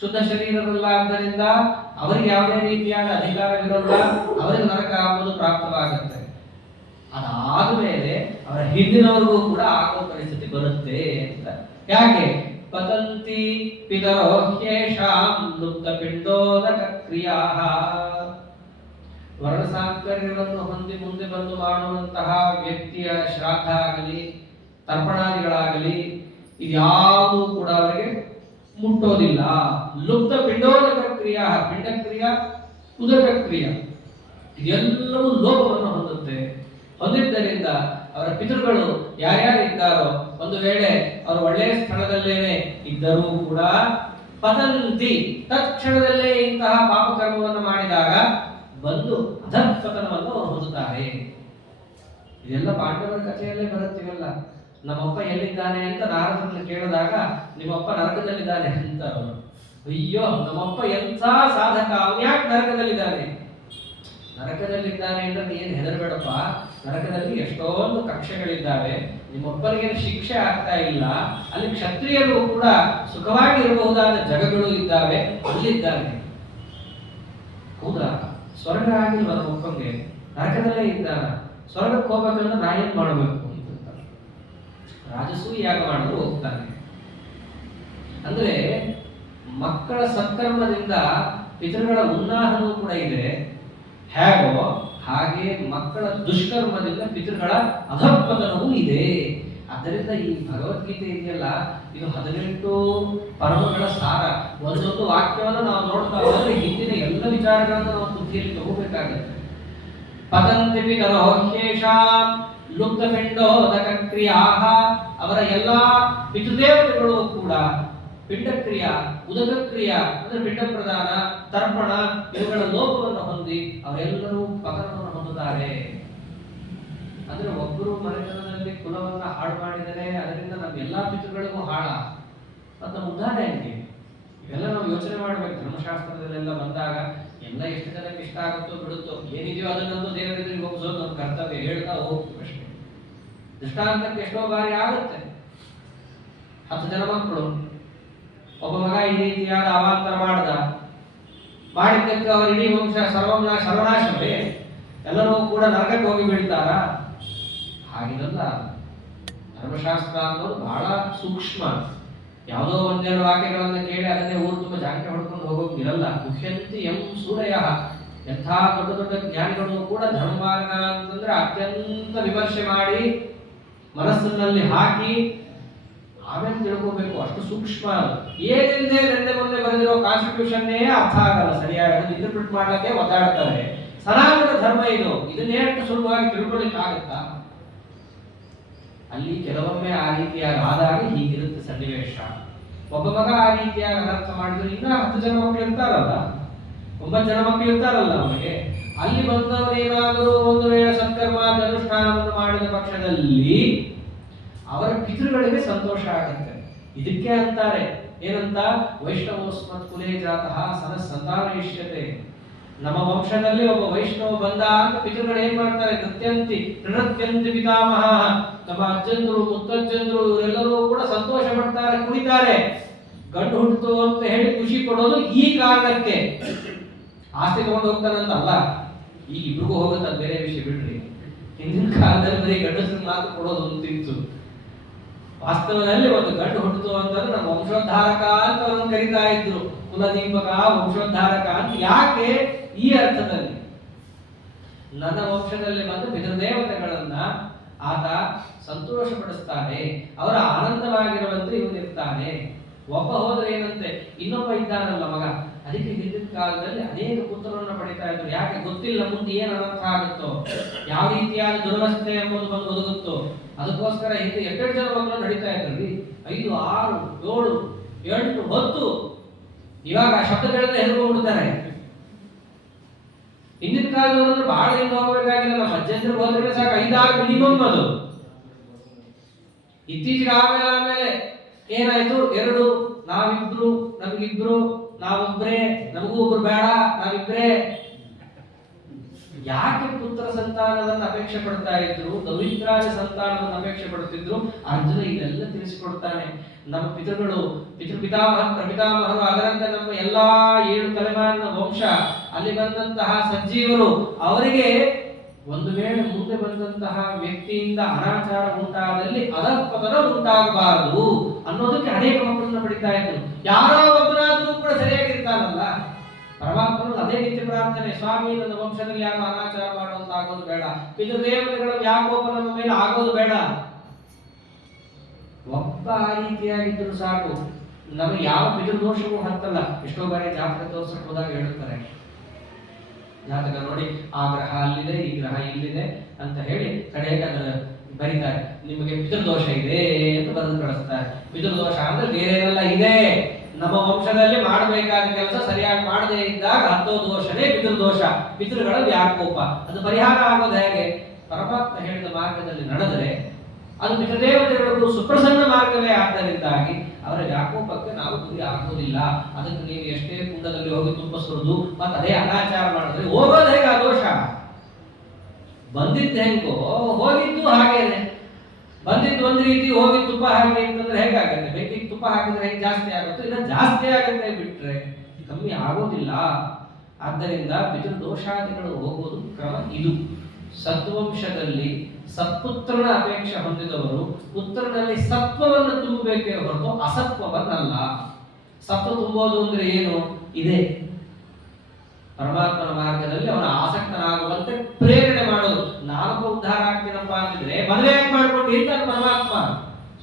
ಶುದ್ಧ ಶರೀರದಲ್ಲಾದ್ದರಿಂದ ಅವರಿಗೆ ಯಾವುದೇ ರೀತಿಯಾದ ಅಧಿಕಾರವಿರಲ್ಲ, ಅವರಿಗೆ ನರಕ ಆಗುವುದು ಪ್ರಾಪ್ತವಾಗುತ್ತೆ. ಅದಾದ ಮೇಲೆ ಅವರ ಹಿಂದಿನವರಿಗೂ ಕೂಡ ಆಗೋ ಪರಿಸ್ಥಿತಿ ಬರುತ್ತೆ ಅಂತ. ಯಾಕೆ? ಪತಂತಿ ಪಿತರೋ ಹ್ಯೇಷಾಂ ಲುಪ್ತ ಪಿಂಡೋದಕ ಕ್ರಿಯಾ. ವರ್ಣಸಾಂಕರ್ಯವನ್ನು ಹೊಂದಿ ಮುಂದೆ ಬಂದು ಮಾಡುವಂತಹ ವ್ಯಕ್ತಿಯ ಶ್ರಾದ್ದ ಆಗಲಿ ತರ್ಪಣಾದಿಗಳಾಗಲಿ ಇದ್ಯಾವುದೂ ಕೂಡ ಅವರಿಗೆ ಮುಟ್ಟೋದಿಲ್ಲ. ಲುಪ್ತ ಪಿಂಡೋದಕ ಕ್ರಿಯಾ, ಪಿಂಡಕ್ರಿಯಾ ಉದಕ ಕ್ರಿಯಾ ಇದೆಲ್ಲವೂ ಲೋಪವನ್ನು ಹೊಂದುತ್ತೆ. ಹೊಂದಿದ್ದರಿಂದ ಅವರ ಪಿತೃಗಳು ಯಾರ್ಯಾರಿದ್ದಾರೋ ಒಂದು ವೇಳೆ ಅವರು ಒಳ್ಳೆಯ ಸ್ಥಳದಲ್ಲೇನೆ ಇದ್ದರೂ ಕೂಡ ಪತಂತಿ ತತ್ಕ್ಷಣದಲ್ಲೇ ಇಂತಹ ಪಾಪಕರ್ಮವನ್ನು ಮಾಡಿದಾಗ ಬಂದು ಅಧಃಪತನವನ್ನು ಹೊಂದುತ್ತಾರೆ. ಇದೆಲ್ಲ ಪಾಂಡವರ ಕಥೆಯಲ್ಲೇ ಬರುತ್ತೀವಲ್ಲ. ನಮ್ಮಪ್ಪ ಎಲ್ಲಿದ್ದಾನೆ ಅಂತ ನಾರದರನ್ನು ಕೇಳಿದಾಗ ನಿಮ್ಮಪ್ಪ ನರಕದಲ್ಲಿದ್ದಾನೆ ಅಂತ ಅವರು. ಅಯ್ಯೋ ನಮ್ಮಪ್ಪ ಎಂಥ ಸಾಧಕ, ಅವನು ಯಾಕೆ ನರಕದಲ್ಲಿದ್ದಾನೆ? ನರಕದಲ್ಲಿದ್ದಾನೆ ಅಂದ್ರೆ ಏನು ಹೆದರಬೇಡಪ್ಪ, ನರಕದಲ್ಲಿ ಎಷ್ಟೊಂದು ಕಕ್ಷೆಗಳಿದ್ದಾವೆ, ನಿಮ್ಮೊಬ್ಬರಿಗೆ ಶಿಕ್ಷೆ ಆಗ್ತಾ ಇಲ್ಲ, ಅಲ್ಲಿ ಕ್ಷತ್ರಿಯರು ಕೂಡ ಸುಖವಾಗಿ ಇರಬಹುದಾದ ಜಗಗಳು ಇದ್ದಾವೆ, ಅಲ್ಲಿದ್ದಾನೆ. ಹೌದಾ? ಸ್ವರ್ಗ ಆಗಿಲ್ವ ನಮ್ಮಪ್ಪಂಗೆ? ನರಕದಲ್ಲೇ ಇದ್ದಾನ, ಸ್ವರ್ಗಕ್ಕೆ ಹೋಗ್ಬೇಕಂದ್ರೆ ನಾ ಏನ್ ಮಾಡಬೇಕು ಅಂತ ರಾಜಸೂಯ ಯಾಗ ಮಾಡಲು ಹೋಗ್ತಾನೆ. ಅಂದ್ರೆ ಮಕ್ಕಳ ಸತ್ಕರ್ಮದಿಂದ ಪಿತೃಗಳ ಉನ್ನಾಹನೂ ಕೂಡ ಇದೆ. ಹೇಗೋ ಹಾಗೆ ಮಕ್ಕಳ ದುಷ್ಕರ್ಮದಿಂದ ಪಿತೃಗಳ ಅಧಃಪತನವೂ ಇದೆ. ಆದ್ದರಿಂದ ಈ ಭಗವದ್ಗೀತೆ ಇದೆಯಲ್ಲ, ಇದು 18 ಪರ್ವಗಳ ಸಾರ. ಒಂದೊಂದು ವಾಕ್ಯವನ್ನು ನಾವು ನೋಡ್ತಾ ಹೋದ್ರೆ ಹಿಂದಿನ ಎಲ್ಲ ವಿಚಾರಗಳನ್ನು ನಾವು ಬುದ್ಧಿಯಲ್ಲಿ ತಗೋಬೇಕಾಗುತ್ತೆ. ಪತಂತಿ ಪಿತರೋ ಹ್ಯೇಷಾಂ ಲುಪ್ತ ಪಿಂಡೋದಕ ಕ್ರಿಯಾ. ಅವರ ಎಲ್ಲಾ ಪಿತೃದೇವತೆಗಳು ಕೂಡ ಪಿಂಡಕ್ರಿಯಾ ಉದಕ ಕ್ರಿಯಾ ಅಂದ್ರೆ ಪಿಂಡ ಪ್ರದಾನ ತರ್ಪಣ ಇವುಗಳ ಲೋಪವನ್ನು ಹೊಂದಿ ಅವರೆಲ್ಲರೂ ಪತನವನ್ನು ಹೊಂದುತ್ತಾರೆ. ಅಂದ್ರೆ ಒಬ್ಬರು ಮನೆತನದಲ್ಲಿ ಕುಲವನ್ನ ಹಾಳು ಮಾಡಿದರೆ ಅದರಿಂದ ನಮ್ಮ ಎಲ್ಲಾ ಪಿತೃಗಳಿಗೂ ಹಾಳ. ಅದು ನಮ್ಮ ಉದಾಹರಣೆ ಹೆಂಗೆ? ಇವೆಲ್ಲ ನಾವು ಯೋಚನೆ ಮಾಡ್ಬೇಕು. ಧರ್ಮಶಾಸ್ತ್ರದಲ್ಲೆಲ್ಲ ಬಂದಾಗ ಎಲ್ಲ ಎಷ್ಟು ಜನಕ್ಕೆ ಇಷ್ಟ ಆಗುತ್ತೋ ಬಿಡುತ್ತೋ, ಏನಿದೆಯೋ ಅದನ್ನಂತೂ ದೇವರಿಗೆ ಒಪ್ಪಿಸೋದು ನಮ್ಮ ಕರ್ತವ್ಯ, ಹೇಳ್ತಾ ಹೋಗ್ತೀವಿ ಅಷ್ಟೇ. ದೃಷ್ಟಾಂತಕ್ಕೆ ಎಷ್ಟೋ ಬಾರಿ ಆಗುತ್ತೆ. 10 ಜನ ಮಕ್ಕಳು, ಒಬ್ಬ ಮಗ ಈ ರೀತಿಯಾದ ಅವಾಂತರ ಮಾಡಿದ್ದಕ್ಕೆ ಅವರ ಇಡೀ ವಂಶ ಸರ್ವನಾಶವೇ, ಎಲ್ಲರೂ ಕೂಡ ನರಕಕ್ಕೆ ಹೋಗಿ ಬೀಳ್ತಾರ? ಹಾಗಿರಲ್ಲ. ಧರ್ಮಶಾಸ್ತ್ರ ಅನ್ನೋದು ಬಹಳ ಸೂಕ್ಷ್ಮ. ಯಾವುದೋ ಒಂದೆರಡು ವಾಕ್ಯಗಳನ್ನ ಕೇಳಿ ಅದನ್ನೇ ಊರು ತುಂಬ ಜಾಂಕೆ ಹೊಡ್ಕೊಂಡು ಹೋಗೋದಿರಲ್ಲ. ಮುಖ್ಯಂತಿ ಎಂ ಸೂರಯ. ಎಂಥ ದೊಡ್ಡ ದೊಡ್ಡ ಜ್ಞಾನಿಗಳು ಕೂಡ ಧರ್ಮ ಮಾರ್ಗ ಅಂತಂದ್ರೆ ಅತ್ಯಂತ ವಿಮರ್ಶೆ ಮಾಡಿ ಮನಸ್ಸಿನಲ್ಲಿ ಹಾಕಿ ಆಮೇಲೆ ತಿಳ್ಕೋಬೇಕು. ಅಷ್ಟು ಸೂಕ್ಷ್ಮ. ಏನಿಲ್ಲದೆ ನೆನ್ನೆ ಮೊನ್ನೆ ಬರೆದಿರೋ ಕಾನ್ಸ್ಟಿಟ್ಯೂಷನ್ನೇ ಅರ್ಥ ಆಗಲ್ಲ ಸರಿಯಾಗಿ, ಇಂಟರ್ಪ್ರಿಟ್ ಮಾಡ್ಲಿಕ್ಕೆ ಒದ್ದಾಡ್ತಾರೆ. ಸನಾತನ ಧರ್ಮ ಇದು, ಇದನ್ನೇ ಅಷ್ಟು ಸುಲಭವಾಗಿ ತಿಳ್ಕೊಳ್ಳಿಕ್ಕೆ ಆಗುತ್ತಾ? ಅಲ್ಲಿ ಕೆಲವೊಮ್ಮೆ ಆ ರೀತಿಯಾಗಿ ಆದಾಗ ಹೀಗಿರುತ್ತೆ ಸನ್ನಿವೇಶ. ಒಬ್ಬ ಮಗ ಆ ರೀತಿಯಾಗಿ ಅನರ್ಥ ಮಾಡಿದ್ರೆ ಇನ್ನ 10 ಜನ ಮಕ್ಕಳು ಇರ್ತಾರಲ್ಲ, 9 ಜನ ಮಕ್ಕಳು ಇರ್ತಾರಲ್ಲ ಅವನಿಗೆ. ಅಲ್ಲಿ ಬಂದವರೇನಾದರೂ ಒಂದು ವೇಳೆ ಸತ್ಕರ್ಮ ಅನುಷ್ಠಾನವನ್ನು ಮಾಡಿದ ಪಕ್ಷದಲ್ಲಿ ಅವರ ಪಿತೃಗಳಿಗೆ ಸಂತೋಷ ಆಗುತ್ತೆ. ಇದಕ್ಕೆ ಅಂತಾರೆ ಏನಂತ? ವೈಷ್ಣವೋಸ್ಮತ್ ಕುಲೇ ಜಾತಃ ಸನ ಸಂತಾನಯಿಷ್ಯತೆ. ನಮ್ಮ ವಂಶದಲ್ಲಿ ಒಬ್ಬ ವೈಷ್ಣವ ಬಂದ ಅಂತ ಪಿತೃಗಳು ಏನ್ ಮಾಡ್ತಾರೆ? ನೃತ್ಯಂತಿ ಪಿತಾಮಹ. ನಮ್ಮ ಅಜ್ಜಂದ್ರು ಮುತ್ತಜ್ಜಂದ್ರು ಇವರೆಲ್ಲರೂ ಕೂಡ ಸಂತೋಷ ಪಡ್ತಾರೆ, ಕುಣಿತಾರೆ. ಗಂಡು ಹುಟ್ಟಿತು ಅಂತ ಹೇಳಿ ಖುಷಿ ಕೊಡೋದು ಈ ಕಾರಣಕ್ಕೆ. ಆಸ್ತಿ ತಗೊಂಡು ಹೋಗ್ತಾನಂತಲ್ಲ, ಈಗ ಇಬ್ರಿಗೂ ಹೋಗುತ್ತೆ, ಬೇರೆ ವಿಷಯ ಬಿಡ್ರಿ. ಹಿಂದಿನ ಕಾಲದಲ್ಲಿ ಬರೀ ಗಂಡಸರಿಗೆ ಮಾತ್ರ ಕೊಡೋದು ಅಂತಿತ್ತು. ವಾಸ್ತವದಲ್ಲಿ ಒಂದು ಗಂಡು ಹುಟ್ಟಿತು ಅಂತಂದ್ರೆ ನಮ್ಮ ವಂಶೋದ್ಧಾರಕ ಅಂತ ಅವರನ್ನು ಕರೀತಾ ಇದ್ರು. ಕುಲದೀಪಕ, ವಂಶೋದ್ಧಾರಕ ಅಂತ. ಯಾಕೆ? ಈ ಅರ್ಥದಲ್ಲಿ ನನ್ನ ವಂಶದಲ್ಲಿ ಬಂದು ಪಿತೃದೇವತೆಗಳನ್ನ ಆತ ಸಂತೋಷ ಪಡಿಸ್ತಾನೆ, ಅವರ ಆನಂದವಾಗಿರುವಂತೆ ಇವನಿರ್ತಾನೆ. ಒಬ್ಬ ಹೋದ್ರೆ ಏನಂತೆ, ಇನ್ನೊಬ್ಬ ಇದ್ದಾನಲ್ಲ ಮಗ. ಅದಕ್ಕೆ ಹಿಂದಿನ ಕಾಲದಲ್ಲಿ ಅನೇಕ ಪುತ್ರರನ್ನು ಪಡಿತಾ ಇದ್ರು. ಯಾಕೆ? ಗೊತ್ತಿಲ್ಲ ಮುಂದೆ ಏನು ಅನರ್ಥ ಆಗುತ್ತೋ, ಯಾವ ರೀತಿಯಾದ ದುರವಸ್ಥೆ ಎಂಬುದು ಬಂದು ಒದಗುತ್ತೋ. ಅದಕ್ಕೋಸ್ಕರ ಹಿಂದೆ 8 ಜನ ಮಕ್ಕಳು ನಡೀತಾ ಇದ್ರಿ. 5, 6, 7, 8, 10. ಇವಾಗ ಶಬ್ದಗಳನ್ನ ಹೆದರ್ಕೊಂಡ್ಬಿಡ್ತಾರೆ. ಹಿಂದಿನ ಕಾಲದವರು ಬಹಳ ಹಿಂದೆ ಹೋಗಬೇಕಾಗಿಲ್ಲ. ನಮ್ಮ ಅಜ್ಜಂದ್ರು ಹೋದ್ರೆ ಸಾಕು, 5, 6 ಮಿನಿಮಮ್ ಅದು. ಇತ್ತೀಚೆಗೆ ಆಮೇಲೆ ಏನಾಯ್ತು? 2, ನಾವಿಬ್ರು, ನಮಗಿಬ್ರು, ನಾವೊಬ್ರೇ, ನಮಗೂ ಒಬ್ರು ಬೇಡ, ನಾವಿಬ್ರೇ. ಯಾಕೆ ಪುತ್ರ ಸಂತಾನವನ್ನು ಅಪೇಕ್ಷೆ ಪಡ್ತಾ ಇದ್ರು, ದೌಹಿತ್ರಾದಿ ಸಂತಾನವನ್ನು ಅಪೇಕ್ಷೆ ಪಡುತ್ತಿದ್ರು? ಅರ್ಜುನ ಇದೆಲ್ಲ ತಿಳಿಸಿಕೊಡ್ತಾನೆ. ನಮ್ಮ ಪಿತೃಗಳು, ಪಿತೃಪಿತಾಮಹ ಪ್ರಪಿತಾಮಹರು, ಅದರಂತೆ ನಮ್ಮ ಎಲ್ಲಾ 7 ತಲೆಮಾರಿನ ವಂಶ, ಅಲ್ಲಿ ಬಂದಂತಹ ಸಜ್ಜೀವರು, ಅವರಿಗೆ ಒಂದು ವೇಳೆ ಮುಂದೆ ಬಂದಂತಹ ವ್ಯಕ್ತಿಯಿಂದ ಅನಾಚಾರ ಉಂಟಾದಲ್ಲಿ ಅಧಃಪತನ ಉಂಟಾಗಬಾರದು ಅನ್ನೋದಕ್ಕೆ ಅನೇಕ ಮಕ್ಕಳನ್ನ ಪಡಿತಾ ಇದ್ರು. ಯಾರೋ ಒಬ್ಬನಾದ್ರೂ ಕೂಡ ಸರಿಯಾಗಿರ್ತಾನಲ್ಲ, ಪರಮಾತ್ಮನಲ್ಲಿ ಅದೇ ನಿತ್ಯ ಪ್ರಾರ್ಥನೆ, ಸ್ವಾಮಿ ನನ್ನ ವಂಶದಲ್ಲಿ ಯಾರು ಅನಾಚಾರ ಮಾಡುವಂತ ಆಗೋದು ಬೇಡ, ಪಿತೃದೇವತೆಗಳ ವ್ಯಾಕೋಪ ನಮ್ಮ ಮೇಲೆ ಆಗೋದು ಬೇಡ. ಒಬ್ಬ ಆ ರೀತಿಯಾಗಿದ್ದರೂ ಸಾಕು, ನಮಗೆ ಯಾವ ಪಿತೃದೋಷವೂ ಹತ್ತಲ್ಲ. ಎಷ್ಟೋ ಬಾರಿ ಜಾತಕ ತೋರ್ಸಕ್ಕೆ ಹೋದಾಗ ಹೇಳುತ್ತಾರೆ, ಜಾತಕ ನೋಡಿ ಆ ಗ್ರಹ ಅಲ್ಲಿದೆ, ಈ ಗ್ರಹ ಇಲ್ಲಿದೆ ಅಂತ ಹೇಳಿ ಕಡೆಗೆ ಬರೀತಾರೆ, ನಿಮಗೆ ಪಿತೃದೋಷ ಇದೆ ಅಂತ ಬರೆದು ಕಳಿಸ್ತಾರೆ. ಪಿತೃದೋಷ ಅಂದ್ರೆ ಬೇರೆಲ್ಲ ಇದೆ, ನಮ್ಮ ವಂಶದಲ್ಲಿ ಮಾಡಬೇಕಾದ ಕೆಲಸ ಸರಿಯಾಗಿ ಮಾಡದೇ ಇದ್ದಾಗ ಹತ್ತೋ ದೋಷನೇ ಪಿತೃದೋಷ, ಪಿತೃಗಳ ವ್ಯಾಕೋಪ. ಅದು ಪರಿಹಾರ ಆಗೋದು ಹೇಗೆ? ಪರಮಾತ್ಮ ಹೇಳಿದ ಮಾರ್ಗದಲ್ಲಿ ನಡೆದರೆ ಅದು ಪಿತೃದೇವತೆಗಳಿಗೂ ಸುಪ್ರಸನ್ನ ಮಾರ್ಗವೇ. ಆದ್ದರಿಂದಾಗಿ ಅವರ ವ್ಯಾಕೋಪಕ್ಕೆ ನಾವು ಗುರಿ ಆಗುವುದಿಲ್ಲ. ಅದಕ್ಕೆ ನೀವು ಎಷ್ಟೇ ಕುಂಡದಲ್ಲಿ ಹೋಗಿ ತುಪ್ಪ ಸುರಿದು ಮತ್ತೆ ಅದೇ ಅನಾಚಾರ ಮಾಡಿದ್ರೆ ಹೋಗೋದು ಹೇಗೆ? ಆ ದೋಷ ಬಂದಿದ್ದು ಹೆಂಗೋ ಹೋಗಿದ್ದು ಹಾಗೇನೆ. ಬಂದಿದ್ದು ಒಂದು ರೀತಿ, ಹೋಗಿ ತುಪ್ಪ ಹಾಕಿ ಅಂತಂದ್ರೆ ಹೇಗಾಗುತ್ತೆ? ಬೆಂಕಿಗೆ ತುಪ್ಪ ಹಾಕಿದ್ರೆ ಹೇಗೆ ಜಾಸ್ತಿ ಆಗುತ್ತೆ? ಇಲ್ಲ ಜಾಸ್ತಿ ಆಗುತ್ತೆ, ಬಿಟ್ರೆ ಕಮ್ಮಿ ಆಗೋದಿಲ್ಲ. ಆದ್ದರಿಂದ ಪಿತೃದೋಷಾದಿಗಳು ಹೋಗೋದು ಕ್ರಮ ಇದು. ಸತ್ವಂಶದಲ್ಲಿ ಸತ್ಪುತ್ರನ ಅಪೇಕ್ಷೆ ಹೊಂದಿದವರು ಪುತ್ರನಲ್ಲಿ ಸತ್ವವನ್ನು ತುಂಬಬೇಕೇ ಹೊರತು ಅಸತ್ವವನ್ನಲ್ಲ. ಸತ್ವ ತುಂಬೋದು ಅಂದ್ರೆ ಏನು? ಇದೆ ಪರಮಾತ್ಮನ ಮಾರ್ಗದಲ್ಲಿ ಅವನ ಆಸಕ್ತನಾಗುವಂತೆ ಪ್ರೇರಣೆ ಮಾಡೋದು. ನಾಲ್ಕು ಉದ್ಧಾರ ಆಗ್ತೀನಪ್ಪ ಅಂತಿದ್ರೆ ಮದುವೆ ಯಾಕೆ ಮಾಡ್ಕೊಂಡು ಇರ್ತಾನೆ ಪರಮಾತ್ಮ?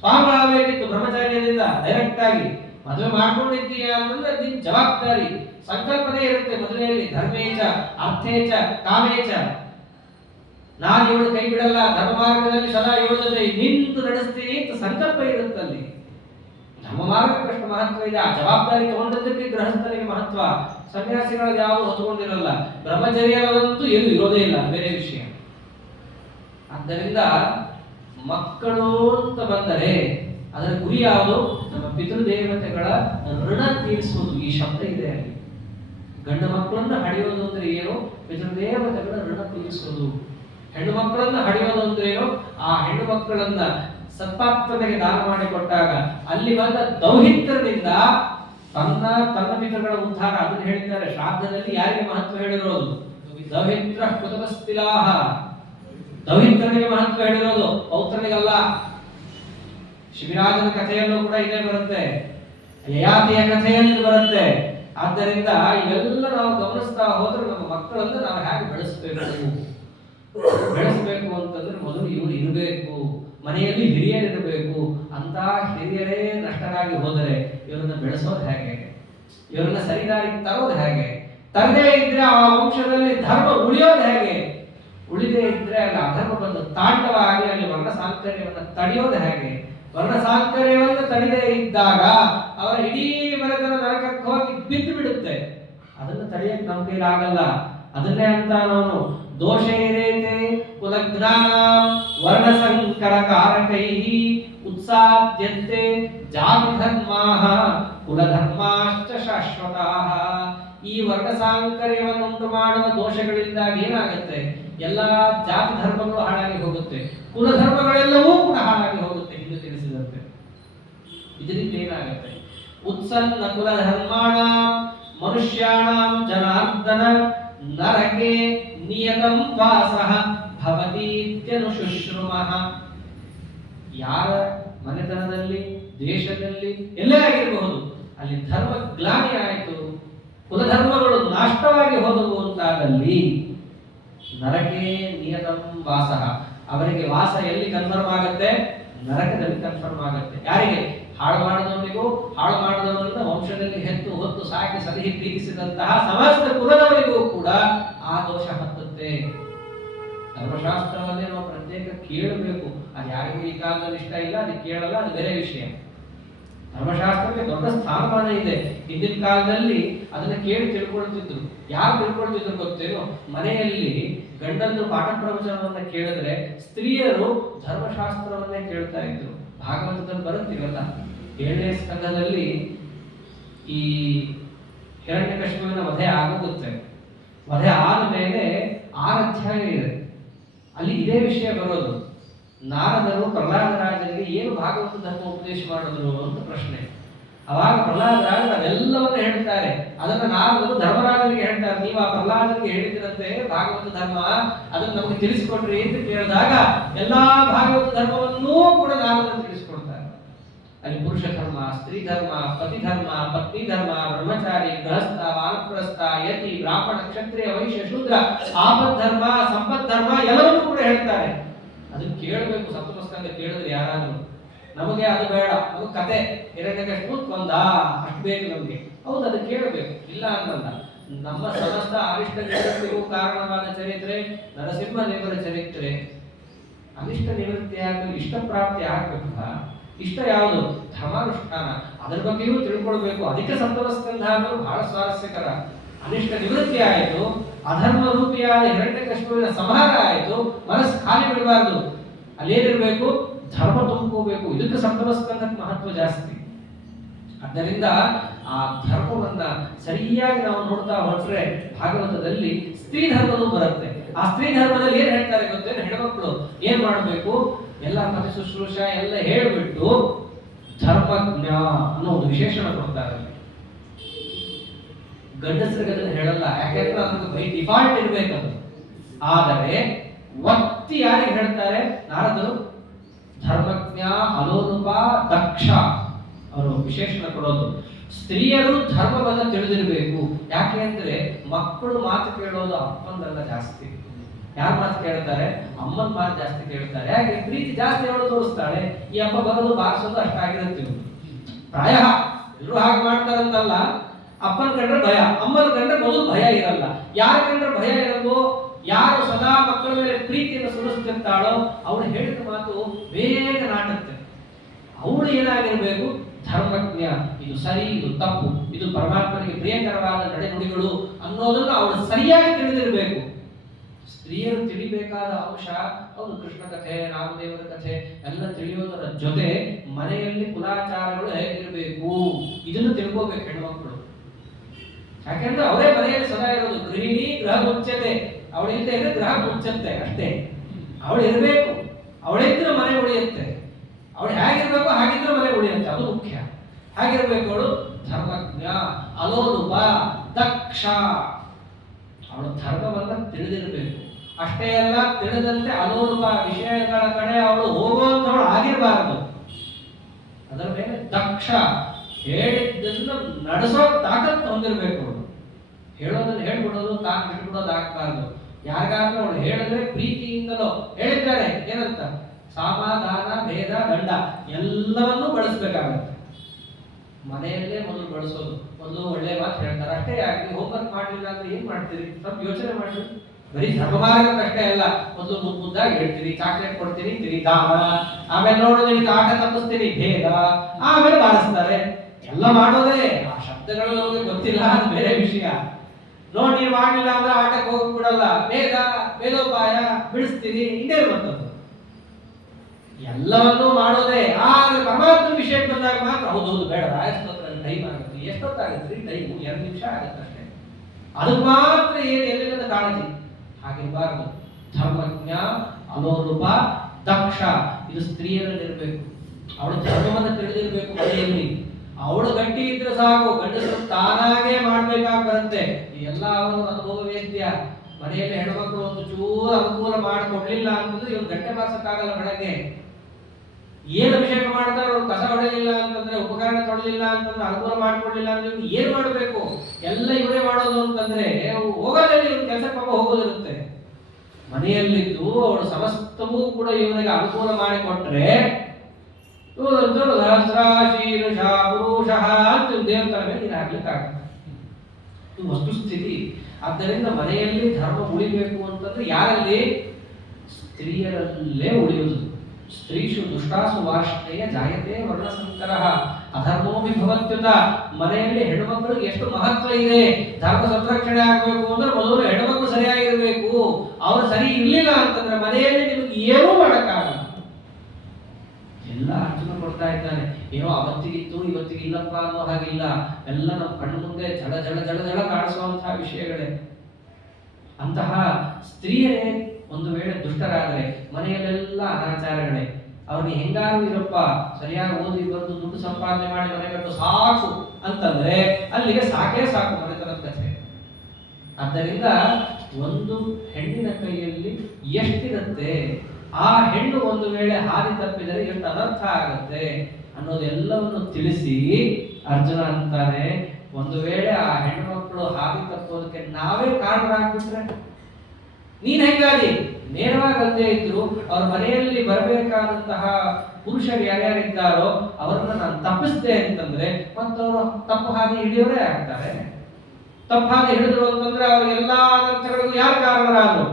ಸ್ವಾಮಿ ಆಗಬೇಕಿತ್ತು ಬ್ರಹ್ಮಚಾರ್ಯದಿಂದ ಡೈರೆಕ್ಟ್ ಆಗಿ. ಮದುವೆ ಮಾಡ್ಕೊಂಡಿದ್ದೀಯಾ ಅಂತಂದ್ರೆ ನಿನ್ ಜವಾಬ್ದಾರಿ, ಸಂಕಲ್ಪನೆ ಇರುತ್ತೆ ಮದುವೆಯಲ್ಲಿ. ಧರ್ಮೇಚ ಅರ್ಥೇಚ ಕಾಮೇಚ, ನಾನು ಇವಳು ಕೈ ಬಿಡಲ್ಲ, ಧರ್ಮ ಮಾರ್ಗದಲ್ಲಿ ಸದಾ ಇವಳ ಜೊತೆ ನಿಂತು ನಡೆಸ್ತೀನಿ ಅಂತ ಸಂಕಲ್ಪ ಇರುತ್ತಲ್ಲಿ. ನಮ್ಮ ಮಾರ್ಗಕ್ಕಷ್ಟು ಮಹತ್ವ ಇದೆ. ಆ ಜವಾಬ್ದಾರಿ ತಗೊಂಡದ್ದಕ್ಕೆ ಗೃಹಸ್ಥನಿಗೆ ಮಹತ್ವ. ಸನ್ಯಾಸಿಗಳು ಯಾವುದು ಹೊತ್ಕೊಂಡಿರಲ್ಲ. ಬ್ರಹ್ಮಚರ್ಯದಂತೂ ಏನು ಇರೋದೇ ಇಲ್ಲ, ಬೇರೆ ವಿಷಯ. ಆದ್ದರಿಂದ ಮಕ್ಕಳು ಅಂತ ಬಂದರೆ ಅದರ ಗುರಿ ಯಾವುದು? ನಮ್ಮ ಪಿತೃದೇವತೆಗಳ ಋಣ ತೀರಿಸುವುದು. ಈ ಶಬ್ದ ಇದೆ ಅಲ್ಲಿ. ಗಂಡು ಮಕ್ಕಳನ್ನ ಹಡೆಯೋದು ಅಂದ್ರೆ ಏನು? ಪಿತೃದೇವತೆಗಳ ಋಣ ತೀರಿಸುವುದು. ಹೆಣ್ಣು ಮಕ್ಕಳನ್ನ ಹಡೆಯೋದು ಅಂದ್ರೆ ಏನು? ಆ ಹೆಣ್ಣು ಮಕ್ಕಳನ್ನ ಸತ್ಪಾತ್ರನಿಗೆ ದಾನ ಮಾಡಿಕೊಟ್ಟಾಗ ಅಲ್ಲಿ ಬಂದ ದೌಹಿತ್ರದಿಂದ ತನ್ನ ಪಿತೃಗಳ ಉದ್ಧಾರ. ಅದನ್ನು ಹೇಳಿದ್ದಾರೆ ಶ್ರಾದ್ದದಲ್ಲಿ. ಯಾರಿಗೆ ಮಹತ್ವ ಹೇಳಿರೋದು? ದೌಹಿತ್ರ ಕುತುಬಸ್ಥಿಲಾಹ, ದೌಹಿತ್ರನಿಗೆ ಮಹತ್ವ ಹೇಳಿರೋದು, ಪೌತ್ರನಿಗಲ್ಲ. ಶಿಬಿರಾಜನ ಕಥೆಯಲ್ಲೂ ಕೂಡ ಇದೇ ಬರುತ್ತೆ, ಯಯಾತಿಯ ಕಥೆಯಲ್ಲಿ ಬರುತ್ತೆ. ಆದ್ದರಿಂದ ಇವೆಲ್ಲ ನಾವು ಗಮನಿಸ್ತಾ ಹೋದ್ರೆ ನಮ್ಮ ಮಕ್ಕಳನ್ನ ನಾವು ಹೇಗೆ ಬೆಳೆಸಬೇಕು ಅಂತಂದ್ರೆ ಮೊದಲು ಇವರು ಇರಬೇಕು, ಮನೆಯಲ್ಲಿ ಹಿರಿಯರಿರಬೇಕು. ಅಂತ ಹಿರಿಯರೇ ನಷ್ಟರಾಗಿ ಹೋದರೆ ಇವರನ್ನ ಬೆಳೆಸೋದು ಹೇಗೆ? ಇವರನ್ನ ಸರಿದಾರಿಗೆ ತರೋದು ಹೇಗೆ? ತರದೇ ಇದ್ರೆ ಆ ವಂಶದಲ್ಲಿ ಧರ್ಮ ಉಳಿಯೋದು ಹೇಗೆ? ಉಳಿದೇ ಇದ್ರೆ ಅಲ್ಲಿ ಅಧರ್ಮ ಬಂದು ತಾಂಡವ ಆಗಿ ಅಲ್ಲಿ ವರ್ಣ ಸಾಂಕರ್ಯವನ್ನು ತಡೆಯೋದು ಹೇಗೆ? ವರ್ಣ ಸಾಂಕರ್ಯವನ್ನು ತಡೆದೇ ಇದ್ದಾಗ ಅವರ ಇಡೀ ಮನೆತನ ನರಕಕ್ಕೆ ಹೋಗಿ ಬಿದ್ದು ಬಿಡುತ್ತೆ. ಅದನ್ನು ತಡೆಯಕ್ಕೆ ನಮ್ಮ ಕೈಲಾಗಲ್ಲ. ಅದನ್ನೇ ಅಂತ ನಾನು ದೋಷೈರೇತೆ ಕುಲಜ್ಞಾನಾಂ ವರ್ಣಸಂಕರ ಕಾರಕೈಃ ಉತ್ಸಾದ್ಯಂತೆ ಜಾತಿ ಧರ್ಮಾಃ ಕುಲಧರ್ಮಾಶ್ಚ ಶಾಶ್ವತಾಃ. ಈ ವರ್ಣಸಾಂಕರ್ಯವನ್ನು ಉಂಟು ಮಾಡುವ ದೋಷಗಳಿಂದಾಗಿ ಏನಾಗುತ್ತೆ? ಎಲ್ಲ ಜಾತಿ ಧರ್ಮಗಳು ಹಾಳಾಗಿ ಹೋಗುತ್ತೆ, ಕುಲಧರ್ಮಗಳೆಲ್ಲವೂ ಕೂಡ ಹಾಳಾಗಿ ಹೋಗುತ್ತೆ. ಹಿಂದೆ ತಿಳಿಸಿದಂತೆ ಇದರಿಂದ ಏನಾಗುತ್ತೆ? ಉತ್ಸನ್ನ ಕುಲಧರ್ಮಾಣಾಂ ಮನುಷ್ಯಾಣಾಂ ಜನಾರ್ದನ ನರಕೆ ನಿಯತಂ ವಾಸಃ ಭವತೀತ್ಯನುಶುಶ್ರುಮಃ. ಯಾರ ಮನೆತನದಲ್ಲಿ, ದೇಶದಲ್ಲಿ, ಎಲ್ಲೇ ಆಗಿರಬಹುದು, ಅಲ್ಲಿ ಧರ್ಮ ಗ್ಲಾನಿ ಆಯಿತು, ಕುಲಧರ್ಮಗಳು ನಾಶವಾಗಿ ಹೋದವು ಅಂತಾದಲ್ಲಿ ನರಕೆ ನಿಯತಂ ವಾಸಃ, ಅವರಿಗೆ ವಾಸ ಎಲ್ಲಿ ಕನ್ಫರ್ಮ್ ಆಗುತ್ತೆ? ನರಕದಲ್ಲಿ ಕನ್ಫರ್ಮ್ ಆಗುತ್ತೆ. ಯಾರಿಗೆ? ಹಾಳು ಮಾಡಿದವನಿಗೂ, ಹಾಳು ಮಾಡಿದವರನ್ನ ವಂಶದಲ್ಲಿ ಹೆತ್ತು ಹೊತ್ತು ಸಾಕಿ ಸಲಹಿ ಪ್ರೀತಿಸಿದಂತಹ ಸಮಸ್ತ ಕುಲದವರಿಗೂ ಕೂಡ ಆ ದೋಷ ಹತ್ತುತ್ತೆ. ಧರ್ಮಶಾಸ್ತ್ರವನ್ನೇ ನಾವು ಪ್ರತ್ಯೇಕ ಕೇಳಬೇಕು. ಅದು ಯಾರಿಗೂ ಈ ಕಾಲದಲ್ಲಿ ಇಷ್ಟ ಇಲ್ಲ, ಅದಕ್ಕೆ ಕೇಳಲ್ಲ, ಅದು ಬೇರೆ ವಿಷಯ. ಧರ್ಮಶಾಸ್ತ್ರಕ್ಕೆ ದೊಡ್ಡ ಸ್ಥಾನಮಾನ ಇದೆ. ಹಿಂದಿನ ಕಾಲದಲ್ಲಿ ಅದನ್ನ ಕೇಳಿ ತಿಳ್ಕೊಳ್ತಿದ್ರು. ಯಾರು ತಿಳ್ಕೊಳ್ತಿದ್ರು ಗೊತ್ತೇನು? ಮನೆಯಲ್ಲಿ ಗಂಡಂದು ಪಾಠ ಪ್ರವಚನವನ್ನ ಕೇಳಿದ್ರೆ ಸ್ತ್ರೀಯರು ಧರ್ಮಶಾಸ್ತ್ರವನ್ನೇ ಕೇಳ್ತಾ ಇದ್ರು. ಭಾಗವತದಲ್ಲಿ ಬರುತ್ತಿರಲ್ಲ, 7ನೇ ಸ್ಕಂದದಲ್ಲಿ ಈ ಹಿರಣ್ಯಕಶಿಪುವಿನ ವಧೆ ಆಗೋಗುತ್ತೆ. ವಧೆ ಆದ ಮೇಲೆ 6 ಅಧ್ಯಾಯ ಇದೆ. ಅಲ್ಲಿ ಇದೇ ವಿಷಯ ಬರೋದು. ನಾರದರು ಪ್ರಹ್ಲಾದರಾಜನಿಗೆ ಏನು ಭಾಗವತ ಧರ್ಮ ಉಪದೇಶ ಮಾಡಿದ್ರು ಅಂತ ಪ್ರಶ್ನೆ. ಅವಾಗ ಪ್ರಹ್ಲಾದರಾಜರು ಅದೆಲ್ಲವನ್ನ ಹೇಳ್ತಾರೆ. ಅದನ್ನ ನಾರದರು ಧರ್ಮರಾಜನಿಗೆ ಹೇಳ್ತಾರೆ, ನೀವು ಆ ಪ್ರಹ್ಲಾದನಿಗೆ ಹೇಳಿದ್ರಂತೆ ಭಾಗವತ ಧರ್ಮ, ಅದನ್ನ ನಮಗೆ ತಿಳಿಸಿಕೊಡ್ರಿ ಅಂತ ಕೇಳಿದಾಗ ಎಲ್ಲಾ ಭಾಗವತ ಧರ್ಮವನ್ನೂ ಕೂಡ ನಾರದರು ತಿಳಿಸಿಕೊಡ್ತಾರೆ. ಅಲ್ಲಿ ಪುರುಷ ಧರ್ಮ, ಸ್ತ್ರೀ ಧರ್ಮ, ಪತಿ ಧರ್ಮ, ಪತ್ನಿ ಧರ್ಮ, ಬ್ರಹ್ಮಚಾರಿ, ಗೃಹಸ್ಥ, ವಾನಪ್ರಸ್ಥ, ಯತಿ, ಬ್ರಾಹ್ಮಣ, ಕ್ಷತ್ರಿಯ, ವೈಶ್ಯ, ಶೂದ್ರ, ಆಪತ್ ಧರ್ಮ, ಸಂಪತ್ ಧರ್ಮ ಎಲ್ಲವನ್ನೂ ಕೂಡ ಹೇಳ್ತಾರೆ. ಅದನ್ನ ಕೇಳಬೇಕು. ಸಪ್ತಮಸ್ಕಂದ ಕೇಳಿದ್ರೆ ಯಾರಾದ್ರೂ ನಮಗೆ ಅದು ಬೇಡ, ನಮಗೆ ಕತೆ ಹಿರಣ್ಯಕಶಿಪು ಕೊಂದ ಅಷ್ಟು ಬೇಕು ನಮಗೆ, ಹೌದು ಅದು ಕೇಳಬೇಕು, ಇಲ್ಲ ಅಂತಲ್ಲ. ನಮ್ಮ ಸಮಸ್ತ ಅನಿಷ್ಟ ನಿವೃತ್ತಿಗೂ ಕಾರಣವಾದ ಚರಿತ್ರೆ ನರಸಿಂಹ ದೇವರ ಚರಿತ್ರೆ. ಅನಿಷ್ಟ ನಿವೃತ್ತಿ ಆಗಬೇಕು, ಇಷ್ಟ ಪ್ರಾಪ್ತಿ ಆಗ್ಬೇಕಲ್ಲ. ಇಷ್ಟ ಯಾವುದು? ಧರ್ಮಾನುಷ್ಠಾನ. ಅದರ ಬಗ್ಗೆಯೂ ತಿಳ್ಕೊಳ್ಬೇಕು. ಅದಕ್ಕೆ ಸಪ್ತಮಸ್ಕಂಧ ಅನ್ನೋದು ಬಹಳ ಸ್ವಾರಸ್ಯಕರ. ಅನಿಷ್ಟ ನಿವೃತ್ತಿ ಆಯಿತು, ಅಧರ್ಮ ರೂಪಿಯಾದ ಹಿರಣ್ಯಕಶಿಪುವಿನ ಸಂಹಾರ ಆಯಿತು, ಮನಸ್ಸು ಖಾಲಿ ಬಿಡಬಾರ್ದು, ಅಲ್ಲೇನಿರ್ಬೇಕು? ಧರ್ಮ ತುಂಬ್ಕೋಬೇಕು. ಇದಕ್ಕೆ ಸಪ್ತಮಸ್ಕಂಧಕ್ಕೆ ಮಹತ್ವ ಜಾಸ್ತಿ. ಆದ್ದರಿಂದ ಆ ಧರ್ಮವನ್ನ ಸರಿಯಾಗಿ ನಾವು ನೋಡ್ತಾ ಹೊರಟ್ರೆ ಭಾಗವತದಲ್ಲಿ ಸ್ತ್ರೀ ಧರ್ಮನೂ ಬರುತ್ತೆ. ಆ ಸ್ತ್ರೀ ಧರ್ಮದಲ್ಲಿ ಏನ್ ಹೇಳ್ತಾರೆ ಗೊತ್ತೇನು? ಹೆಣ್ಮಕ್ಳು ಏನ್ ಮಾಡಬೇಕು? ಎಲ್ಲ ಪತಿ ಶುಶ್ರೂಷ ಎಲ್ಲ ಹೇಳ್ಬಿಟ್ಟು ಧರ್ಮಜ್ಞ ಅನ್ನೋ ಒಂದು ವಿಶೇಷಣ ಕೊಡ್ತಾರೆ. ಗಂಡಸರಿಗೆ ಅದನ್ನು ಹೇಳಲ್ಲ, ಯಾಕೆಂದ್ರೆ ಅದಕ್ಕೆ ಬೈ ಡಿಫಾಲ್ಟ್ ಇರ್ಬೇಕದು. ಆದರೆ ಒತ್ತಿ ಯಾರಿಗೆ ಹೇಳ್ತಾರೆ? ನಾರದರು ಧರ್ಮಜ್ಞ, ಅಲೋನುಪ, ದಕ್ಷ ಅವರು ವಿಶೇಷಣ ಕೊಡೋದು. ಸ್ತ್ರೀಯರು ಧರ್ಮವನ್ನ ತಿಳಿದಿರಬೇಕು. ಯಾಕೆ ಅಂದ್ರೆ ಮಕ್ಕಳು ಮಾತು ಕೇಳೋದು ಅಪ್ಪಂದಲ್ಲ ಜಾಸ್ತಿ. ಯಾರ ಮಾತು ಕೇಳ್ತಾರೆ? ಅಮ್ಮನ ಮಾತು ಜಾಸ್ತಿ ಕೇಳ್ತಾರೆ. ಯಾಕೆ? ಪ್ರೀತಿ ಜಾಸ್ತಿ ಅವಳು ತೋರಿಸ್ತಾಳೆ. ಈ ಅಪ್ಪ ಬರೋದು ಬಾರಿಸೋದು ಅಷ್ಟಾಗಿರುತ್ತೆ. ಪ್ರಾಯ ಎಲ್ಲರೂ ಹಾಗೆ ಮಾಡ್ತಾರಂತಲ್ಲ. ಅಪ್ಪನ ಕಂಡ್ರೆ ಭಯ, ಅಮ್ಮನ ಕಂಡ್ರೆ ಮೊದಲು ಭಯ ಇರಲ್ಲ. ಯಾರ ಕಂಡ್ರೆ ಭಯ ಇರಲ್ವೋ, ಯಾರು ಸದಾ ಮಕ್ಕಳ ಮೇಲೆ ಪ್ರೀತಿಯನ್ನು ಸುರಿಸ್ತಿರ್ತಾಳೋ ಅವಳು ಹೇಳಿದ ಮಾತು ಬೇಗ ನಾಟುತ್ತೆ. ಅವಳು ಏನಾಗಿರ್ಬೇಕು? ಧರ್ಮಜ್ಞ. ಇದು ಸರಿ, ಇದು ತಪ್ಪು, ಇದು ಪರಮಾತ್ಮನಿಗೆ ಪ್ರಿಯಕರವಾದ ನಡೆನುಡಿಗಳು ಅನ್ನೋದನ್ನು ಅವಳು ಸರಿಯಾಗಿ ತಿಳಿದಿರಬೇಕು. ಸ್ತ್ರೀಯರು ತಿಳಿಬೇಕಾದ ಅಂಶ ಹೌದು, ಕೃಷ್ಣ ಕಥೆ, ರಾಮದೇವರ ಕಥೆ ಎಲ್ಲ ತಿಳಿಯೋದರ ಜೊತೆ ಮನೆಯಲ್ಲಿ ಕುಲಾಚಾರಗಳು ಹೇಗಿರಬೇಕು ಇದನ್ನು ತಿಳ್ಕೋಬೇಕು ಹೆಣ್ಮಕ್ಳು. ಯಾಕೆಂದ್ರೆ ಅವರೇ ಮನೆಯಲ್ಲಿ ಸದಾ ಇರೋದು. ಗೃಹಿಣಿ ಗೃಹ ಮುಚ್ಚತೆ, ಅವಳಿಲ್ಲದೆ ಇದ್ರೆ ಗೃಹ ಮುಚ್ಚತ್ತೆ ಅಷ್ಟೇ. ಅವಳು ಇರಬೇಕು, ಅವಳಿದ್ರೆ ಮನೆ ಉಳಿಯುತ್ತೆ. ಅವಳು ಹೇಗಿರ್ಬೇಕು ಹಾಗಿದ್ರೆ ಮನೆ ಉಳಿಯುತ್ತೆ, ಅದು ಮುಖ್ಯ. ಹಾಗಿರ್ಬೇಕು ಅವಳು ಧರ್ಮಜ್ಞ, ಅಲೋಲುಪ, ದಕ್ಷ. ಅವಳು ಧರ್ಮವನ್ನ ತಿಳಿದಿರಬೇಕು. ಅಷ್ಟೇ ಅಲ್ಲ, ತಿಳಿದಂತೆ ಅಲೋಲುಪ ವಿಷಯಗಳ ಕಡೆ ಅವಳು ಹೋಗುವಂತವಳು ಆಗಿರಬಾರದು. ಅದರ ಮೇಲೆ ದಕ್ಷ, ಹೇಳಿದ್ದನ್ನು ನಡೆಸೋ ತಾಕತ್ತು ಹೊಂದಿರಬೇಕು. ಅವಳು ಹೇಳೋದನ್ನು ಹೇಳ್ಬಿಡೋದು, ತಾನು ಬಿಟ್ಬಿಡೋದು ಆಗ್ಬಾರ್ದು. ಯಾರಿಗಾದ್ರೂ ಅವಳು ಹೇಳಿದ್ರೆ ಪ್ರೀತಿಯಿಂದಲೋ ಹೇಳಿದ್ದಾರೆ ಏನಂತ ಸಮಾಧಾನ, ಭೇದ, ದಂಡ ಎಲ್ಲವನ್ನೂ ಬಳಸಬೇಕಾಗತ್ತೆ. ಮನೆಯಲ್ಲೇ ಮೊದಲು ಬಳಸೋದು. ಮೊದಲು ಒಳ್ಳೆ ಮಾತು ಹೇಳ್ತಾರೆ ಅಷ್ಟೇ. ಯಾಕೆ ಹೋಮ್ವರ್ಕ್ ಮಾಡಲಿಲ್ಲ ಅಂದ್ರೆ ಏನ್ ಮಾಡ್ತೀರಿ? ಸ್ವಲ್ಪ ಯೋಚನೆ ಮಾಡಿ. ಬರೀ ಧರ್ಮಮಾರ್ಗಕ್ಕಷ್ಟೇ ಅಲ್ಲ, ಮೊದಲು ಮುದ್ದಾಗಿ ಹೇಳ್ತೀರಿ, ಚಾಕ್ಲೇಟ್ ಕೊಡ್ತೀನಿ, ದಾನ, ಆಮೇಲೆ ನೋಡು ನಿನಗೆ ಆಟ ತಪ್ಪಿಸ್ತೀನಿ, ಭೇದ, ಆಮೇಲೆ ಬಾರಿಸ್ತಾರೆ. ಎಲ್ಲ ಮಾಡೋದೇ. ಆ ಶಬ್ದಗಳು ನಮಗೆ ಗೊತ್ತಿಲ್ಲ, ಅದು ಬೇರೆ ವಿಷಯ. ನೋಡಿ ನೀವು ಮಾಡಲಿಲ್ಲ ಅಂದ್ರೆ ಆಟಕ್ಕೆ ಹೋಗ್ಬಿಡಲ್ಲ, ಭೇದ, ಭೇದೋಪಾಯ ಬಿಡಿಸ್ತೀನಿ, ಇದೇ ಬರ್ತದೆ. ಎಲ್ಲವನ್ನೂ ಮಾಡೋದೇ. ಆದ್ರೆ ಪರಮಾತ್ಮ ವಿಷಯಕ್ಕೆ ಬಂದಾಗ ಮಾತ್ರ ಹೌದು ಬೇಡ, ರಾಯಸ್ತೋತ್ರ ಟೈಮ್ ಆಗುತ್ತೆ. ಎಷ್ಟೊತ್ತಾಗುತ್ತೆ? ಟೈಮು 2 ನಿಮಿಷ ಆಗುತ್ತೆ ಅಷ್ಟೇ. ಅದಕ್ಕೆ ಮಾತ್ರ ಏನು ಎಲ್ಲಿಲ್ಲದ ಕಾಳಜಿ. ಹಾಗಿರಬಾರದು. ಧರ್ಮಜ್ಞ, ಅಲೋಲುಪ, ದಕ್ಷ. ಇದು ಸ್ತ್ರೀಯರಲ್ಲಿರ್ಬೇಕು. ಅವಳು ಧರ್ಮವನ್ನು ತಿಳಿದಿರ್ಬೇಕು. ಮನೆಯಲ್ಲಿ ಅವಳು ಗಟ್ಟಿ ಇದ್ರೆ ಸಾಕು, ಗಂಡಸರು ತಾನಾಗೇ ಮಾಡ್ಬೇಕಾಗಿ ಬರುತ್ತೆ. ಎಲ್ಲ ಅವರು ಅನುಭವ ವೇದ್ಯ. ಮನೆಯಲ್ಲಿ ಹೆಣ್ಮಕ್ಳು ಒಂದು ಚೂರು ಅನುಕೂಲ ಮಾಡಿಕೊಡ್ಲಿಲ್ಲ ಅಂತಂದ್ರೆ ಇವ್ರು ಗಂಟೆ ಬಾರ್ಸಕ್ಕಾಗಲ್ಲ. ಬೆಳಗ್ಗೆ ಏನು ಅಭಿಷೇಕ ಮಾಡ್ತಾರೆ, ಅವ್ರು ಕಸ ಹೊಡೆಯಲಿಲ್ಲ ಅಂತಂದ್ರೆ, ಉಪಕರಣ ತೊಡಲಿಲ್ಲ ಅಂತಂದ್ರೆ, ಅನುಕೂಲ ಮಾಡ್ಕೊಡ್ಲಿಲ್ಲ ಅಂದ್ರೆ ಇವ್ರು ಏನ್ ಮಾಡ್ಬೇಕು? ಎಲ್ಲ ಇವರೇ ಮಾಡೋದು ಅಂತಂದ್ರೆ ಹೋಗೋದಲ್ಲಿ ಇವ್ರ ಕೆಲಸ ಪಾಪ ಹೋಗೋದಿರುತ್ತೆ. ಮನೆಯಲ್ಲಿದ್ದು ಅವಳು ಸಮಸ್ತವೂ ಕೂಡ ಇವನಿಗೆ ಅನುಕೂಲ ಮಾಡಿಕೊಟ್ರೆ ಸಹಸ್ರಾಶೀರ್ಷ ಪುರುಷ ಅಂತ ದೇವತರ ಮೇಲೆ ನೀನು ಹಾಕ್ಲಿಕ್ಕಾಗುತ್ತೆ. ಇದು ವಸ್ತುಸ್ಥಿತಿ. ಆದ್ದರಿಂದ ಮನೆಯಲ್ಲಿ ಧರ್ಮ ಉಳಿಬೇಕು ಅಂತಂದ್ರೆ ಯಾರಲ್ಲಿ? ಸ್ತ್ರೀಯರಲ್ಲೇ ಉಳಿಯುವುದು. ಸ್ತ್ರೀಷು ದುಷ್ಟಾಸು ವಾರ್ಷ್ಣೇಯ ಜಾಯತೆ ವರ್ಣಸಂಕರ ಅಧರ್ಮೋಪಿ ಭವತ್ಯುತ. ಮನೆಯಲ್ಲಿ ಹೆಣ್ಣುಮಕ್ಕಳಿಗೆ ಎಷ್ಟು ಮಹತ್ವ ಇದೆ. ಧರ್ಮ ಸಂರಕ್ಷಣೆ ಆಗಬೇಕು ಅಂದ್ರೆ ಮೊದಲು ಹೆಣ್ಣುಮಕ್ಕಳು ಸರಿಯಾಗಿರ್ಬೇಕು. ಅವರು ಸರಿ ಇರ್ಲಿಲ್ಲ ಅಂತಂದ್ರೆ ಮನೆಯಲ್ಲಿ ನಿಮಗೆ ಏನೂ ಮಾಡಕ್ಕಾಗಲ್ಲ. ಎಲ್ಲ ಅರ್ಜುನ ಕೊಡ್ತಾ ಇದ್ದಾನೆ. ಏನೋ ಅವತ್ತಿಗಿತ್ತು ಇವತ್ತಿಗೆ ಇಲ್ಲಪ್ಪ ಅನ್ನೋ ಹಾಗಿಲ್ಲ. ಎಲ್ಲ ನಮ್ಮ ಕಣ್ಣು ಮುಂದೆ ಜಳ ಜಳ ಜಳ ಜಳ ಕಾಣಿಸುವಂತಹ ವಿಷಯಗಳೇ. ಅಂತಹ ಸ್ತ್ರೀಯರೇ ಒಂದು ವೇಳೆ ದುಷ್ಟರಾದರೆ ಮನೆಯಲ್ಲೆಲ್ಲ ಅನಾಚಾರಗಳೇ. ಅವ್ರಿಗೆ ಹೆಂಗಾರು ಇರಪ್ಪ, ಸರಿಯಾಗಿ ಓದಿ ಬಂದು ದುಡ್ಡು ಸಂಪಾದನೆ ಮಾಡಿ ಮನೆ ಕಟ್ಟು ಸಾಕು ಅಂತಂದ್ರೆ ಅಲ್ಲಿಗೆ ಸಾಕೇ ಸಾಕು ಮನೆತನದ ಕಥೆ. ಆದ್ದರಿಂದ ಒಂದು ಹೆಣ್ಣಿನ ಕೈಯಲ್ಲಿ ಎಷ್ಟಿರುತ್ತೆ, ಆ ಹೆಣ್ಣು ಒಂದು ವೇಳೆ ಹಾದಿ ತಪ್ಪಿದರೆ ಎಷ್ಟು ಅನರ್ಥ ಆಗುತ್ತೆ ಅನ್ನೋದೆಲ್ಲವನ್ನು ತಿಳಿಸಿ ಅರ್ಜುನ ಅಂತಾನೆ, ಒಂದು ವೇಳೆ ಆ ಹೆಣ್ಣು ಮಕ್ಕಳು ಹಾದಿ ತಪ್ಪೋದಕ್ಕೆ ನಾವೇ ಕಾರಣರಾಗ್ಬಿಟ್ರೆ ನೀನ್ ಹೆಂಗಾದಿ ನೇರವಾಗಿ ಅಲ್ಲದೆ ಇದ್ರು ಅವ್ರ ಮನೆಯಲ್ಲಿ ಬರಬೇಕಾದಂತಹ ಪುರುಷರು ಯಾರ್ಯಾರಿದ್ದಾರೋ ಅವರನ್ನ ನಾನು ತಪ್ಪಿಸ್ದೆ ಅಂತಂದ್ರೆ ಮತ್ತವರು ತಪ್ಪು ಹಾದಿ ಹಿಡಿಯೋರೇ ಆಗ್ತಾರೆ. ತಪ್ಪು ಹಾದಿ ಹಿಡಿದ್ರು ಅಂತಂದ್ರೆ ಅವ್ರ ಎಲ್ಲಾ ಅನರ್ಥಗಳಿಗೂ ಯಾರು ಕಾರಣರಾದ್ರು?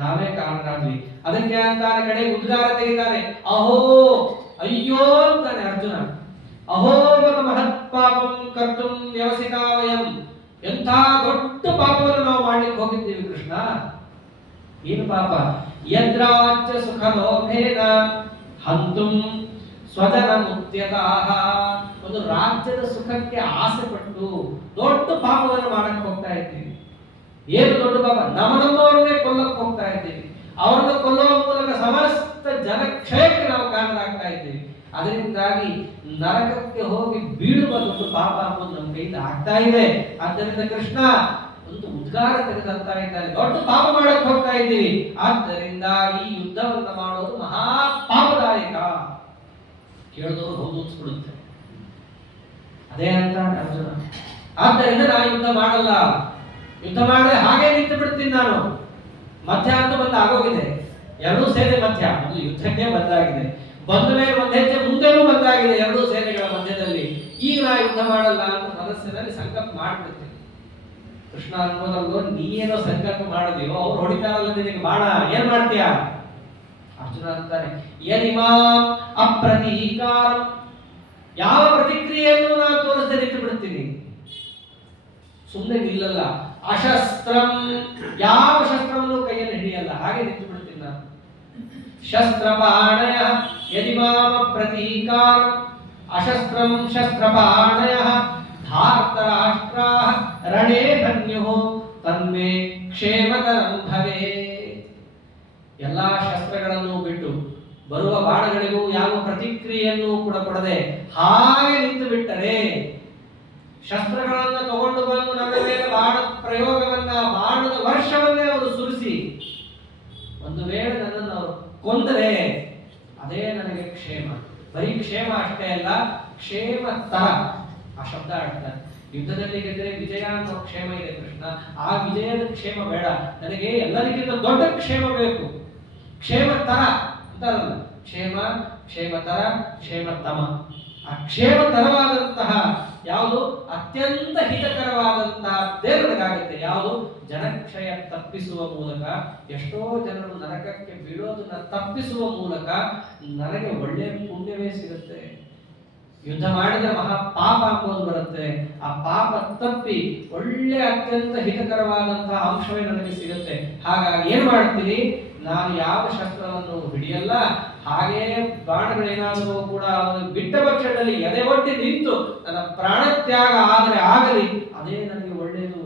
ನಾವೇ ಕಾರಣರಾದ್ವಿ. ಅದಕ್ಕೆ ಅಂತಾನೆ ಕಡೆ ಉದ್ಗಾರ ತೆಗಿತಾನೆ, ಅಹೋ ಅಯ್ಯೋ ಅಂತಾನೆ ಅರ್ಜುನ. ಅಹೋಗತ ಮಹತ್ ಪಾಪಂ ಕರ್ತುಂ ವ್ಯವಸಿತಾ ವಯಂ. ಎಂಥ ದೊಡ್ಡ ಪಾಪವನ್ನು ನಾವು ಮಾಡ್ಲಿಕ್ಕೆ ಹೋಗಿದ್ದೀವಿ ಕೃಷ್ಣ. ಏನು ಪಾಪ? ಯದ್ರಾಜ್ಯ ಸುಖ ಲೋಭೇನ ಹಂತುಂ ಸ್ವಜನ ಮುಕ್ತ್ಯತಾಹ. ಒಂದು ರಾಜ್ಯದ ಸುಖಕ್ಕೆ ಆಸೆ ಪಟ್ಟು ದೊಡ್ಡ ಪಾಪವನ್ನು ಮಾಡಕ್ಕೆ ಹೋಗ್ತಾ ಇದ್ದೀವಿ. ಏನು ದೊಡ್ಡ ಪಾಪ? ನಮ್ಮವರನ್ನೇ ಕೊಲ್ಲಕ್ಕೆ ಹೋಗ್ತಾ ಇದ್ದೀವಿ. ಅವರನ್ನು ಕೊಲ್ಲುವ ಮೂಲಕ ಸಮಸ್ತ ಜನಕ್ಷಯಕ್ಕೆ ನಾವು ಕಾರಣರಾಗ್ತಾ ಇದ್ದೀವಿ. ಅದರಿಂದಾಗಿ ನರಕಕ್ಕೆ ಹೋಗಿ ಬೀಳುವ ದೊಡ್ಡ ಪಾಪ ಅನ್ನೋದು ನಮ್ಮ ಕೈಯಿಂದ ಆಗ್ತಾ ಇದೆ. ಆದ್ದರಿಂದ ಕೃಷ್ಣ ಒಂದು ಉದ್ಗಾರ ತೆಗೆದಂತ ಇದ್ದಾನೆ, ದೊಡ್ಡ ಪಾಪ ಮಾಡಕ್ಕೆ ಹೋಗ್ತಾ ಇದ್ದೀವಿ. ಆದ್ದರಿಂದ ಈ ಯುದ್ಧವನ್ನು ಮಾಡೋದು ಮಹಾ ಪಾಪದಾಯಕ. ಕೇಳಿದವರು ಹೌದು ಅನ್ಸ್ಬಿಡುತ್ತೆ. ಅದೇ ಅಂತ ಅರ್ಜುನ. ಆದ್ದರಿಂದ ನಾನು ಯುದ್ಧ ಮಾಡಲ್ಲ. ಯುದ್ಧ ಮಾಡಿದ್ರೆ ಹಾಗೆ ನಿಂತು ಬಿಡ್ತೀನಿ ನಾನು. ಮಧ್ಯ ಅಂತ ಬಂದ ಆಗೋಗಿದೆ. ಎರಡೂ ಸೇನೆ ಮಧ್ಯ, ಒಂದು ಯುದ್ಧಕ್ಕೆ ಬಂದಾಗಿದೆ. ಬಂದ ಮೇಲೆ ಒಂದು ಹೆಜ್ಜೆ ಮುಂದೆನೂ ಬಂದಾಗಿದೆ ಎರಡೂ ಸೇನೆಗಳ ಮಧ್ಯದಲ್ಲಿ. ಈಗ ನಾ ಯುದ್ಧ ಮಾಡಲ್ಲ ಅಂತ ಮನಸ್ಸಿನಲ್ಲಿ ಸಂಕಲ್ಪ ಮಾಡ್ಬಿಡ್ತೀನಿ. ಕೃಷ್ಣ ಅನ್ಬೋದಲ್ವ, ನೀನೇನೋ ಸಂಕಲ್ಪ ಮಾಡಿದೀಯೋ, ಅವ್ರು ಹೊಡಿತಾರಲ್ಲ ನಿನಗೆ ಬಾಣ, ಏನ್ ಮಾಡ್ತೀಯ? ಅರ್ಜುನ ಅಂತಾನೆ, ಯನಿಮಾಂ ಅಪ್ರತೀಕಾರ. ಯಾವ ಪ್ರತಿಕ್ರಿಯೆಯನ್ನು ನಾನು ತೋರಿಸದೆ ನಿಂತು ಬಿಡ್ತೀನಿ, ಸುಮ್ಮನೆ ನಿಲ್ಲಲ್ಲ. ಅಶಸ್ತ್ರಂ, ಯಾವ ಶಸ್ತ್ರವನ್ನು ಕೈಯಲ್ಲಿ ಹಿಡಿಯಲ್ಲ, ಹಾಗೆ ನಿಂತು ಬಿಡ್ತೀನಿ ನಾನು. ಶಸ್ತ್ರಪಾಣಯ ಯದಿಮಾಂ ಅಪ್ರತೀಕಾರ ಅಶಸ್ತ್ರಂ ಶಸ್ತ್ರಪಾಣಯ ಧಾರ್ತರಾಷ್ಟ್ರಾಃ ರಣೇ ಹನ್ಯುಃ ತನ್ಮೇ ಕ್ಷೇಮಕರಂ ಭವೇತ್. ಎಲ್ಲಾ ಶಸ್ತ್ರಗಳನ್ನು ಬಿಟ್ಟು ಬರುವ ಬಾಣಗಳಿಗೂ ಯಾವ ಪ್ರತಿಕ್ರಿಯೆಯನ್ನು ಕೂಡ ಕೊಡದೆ ಹಾಗೆ ನಿಂತು ಬಿಟ್ಟರೆ, ಶಸ್ತ್ರಗಳನ್ನು ತಗೊಂಡು ಬಂದು ನನ್ನ ಮೇಲೆ ಬಾಣ ಪ್ರಯೋಗವನ್ನ, ಬಾಣದ ವರ್ಷವನ್ನೇ ಅವರು ಸುರಿಸಿ ಒಂದು ವೇಳೆ ನನ್ನನ್ನು ಅವರು ಕೊಂದರೆ ಅದೇ ನನಗೆ ಕ್ಷೇಮ. ಬರೀ ಕ್ಷೇಮ ಅಷ್ಟೇ ಅಲ್ಲ, ಕ್ಷೇಮತರ ಆ ಶಬ್ದ ಆಡ್ತಾರೆ. ಯುದ್ಧದಲ್ಲಿ ಗೆದ್ದರೆ ವಿಜಯ ಅನ್ನೋ ಕ್ಷೇಮ ಇದೆ ಕೃಷ್ಣ. ಆ ವಿಜಯದ ಕ್ಷೇಮ ಬೇಡ ನನಗೆ, ಎಲ್ಲರಿಗಿಂತ ದೊಡ್ಡ ಕ್ಷೇಮ ಬೇಕು. ಕ್ಷೇಮತರ ಅಂತಾರಲ್ಲ, ಕ್ಷೇಮ, ಕ್ಷೇಮತರ, ಕ್ಷೇಮತಮ. ಆ ಕ್ಷೇಮತರವಾದಂತಹ ಯಾವುದು ಅತ್ಯಂತ ಹಿತಕರವಾದಂತಹದ್ದೇ ನನಗಾಗುತ್ತೆ. ಯಾವುದು? ಜನಕ್ಷಯ ತಪ್ಪಿಸುವ ಮೂಲಕ, ಎಷ್ಟೋ ಜನರು ನರಕಕ್ಕೆ ಬೀಳೋದನ್ನ ತಪ್ಪಿಸುವ ಮೂಲಕ ನನಗೆ ಒಳ್ಳೆಯ ಪುಣ್ಯವೇ ಸಿಗುತ್ತೆ. ಯುದ್ಧ ಮಾಡಿದ್ರೆ ಮಹಾ ಪಾಪ ಅಂಬೋದು ಬರುತ್ತೆ. ಆ ಪಾಪ ತಪ್ಪಿ ಒಳ್ಳೆ ಅತ್ಯಂತ ಹಿತಕರವಾದಂತಹ ಅಂಶವೇ ನನಗೆ ಸಿಗುತ್ತೆ. ಹಾಗಾಗಿ ಏನ್ ಮಾಡ್ತೀನಿ, ನಾನು ಯಾವ ಶಸ್ತ್ರವನ್ನು ಹಿಡಿಯಲ್ಲ. ಹಾಗೇ ಬಾಣಗಳೇನಾದರೂ ಕೂಡ ಬಿಟ್ಟ ಪಕ್ಷದಲ್ಲಿ ಎದೆ ಒಟ್ಟಿ ನಿಂತು ನನ್ನ ಪ್ರಾಣತ್ಯಾಗ ಆದರೆ ಆಗಲಿ, ಅದೇ ನನಗೆ ಒಳ್ಳೆಯದು.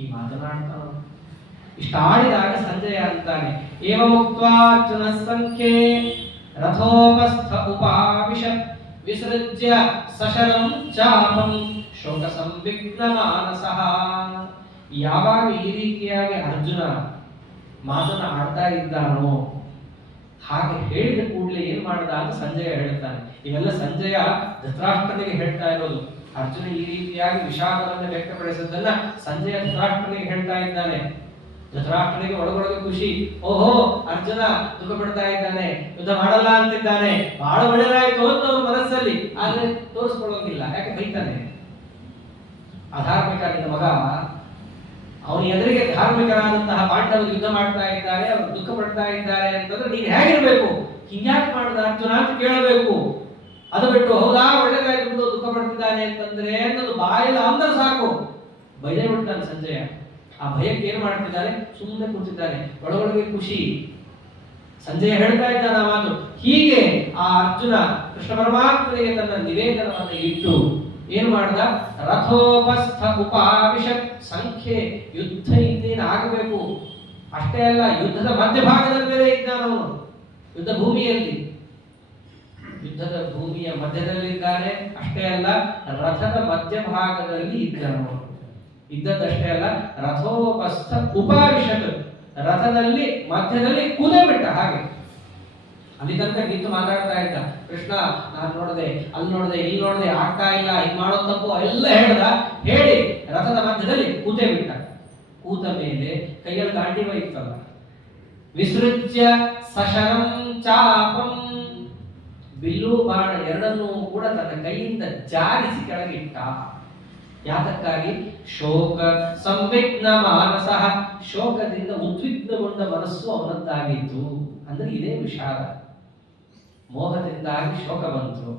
ಈ ಮಾತನಾಡ್ತಾನ. ಇಷ್ಟ ಆಡಿದಾಗ ಸಂಜಯ ಅಂತಾನೆ, ಏವ ಮುಕ್ತ್ವಾ ಅರ್ಜುನ ಸಂಖ್ಯೆ ರಥೋಪಸ್ಥ ಉಪಾವಿಶತ್ ವಿಸೃಜ್ಯ ಸಶರಂ ಚಾಪಂ ಶೋಕ ಸಂವಿಘ್ನ ಮಾನಸಃ. ಯಾವಾಗ ಈ ರೀತಿಯಾಗಿ ಅರ್ಜುನ ಮಾತನ್ನ ಆಡ್ತಾ ಇದ್ದಾನೋ, ಹಾಗೆ ಹೇಳಿದ ಕೂಡಲೇ ಏನ್ ಮಾಡ್ದ ಅಂತ ಸಂಜಯ ಹೇಳ್ತಾನೆ. ಇವೆಲ್ಲ ಸಂಜಯ ಧೃತರಾಷ್ಟ್ರನಿಗೆ ಹೇಳ್ತಾ ಇರೋದು. ಅರ್ಜುನ ಈ ರೀತಿಯಾಗಿ ವಿಷಾದವನ್ನು ವ್ಯಕ್ತಪಡಿಸಿದ್ದನ್ನ ಸಂಜಯ ಧೃತರಾಷ್ಟ್ರನಿಗೆ ಹೇಳ್ತಾ ಇದ್ದಾನೆ. ಧೃತರಾಷ್ಟ್ರನಿಗೆ ಒಳಗೊಳಗೆ ಖುಷಿ, ಓಹೋ ಅರ್ಜುನ ದುಃಖ ಪಡ್ತಾ ಇದ್ದಾನೆ, ಯುದ್ಧ ಮಾಡಲ್ಲ ಅಂತಿದ್ದಾನೆ, ಬಹಳ ಒಳ್ಳೆದಾಯ್ತು ಅಂತ ಅವ್ರ ಮನಸ್ಸಲ್ಲಿ. ಆದ್ರೆ ತೋರಿಸ್ಕೊಳ್ಳೋಂಗಿಲ್ಲ, ಯಾಕೆ ಬೈತಾನೆ. ಅಧಾರ್ಮಿಕ ನಿನ್ನ ಮಗ, ಅವನ ಎದುರಿಗೆ ಧಾರ್ಮಿಕರಾದಂತಹ ಪಾಂಡವರು ಯುದ್ಧ ಮಾಡ್ತಾ ಇದ್ದಾರೆ, ಅವರು ದುಃಖ ಪಡ್ತಾ ಇದ್ದಾರೆ ಅಂತಂದ್ರೆ ನೀನ್ ಹೇಗಿರ್ಬೇಕು, ಹಿಂಗ್ಯಾಕೆ ಮಾಡ್ದ ಅರ್ಜುನ ಅಂತ ಕೇಳಬೇಕು. ಅದು ಬಿಟ್ಟು ಹೌದಾ ಒಳ್ಳೆದಾಯ್ತು ಬಿಡು ದುಃಖ ಪಡ್ತಿದ್ದಾನೆ ಅಂತಂದ್ರೆ ಅನ್ನೋದು ಬಾಯಲ್ಲಿ ಅಂದ್ರೆ ಸಾಕು, ಬೈದೇ ಬಿಡ್ತಾನೆ ಸಂಜಯ. ಆ ಭಯಕ್ಕೆ ಏನ್ ಮಾಡ್ತಿದ್ದಾನೆ, ಸುಮ್ಮನೆ ಕೂತಿದ್ದಾನೆ, ಒಳಗೊಳಗೆ ಖುಷಿ. ಸಂಜಯ ಹೇಳ್ತಾ ಇದ್ದಾನೆ ಆ ಮಾತು. ಹೀಗೆ ಆ ಅರ್ಜುನ ಕೃಷ್ಣ ಪರಮಾತ್ಮನಿಗೆ ತನ್ನ ನಿವೇದನವನ್ನು ಇಟ್ಟು ಏನ್ ಮಾಡ್ದ? ರಥೋಪಸ್ಥ ಉಪಾವಿಶತ್. ಸಂಖ್ಯೆ ಯುದ್ಧ ಇನ್ನೇನು ಆಗಬೇಕು ಅಷ್ಟೇ ಅಲ್ಲ, ಯುದ್ಧದ ಮಧ್ಯಭಾಗದಲ್ಲಿ ಬೇರೆ ಇದ್ದಾನವನು. ಯುದ್ಧ ಭೂಮಿಯಲ್ಲಿ, ಯುದ್ಧದ ಭೂಮಿಯ ಮಧ್ಯದಲ್ಲಿದ್ದಾನೆ. ಅಷ್ಟೇ ಅಲ್ಲ, ರಥದ ಮಧ್ಯಭಾಗದಲ್ಲಿ ಇದ್ದಾನವನು. ಇದ್ದದ್ದಷ್ಟೇ ಅಲ್ಲ, ರಥೋಪಸ್ಥ ಉಪಾವಿಶತ್, ರಥದಲ್ಲಿ ಮಧ್ಯದಲ್ಲಿ ಕೂದೇ ಬಿಟ್ಟ. ಹಾಗೆ ಅಲ್ಲಿ ತನಕ ನಿಂತು ಮಾತಾಡ್ತಾ ಇದ್ದ. ಕೃಷ್ಣ ನಾನು ನೋಡದೆ, ಅಲ್ಲಿ ನೋಡದೆ, ಇಲ್ಲಿ ನೋಡದೆ, ಆಗ್ತಾ ಇಲ್ಲ, ಇದು ಮಾಡೋದು ತಪ್ಪು ಎಲ್ಲ ಹೇಳಿ ರಥದ ಮಧ್ಯದಲ್ಲಿ ಕೂತೇ ಬಿಟ್ಟ. ಕೂತ ಮೇಲೆ ಕೈಯಲ್ಲಿ ಗಾಂಡಿವ ಇತ್ತಲ್ಲ, ವಿಸೃಜ್ಯ ಸಶರಂ ಚಾಪಂ, ಬಿಲ್ಲು ಬಾಣ ಎರಡನ್ನೂ ಕೂಡ ತನ್ನ ಕೈಯಿಂದ ಜಾರಿಸಿ ಕೆಳಗಿಟ್ಟ. ಯಾತಕ್ಕಾಗಿ? ಶೋಕ ಸಂವಿಘ್ನ ಮಾನಸ, ಶೋಕದಿಂದ ಉದ್ವಿಗ್ನಗೊಂಡ ಮನಸ್ಸು ಅವನದ್ದಾಗಿತ್ತು. ಅಂದ್ರೆ ಇದೇ ವಿಷಾದ. ಮೋಹದಿಂದಾಗಿ ಶೋಕ ಬಂತು,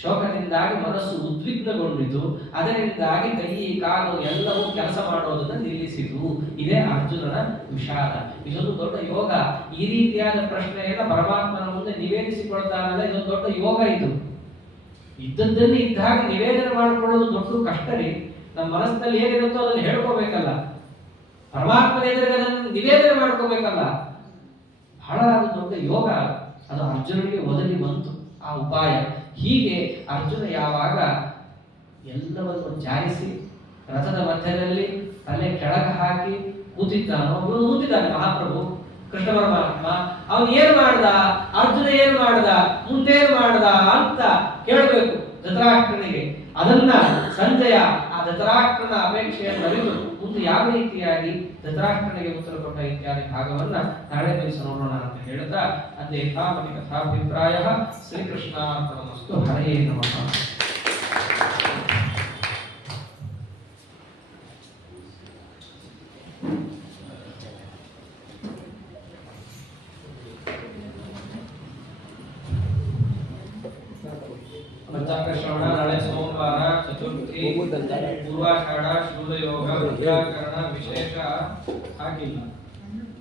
ಶೋಕದಿಂದಾಗಿ ಮನಸ್ಸು ಉದ್ವಿಗ್ನಗೊಂಡಿತು, ಅದರಿಂದಾಗಿ ಕೈ ಕಾಲು ಎಲ್ಲವೂ ಕೆಲಸ ಮಾಡೋದನ್ನು ನಿಲ್ಲಿಸಿತು. ಇದೇ ಅರ್ಜುನನ ವಿಷಾದ. ಇದೊಂದು ದೊಡ್ಡ ಯೋಗ. ಈ ರೀತಿಯಾದ ಪ್ರಶ್ನೆಯನ್ನ ಪರಮಾತ್ಮನ ಮುಂದೆ ನಿವೇದಿಸಿಕೊಳ್ತಾನಲ್ಲ, ಇದೊಂದು ದೊಡ್ಡ ಯೋಗ. ಇದು ಇದ್ದದ್ದನ್ನು ಇದ್ದಾಗ ನಿವೇದನೆ ಮಾಡಿಕೊಳ್ಳೋದು ದೊಡ್ಡ ಕಷ್ಟ ರೀ. ನಮ್ಮ ಮನಸ್ಸಿನಲ್ಲಿ ಏನಿರುತ್ತೋ ಅದನ್ನು ಹೇಳ್ಕೋಬೇಕಲ್ಲ, ಪರಮಾತ್ಮನ ಎದುರಿಗೆ ಅದನ್ನು ನಿವೇದನೆ ಮಾಡ್ಕೋಬೇಕಲ್ಲ. ಬಹಳ ಅದು ದೊಡ್ಡ ಯೋಗ. ಅದು ಅರ್ಜುನನಿಗೆ ಒದಗಿ ಬಂತು ಆ ಉಪಾಯ. ಹೀಗೆ ಅರ್ಜುನ ಯಾವಾಗ ಎಲ್ಲವನ್ನು ಜಾರಿಸಿ ರಥದ ಮಧ್ಯದಲ್ಲಿ ತಲೆ ಕೆಳಗೆ ಹಾಕಿ ಕೂತಿದ್ದಾನೋ, ಅವನು ಕೂತಿದ್ದಾನೆ ಮಹಾಪ್ರಭು ಕೃಷ್ಣ ಪರಮಾತ್ಮ. ಅವನು ಏನ್ ಮಾಡ್ದ? ಅರ್ಜುನ ಏನ್ ಮಾಡ್ದ? ಮುಂದೇನ್ ಮಾಡ್ದ ಅಂತ ಕೇಳಬೇಕು ಧೃತರಾಷ್ಟ್ರನಿಗೆ. ಅದನ್ನ ಸಂಜಯ ಆ ಧೃತರಾಷ್ಟ್ರನ ಅಪೇಕ್ಷೆಯನ್ನು ಅರಿತು ಮುಂದೆ ಯಾವ ರೀತಿಯಾಗಿ ಧೃತರಾಷ್ಟ್ರನಿಗೆ ಉತ್ತರ ಕೊಟ್ಟ ಇತ್ಯಾದಿ ಭಾಗವನ್ನ ನಾಳೆ ದಿವಸ ನೋಡೋಣ ಅಂತ ಹೇಳ್ತಾ, ಅದೇ ಯಥಾಮತಿ ಕಥಾಭಿಪ್ರಾಯ. ಶ್ರೀಕೃಷ್ಣಾರ್ಪಣಮಸ್ತು. ಹರೇ ನಮಃ. ಶ್ರವಣ ನಾಳೆ ಸೋಮವಾರ, ಚತುರ್ಥಿ, ಪೂರ್ವಾಷಾಢ, ಶೂಲಯೋಗ, ವ್ಯಾಕರಣ ವಿಶೇಷ ಹಾಕಿಲ್ಲ.